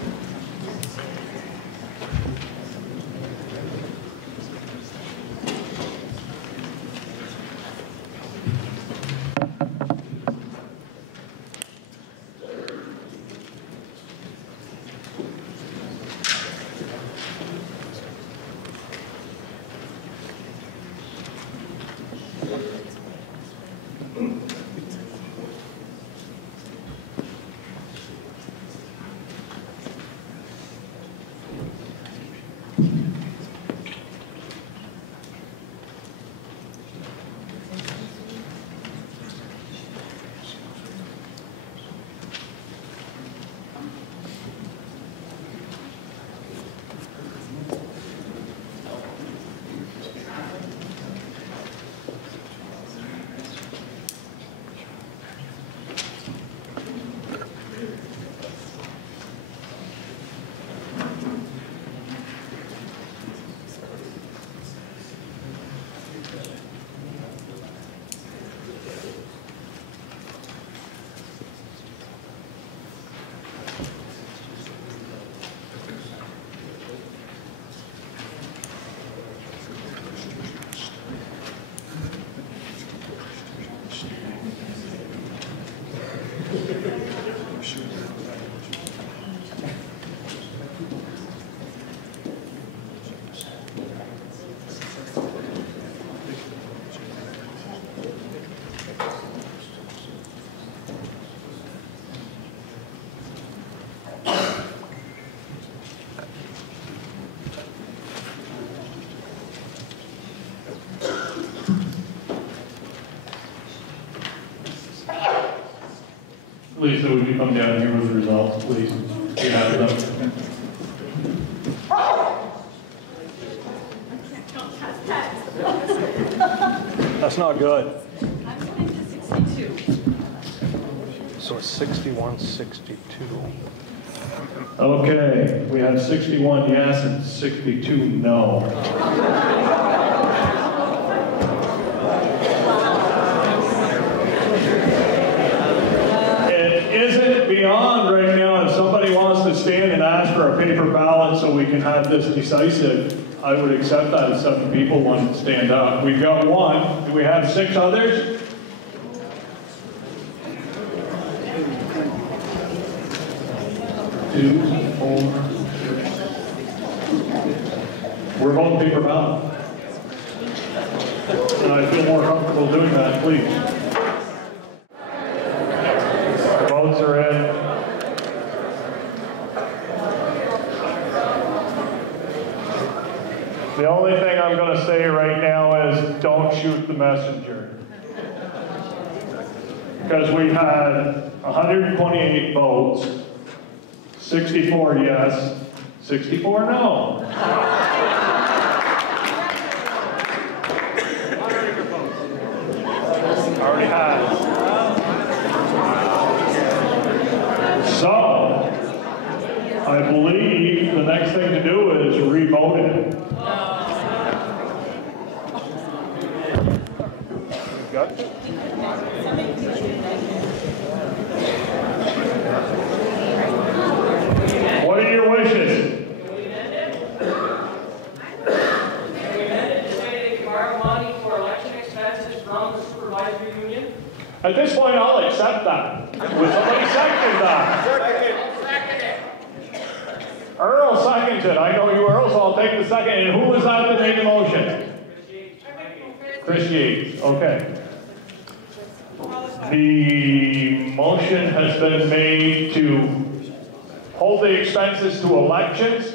Lisa, would you come down here with the results, please? You have them. That's not good. So it's 61, 62. Okay, we have 61 yes and 62 no. It isn't beyond right now. If somebody wants to stand and ask for a paper ballot so we can have this decisive, I would accept that if 7 people want to stand up. We've got 1. Do we have 6 others? Two, 4. We're voting paper ballot. And I feel more comfortable doing that, please. The votes are in. The only thing I'm going to say right now is don't shoot the messenger. Because we had 128 votes, 64 yes, 64 no. Already has. So, I believe the next thing to do is re-vote it. Got it? What are your wishes? At this point, I'll accept that. Would somebody second that? Earl seconds it. I know you, Earl, so I'll take the second. And who was that that made the motion? Chris Yates. Okay. The motion has been made to hold the expenses to elections.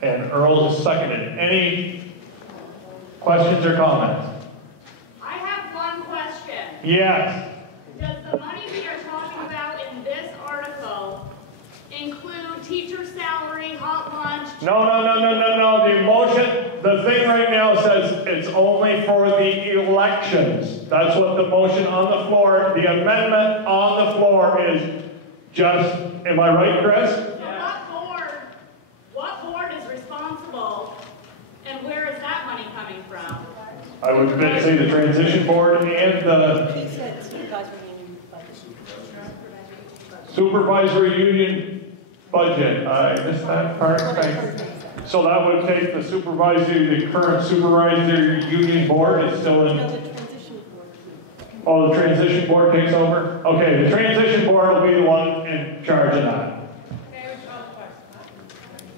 And Earl has seconded. Any questions or comments? I have one question. Yes. Does the money we are talking about in this article include teacher salary, hot lunch? No. The motion, the thing right now says it's only for the elections. That's what the motion on the floor, the amendment on the floor is just, am I right, Chris? So what board is responsible, and where is that money coming from? I would say the transition board and the supervisory union budget. I missed that part. Thanks. So that would take the current supervisory union board is still in. Oh, the transition board takes over? Okay, the transition board will be the one in charge of that.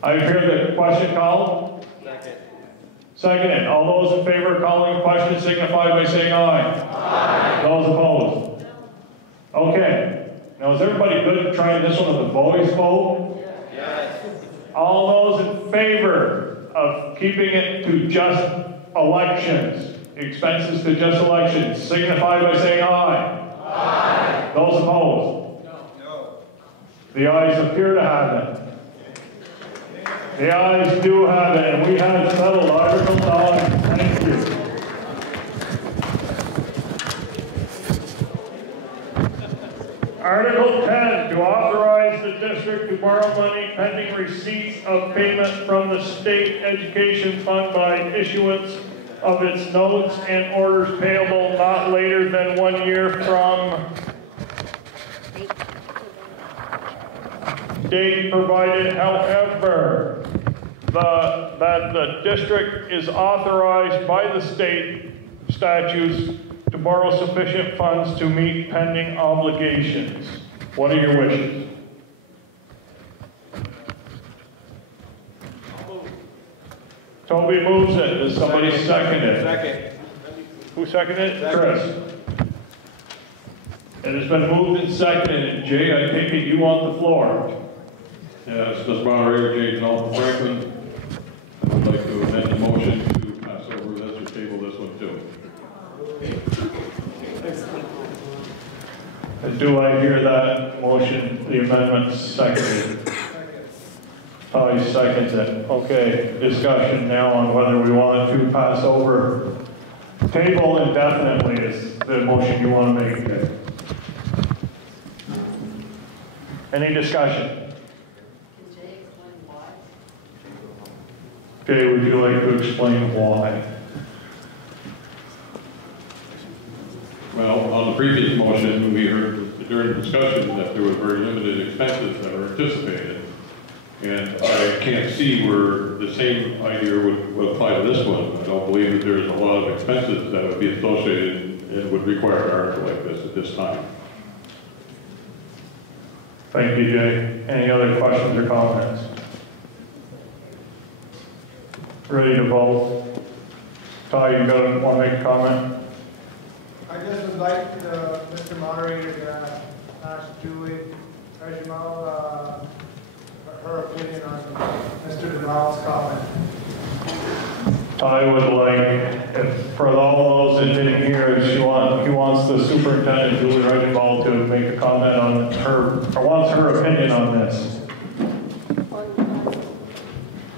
I hear the question called. Seconded. All those in favor of calling the question signify by saying aye. Aye. Those opposed? Okay. Now, is everybody good at trying this one with a voice vote? Yes. All those in favor of keeping it to just elections, expenses to just elections, signify by saying aye. Aye. Those opposed? No. The ayes appear to have it. The ayes do have it, and we have settled Article 9. Thank you. Article 10, to authorize the district to borrow money pending receipts of payment from the State Education Fund by issuance of its notes and orders payable not later than 1 year from date provided. However, that the district is authorized by the state statutes to borrow sufficient funds to meet pending obligations. What are your wishes? Toby moves it. Does somebody second it? Second. Who seconded it? Chris. It has been moved and seconded. Jay, I take it you want the floor. Yes, Mr. Moderator, Jay Dalton Franklin. I'd like to amend the motion to pass over this or table this one too. Do I hear that motion, the amendment seconded? Tommy seconds it. Okay, discussion now on whether we want to pass over. Table indefinitely is the motion you want to make here. Any discussion? Okay, would you like to explain why? Well, on the previous motion, we heard during the discussion that there were very limited expenses that were anticipated. And I can't see where the same idea would apply to this one. I don't believe that there's a lot of expenses that would be associated and would require an article like this at this time. Thank you, Jay. Any other questions or comments? Ready to vote? Ty, you want to make a comment? I just would like Mr. Moderator to ask Julie Regimal her opinion on Mr. DeMal's comment. I would like, for all those that didn't hear, he wants the superintendent, Julie Regimal, to make a comment on wants her opinion on this.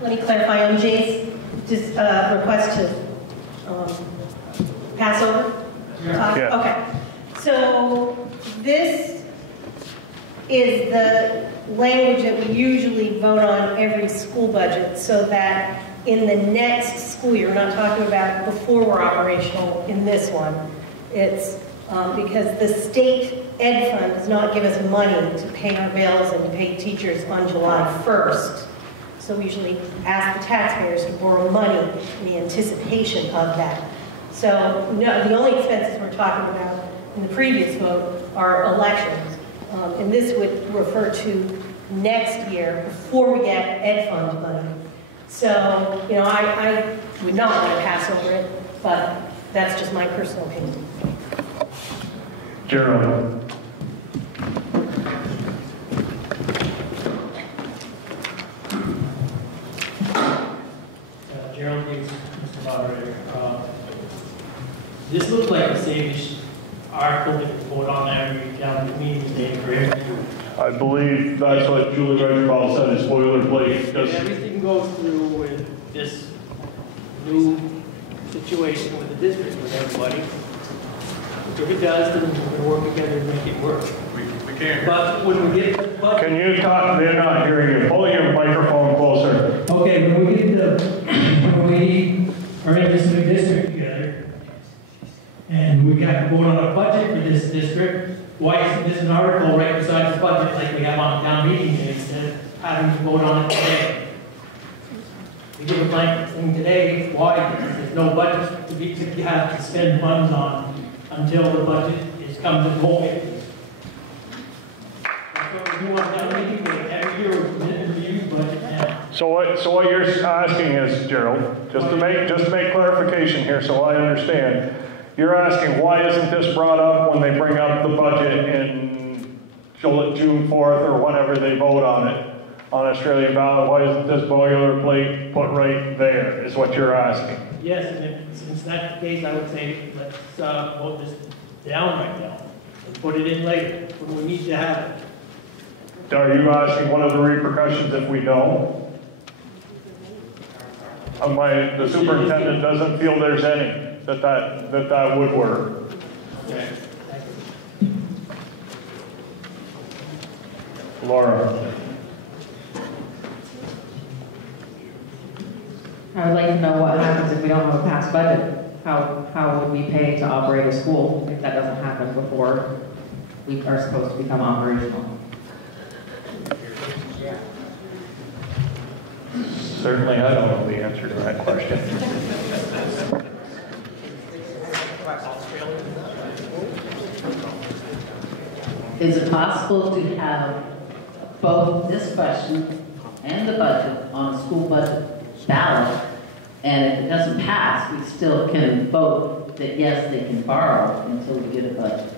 Let me clarify on Jay's request to pass over. Yeah. Okay. So this is the language that we usually vote on every school budget, so that in the next school year, we're not talking about before we're operational in this one, it's because the state ed fund does not give us money to pay our bills and to pay teachers on July 1st. So we usually ask the taxpayers to borrow money in the anticipation of that. So no, the only expenses we're talking about in the previous vote are elections. And this would refer to next year before we get ed fund money. So, you know, I would not want to pass over it, but that's just my personal opinion. Gerald. Gerald Hughes, Mr. Moderator. This looks like a savings article that we vote on every town meeting day for everything. I believe that's what Julie Regimal said is boilerplate. Everything goes through with this new situation with the district, with everybody. If it does, then we're going to work together to make it work. We can't. But when we get the budget... Can you talk? They're not hearing you. Pull your microphone closer. Okay, when we get when we are in this new district together, and we got to vote on a budget for this district, why isn't this an article right beside the budget like we have on town meeting day instead of having to vote on it today? We give a blanket thing today, why? Because there's no budget to have to spend funds on until the budget comes and voted. That's what we do on town meeting day. Every year we review budget now. So what you're asking is, Gerald, just to make clarification here so I understand, you're asking why isn't this brought up when they bring up the budget in June 4th or whenever they vote on it on Australian ballot? Why isn't this boilerplate put right there is what you're asking? Yes, and since that's the case, I would say let's vote this down right now and put it in later when we need to have it. Are you asking what are the repercussions if we don't? The superintendent doesn't feel there's any, that would work. Okay. Laura. I would like to know what happens if we don't have a passed budget. How would we pay to operate a school if that doesn't happen before we are supposed to become operational? Certainly, I don't know the answer to that question. Is it possible to have both this question and the budget on a school budget ballot, and if it doesn't pass, we still can vote that yes, they can borrow until we get a budget?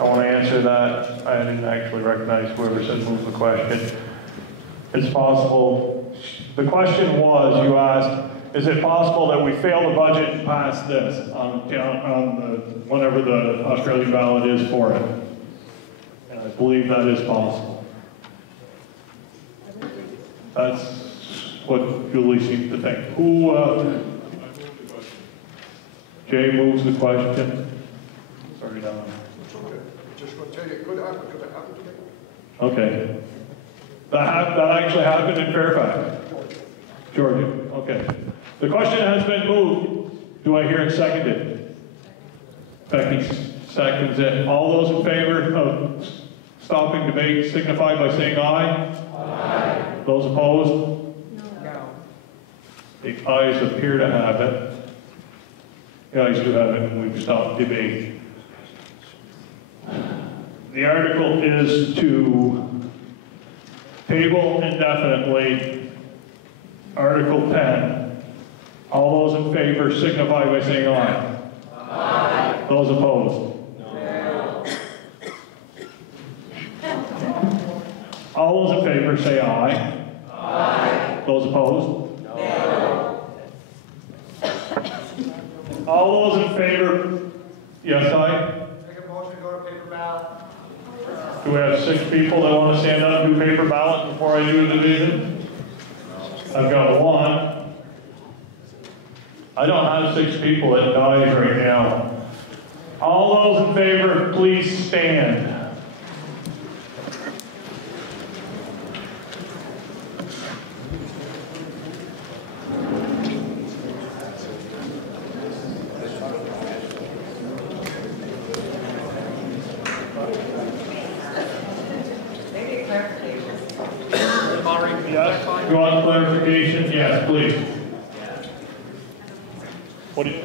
I want to answer that. I didn't actually recognize whoever said move the question. It's possible. The question was, you asked, is it possible that we fail the budget and pass this on whenever the Australian ballot is for it? And I believe that is possible. That's what Julie seems to think. Jay moves the question. Sorry, Don. It's okay. Just going to tell you, it could happen. Could it happen today? Okay. That actually happened in Fairfax, Georgia. Okay. The question has been moved. Do I hear it seconded? Becky seconds it. All those in favor of stopping debate signify by saying aye. Aye. Those opposed? No. The ayes appear to have it. The ayes do have it, and we've stopped debate. The article is to table indefinitely Article 10. All those in favor signify by saying aye. Aye. Those opposed? No. All those in favor say aye. Aye. Those opposed? No. All those in favor, yes, aye? Make a motion to go to paper ballot. Do we have 6 people that want to stand up and do paper ballot before I do the division? I've got 1. I don't have 6 people that dies right now. All those in favor, please stand. Yes, you want clarification? Yes, please. What do you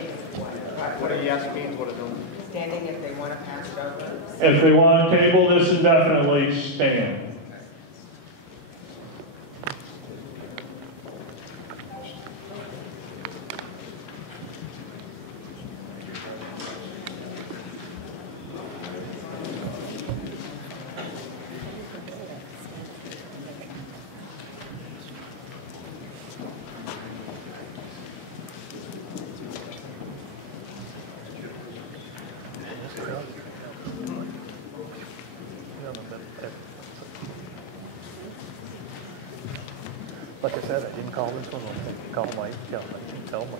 yes means? What is it? Standing if they want to pass it over. If they want to table this indefinitely, stand. Like I said, I didn't call this one, I'll call Mike, tell Mike.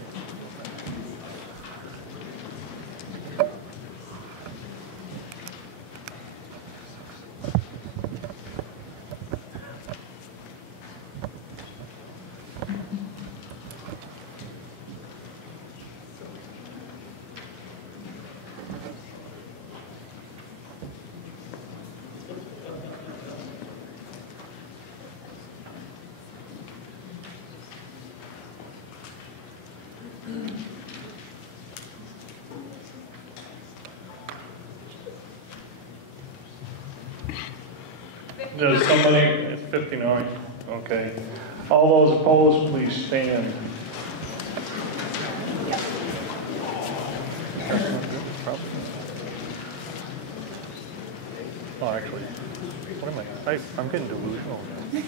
Does somebody, it's 59, okay. All those opposed, please stand. Oh, actually, what am I? I'm getting delusional now.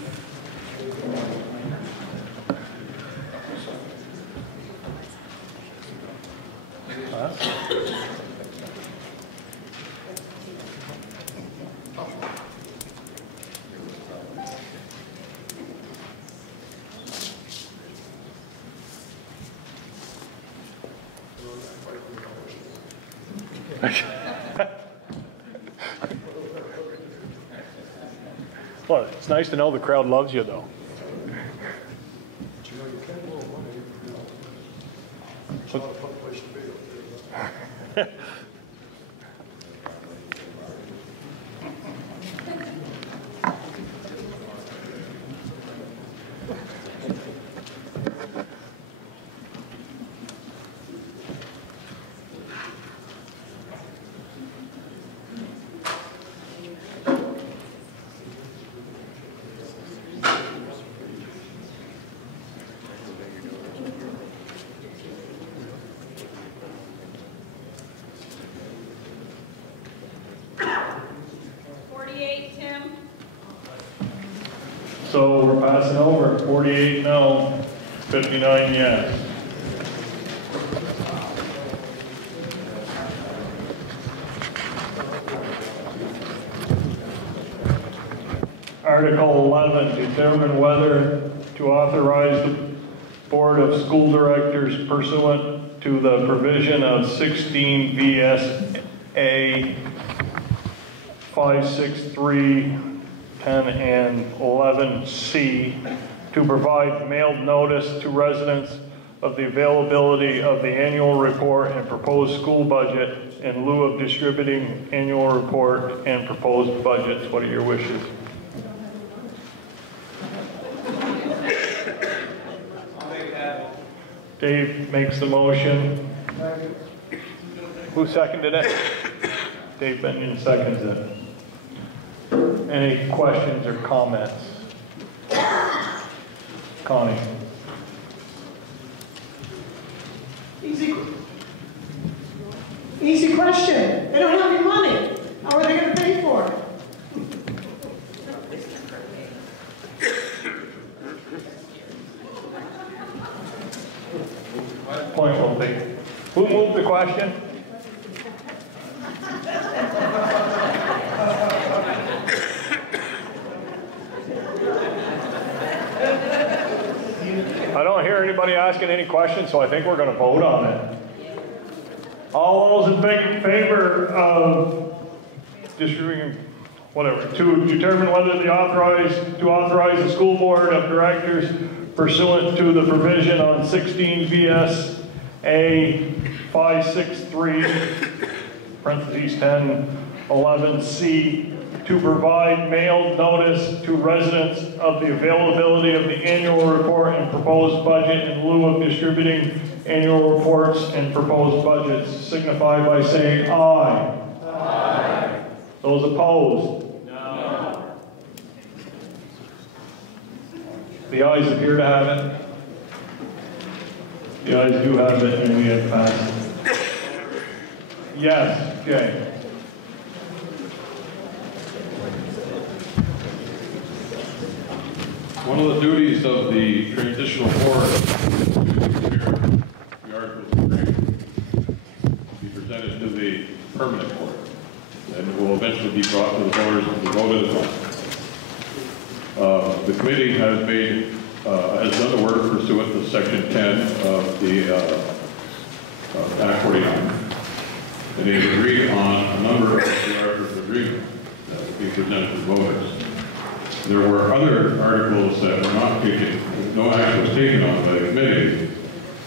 Well, it's nice to know the crowd loves you, though. So we're passing over 48 no, 59 yes. Article 11, determine whether to authorize the Board of School Directors pursuant to the provision of 16 VSA 563, 10, and 11C to provide mailed notice to residents of the availability of the annual report and proposed school budget in lieu of distributing annual report and proposed budgets. What are your wishes? Dave makes the motion. Who seconded it? Dave Benyon seconds it. Any questions or comments? Connie. Easy question. They don't have any money. How are they going to pay for it? Point will be. Who moved the question? I don't hear anybody asking any questions, so I think we're going to vote on it. All those in favor of distributing, whatever, to determine whether to authorize the school board of directors pursuant to the provision on 16 VSA 563, parentheses 10, 11C, to provide mailed notice to residents of the availability of the annual report and proposed budget in lieu of distributing annual reports and proposed budgets, signify by saying aye. Aye. Those opposed? No. The ayes appear to have it. The ayes do have it, and we have passed. Yes, Jay. One of the duties of the transitional board is to prepare the articles of agreement to be presented to the permanent board, and will eventually be brought to the voters and be voted upon. The committee has made has done the work pursuant to Section 10 of the Act 49, and they have agreed on a number of the articles of agreement that will be presented to voters. There were other articles that were not taken, no action was taken on by the committee,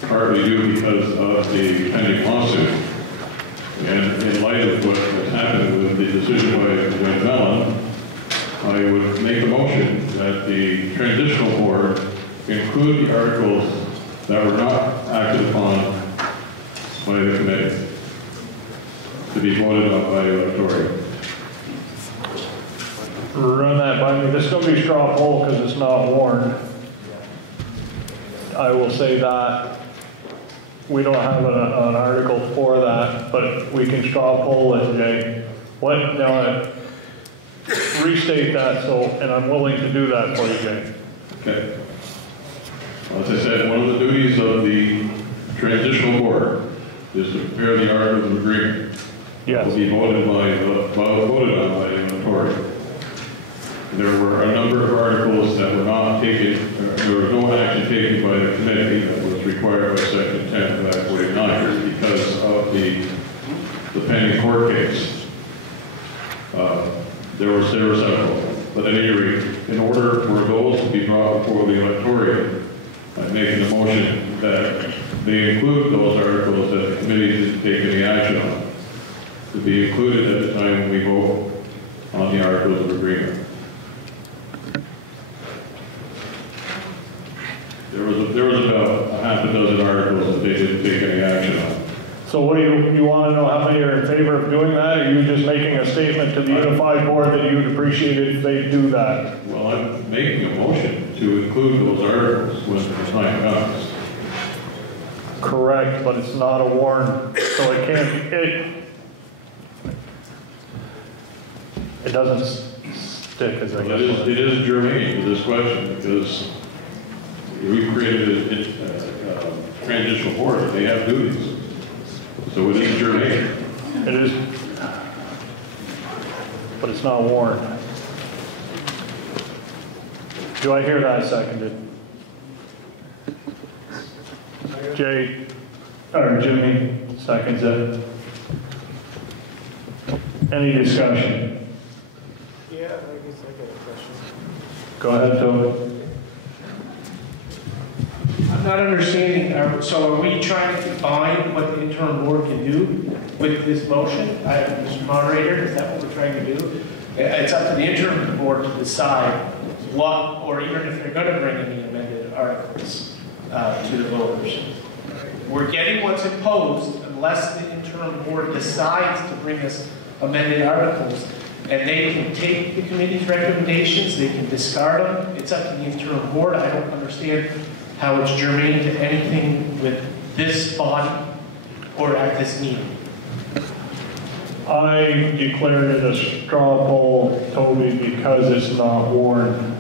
partly due because of the pending lawsuit. And in light of what has happened with the decision by Judge Mellon, I would make a motion that the transitional board include the articles that were not acted upon by the committee to be voted on by the electorate. Run that by me. This is going to be a straw poll because it's not warned. I will say that we don't have an article for that, but we can straw poll it, Jay. Now, restate that, and I'm willing to do that for you, Jay. Okay. As I said, one of the duties of the transitional board is to prepare the articles of agreement. Yes. Will be voted on by the electorate. There were a number of articles that were not taken, there was no action taken by the committee that was required by Section 10 of Act 49 because of the pending court case. There were several. But at any rate, in order for those to be brought before the electorate, I'm making a motion that they include those articles that the committee didn't take any action on, to be included at the time when we vote on the articles of agreement. There was about a half a dozen articles that they didn't take any action on. So what do you want to know how many are in favor of doing that? Or are you just making a statement to the unified board that you would appreciate it if they do that? Well, I'm making a motion to include those articles when the time comes. Correct, but it's not a warrant, so it can't, it doesn't stick as I guess. It is germane to this question because we created a transitional board. They have duties. So it is germane. It is, but it's not warned. Do I hear that seconded? Jay, or Jimmy seconds it. Any discussion? Yeah, I guess I got a question. Go ahead, Toby. I'm not understanding, so are we trying to define what the interim board can do with this motion? Mr. Moderator, is that what we're trying to do? It's up to the interim board to decide what, or even if they're going to bring any amended articles to the voters. We're getting what's imposed unless the interim board decides to bring us amended articles. And they can take the committee's recommendations, they can discard them. It's up to the interim board. I don't understand how it's germane to anything with this body or at this meeting. I declared it a straw poll, Toby, because it's not warned.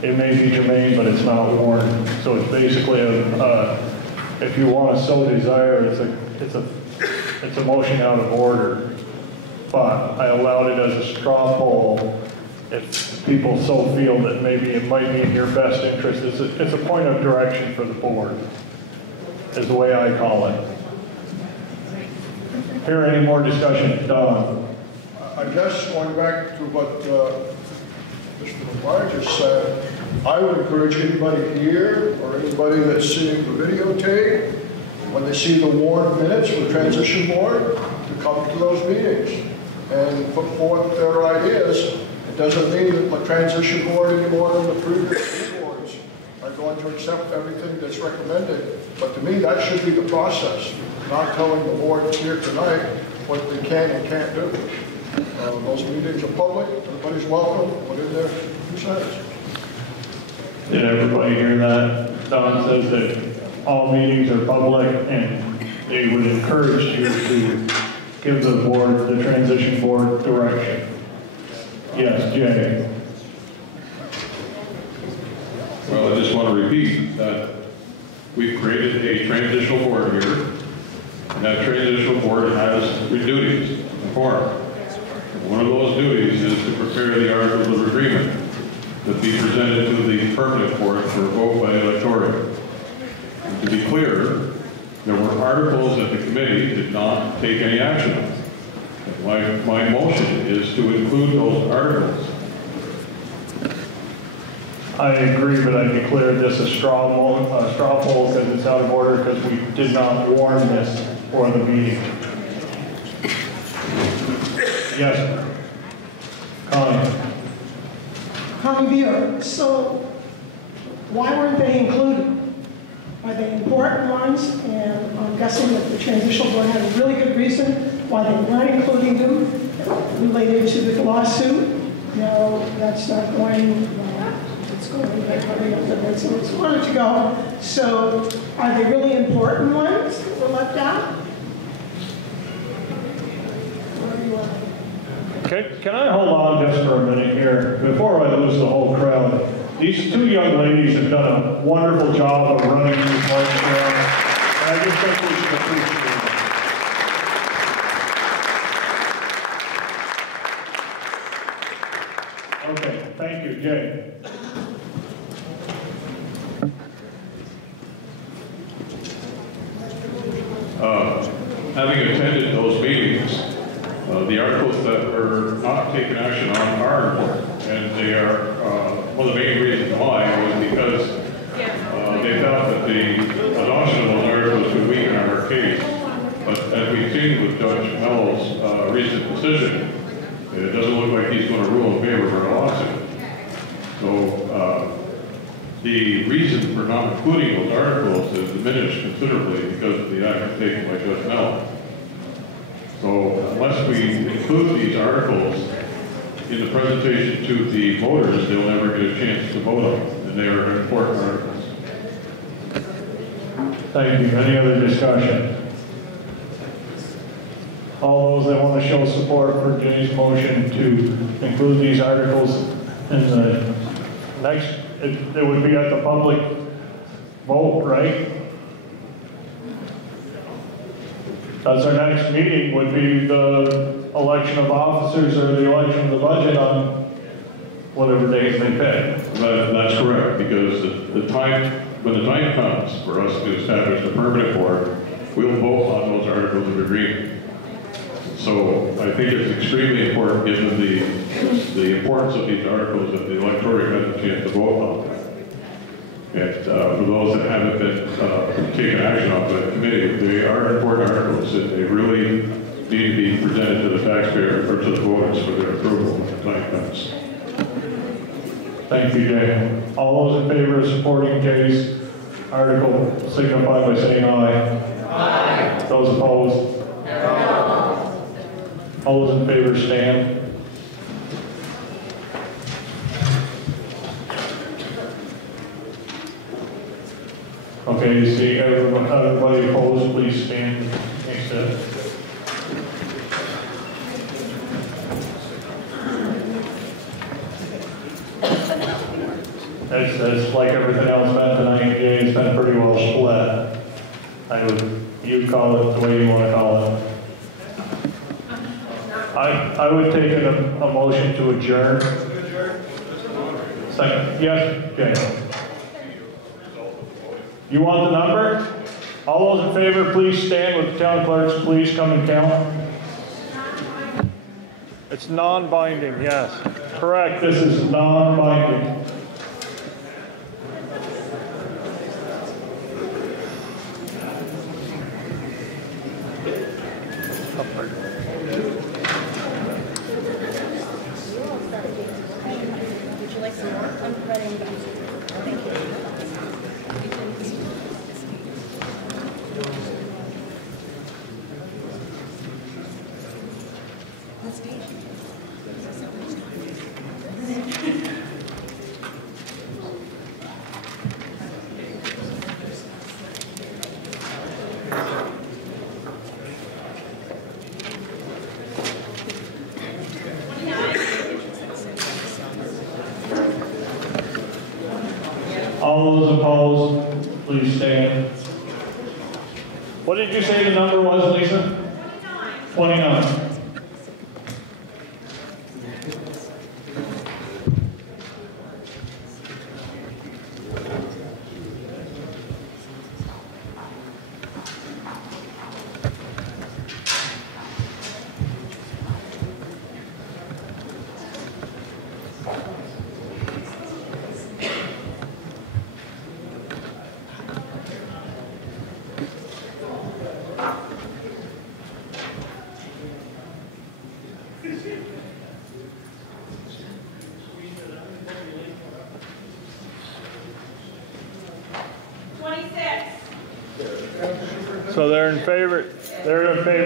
It may be germane, but it's not warned. So it's basically if you want to so desire, it's a motion out of order. But I allowed it as a straw poll if people so feel that maybe it might be in your best interest. It's a point of direction for the board, is the way I call it. Hear any more discussion? Don? I guess going back to what Mr. McGuire just said, I would encourage anybody here or anybody that's seeing the videotape, when they see the warned minutes for the transition board, to come to those meetings and put forth their ideas. It doesn't mean that the transition board any more than the previous boards are going to accept everything that's recommended. But to me, that should be the process, not telling the board here tonight what they can and can't do. Those meetings are public, everybody's welcome, put in their 2 cents. Did everybody hear that? Don says that all meetings are public and they would encourage you to give the board, the transition board, direction. Yes, Jay. Well, I just want to repeat that we've created a transitional board here, and that transitional board has duties and form. One of those duties is to prepare the articles of agreement to be presented to the permanent board for a vote by electorate. And to be clear, there were articles that the committee did not take any action on. My motion is to include those articles. I agree, but I declared this a straw poll because it's out of order because we did not warn this for the meeting. Yes, Connie. Connie Beer, so why weren't they included? Are they important ones? And I'm guessing that the transitional board had a really good reason why they weren't including them related to the lawsuit. No, that's not going, it's going back on the other, so it's wanted to go. So are they really important ones that were left out? Can I hold on just for a minute here before I lose the whole crowd? These 2 young ladies have done a wonderful job of running these lunch around. I just think we should appreciate it. Okay, thank you, Jay. Having attended those meetings, the articles that were not taken action on are important, and they are, one of the main reasons why was because they felt that the adoption of those articles would weaken our case. But as we've seen with Judge Mello's recent decision, it doesn't look like he's going to rule in favor of our lawsuit. So the reason for not including those articles is diminished considerably because of the action taken by Judge Mello. So unless we include these articles in the presentation to the voters, they'll never get a chance to vote on them, and they are important articles. Thank you. Any other discussion? All those that want to show support for Jay's motion to include these articles in the next, it would be at the public vote, right? That's our next meeting, would be the election of officers or the election of the budget on whatever days they pick. That's correct, because when the time comes for us to establish the permanent board, we'll vote on those articles of agreement. So I think it's extremely important, given the importance of these articles, that the electorate has a chance to vote on them. And for those that haven't been taken action on by the committee, they are important articles, and they really need to be presented to the taxpayer or to the voters for their approval when the time comes. Thank you, Jay. All those in favor of supporting Jay's article signify by saying aye. Aye. Those opposed? No. All those in favor stand. Okay, you see everybody opposed, please stand next to it. As like everything else been tonight, Jay, it's been pretty well split. You call it the way you want to call it. I would take a motion to adjourn. Second, yes, Jay. You want the number? All those in favor, please stand with the town clerks. Please come and count. It's non-binding, yes. Correct, this is non-binding. Would you like some more? I'm ready. Thank you. All those opposed, please stand. What did you say the number was, Lisa? 29. So they're in favor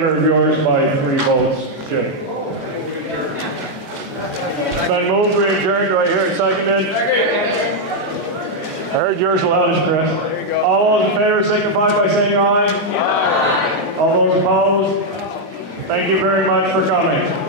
of yours by 3 votes, Jim. Been moved, we adjourned. Do I hear it seconded? I heard yours loudest, Chris. There you go. All those in favor signify by saying aye. Aye. All those opposed? Thank you very much for coming.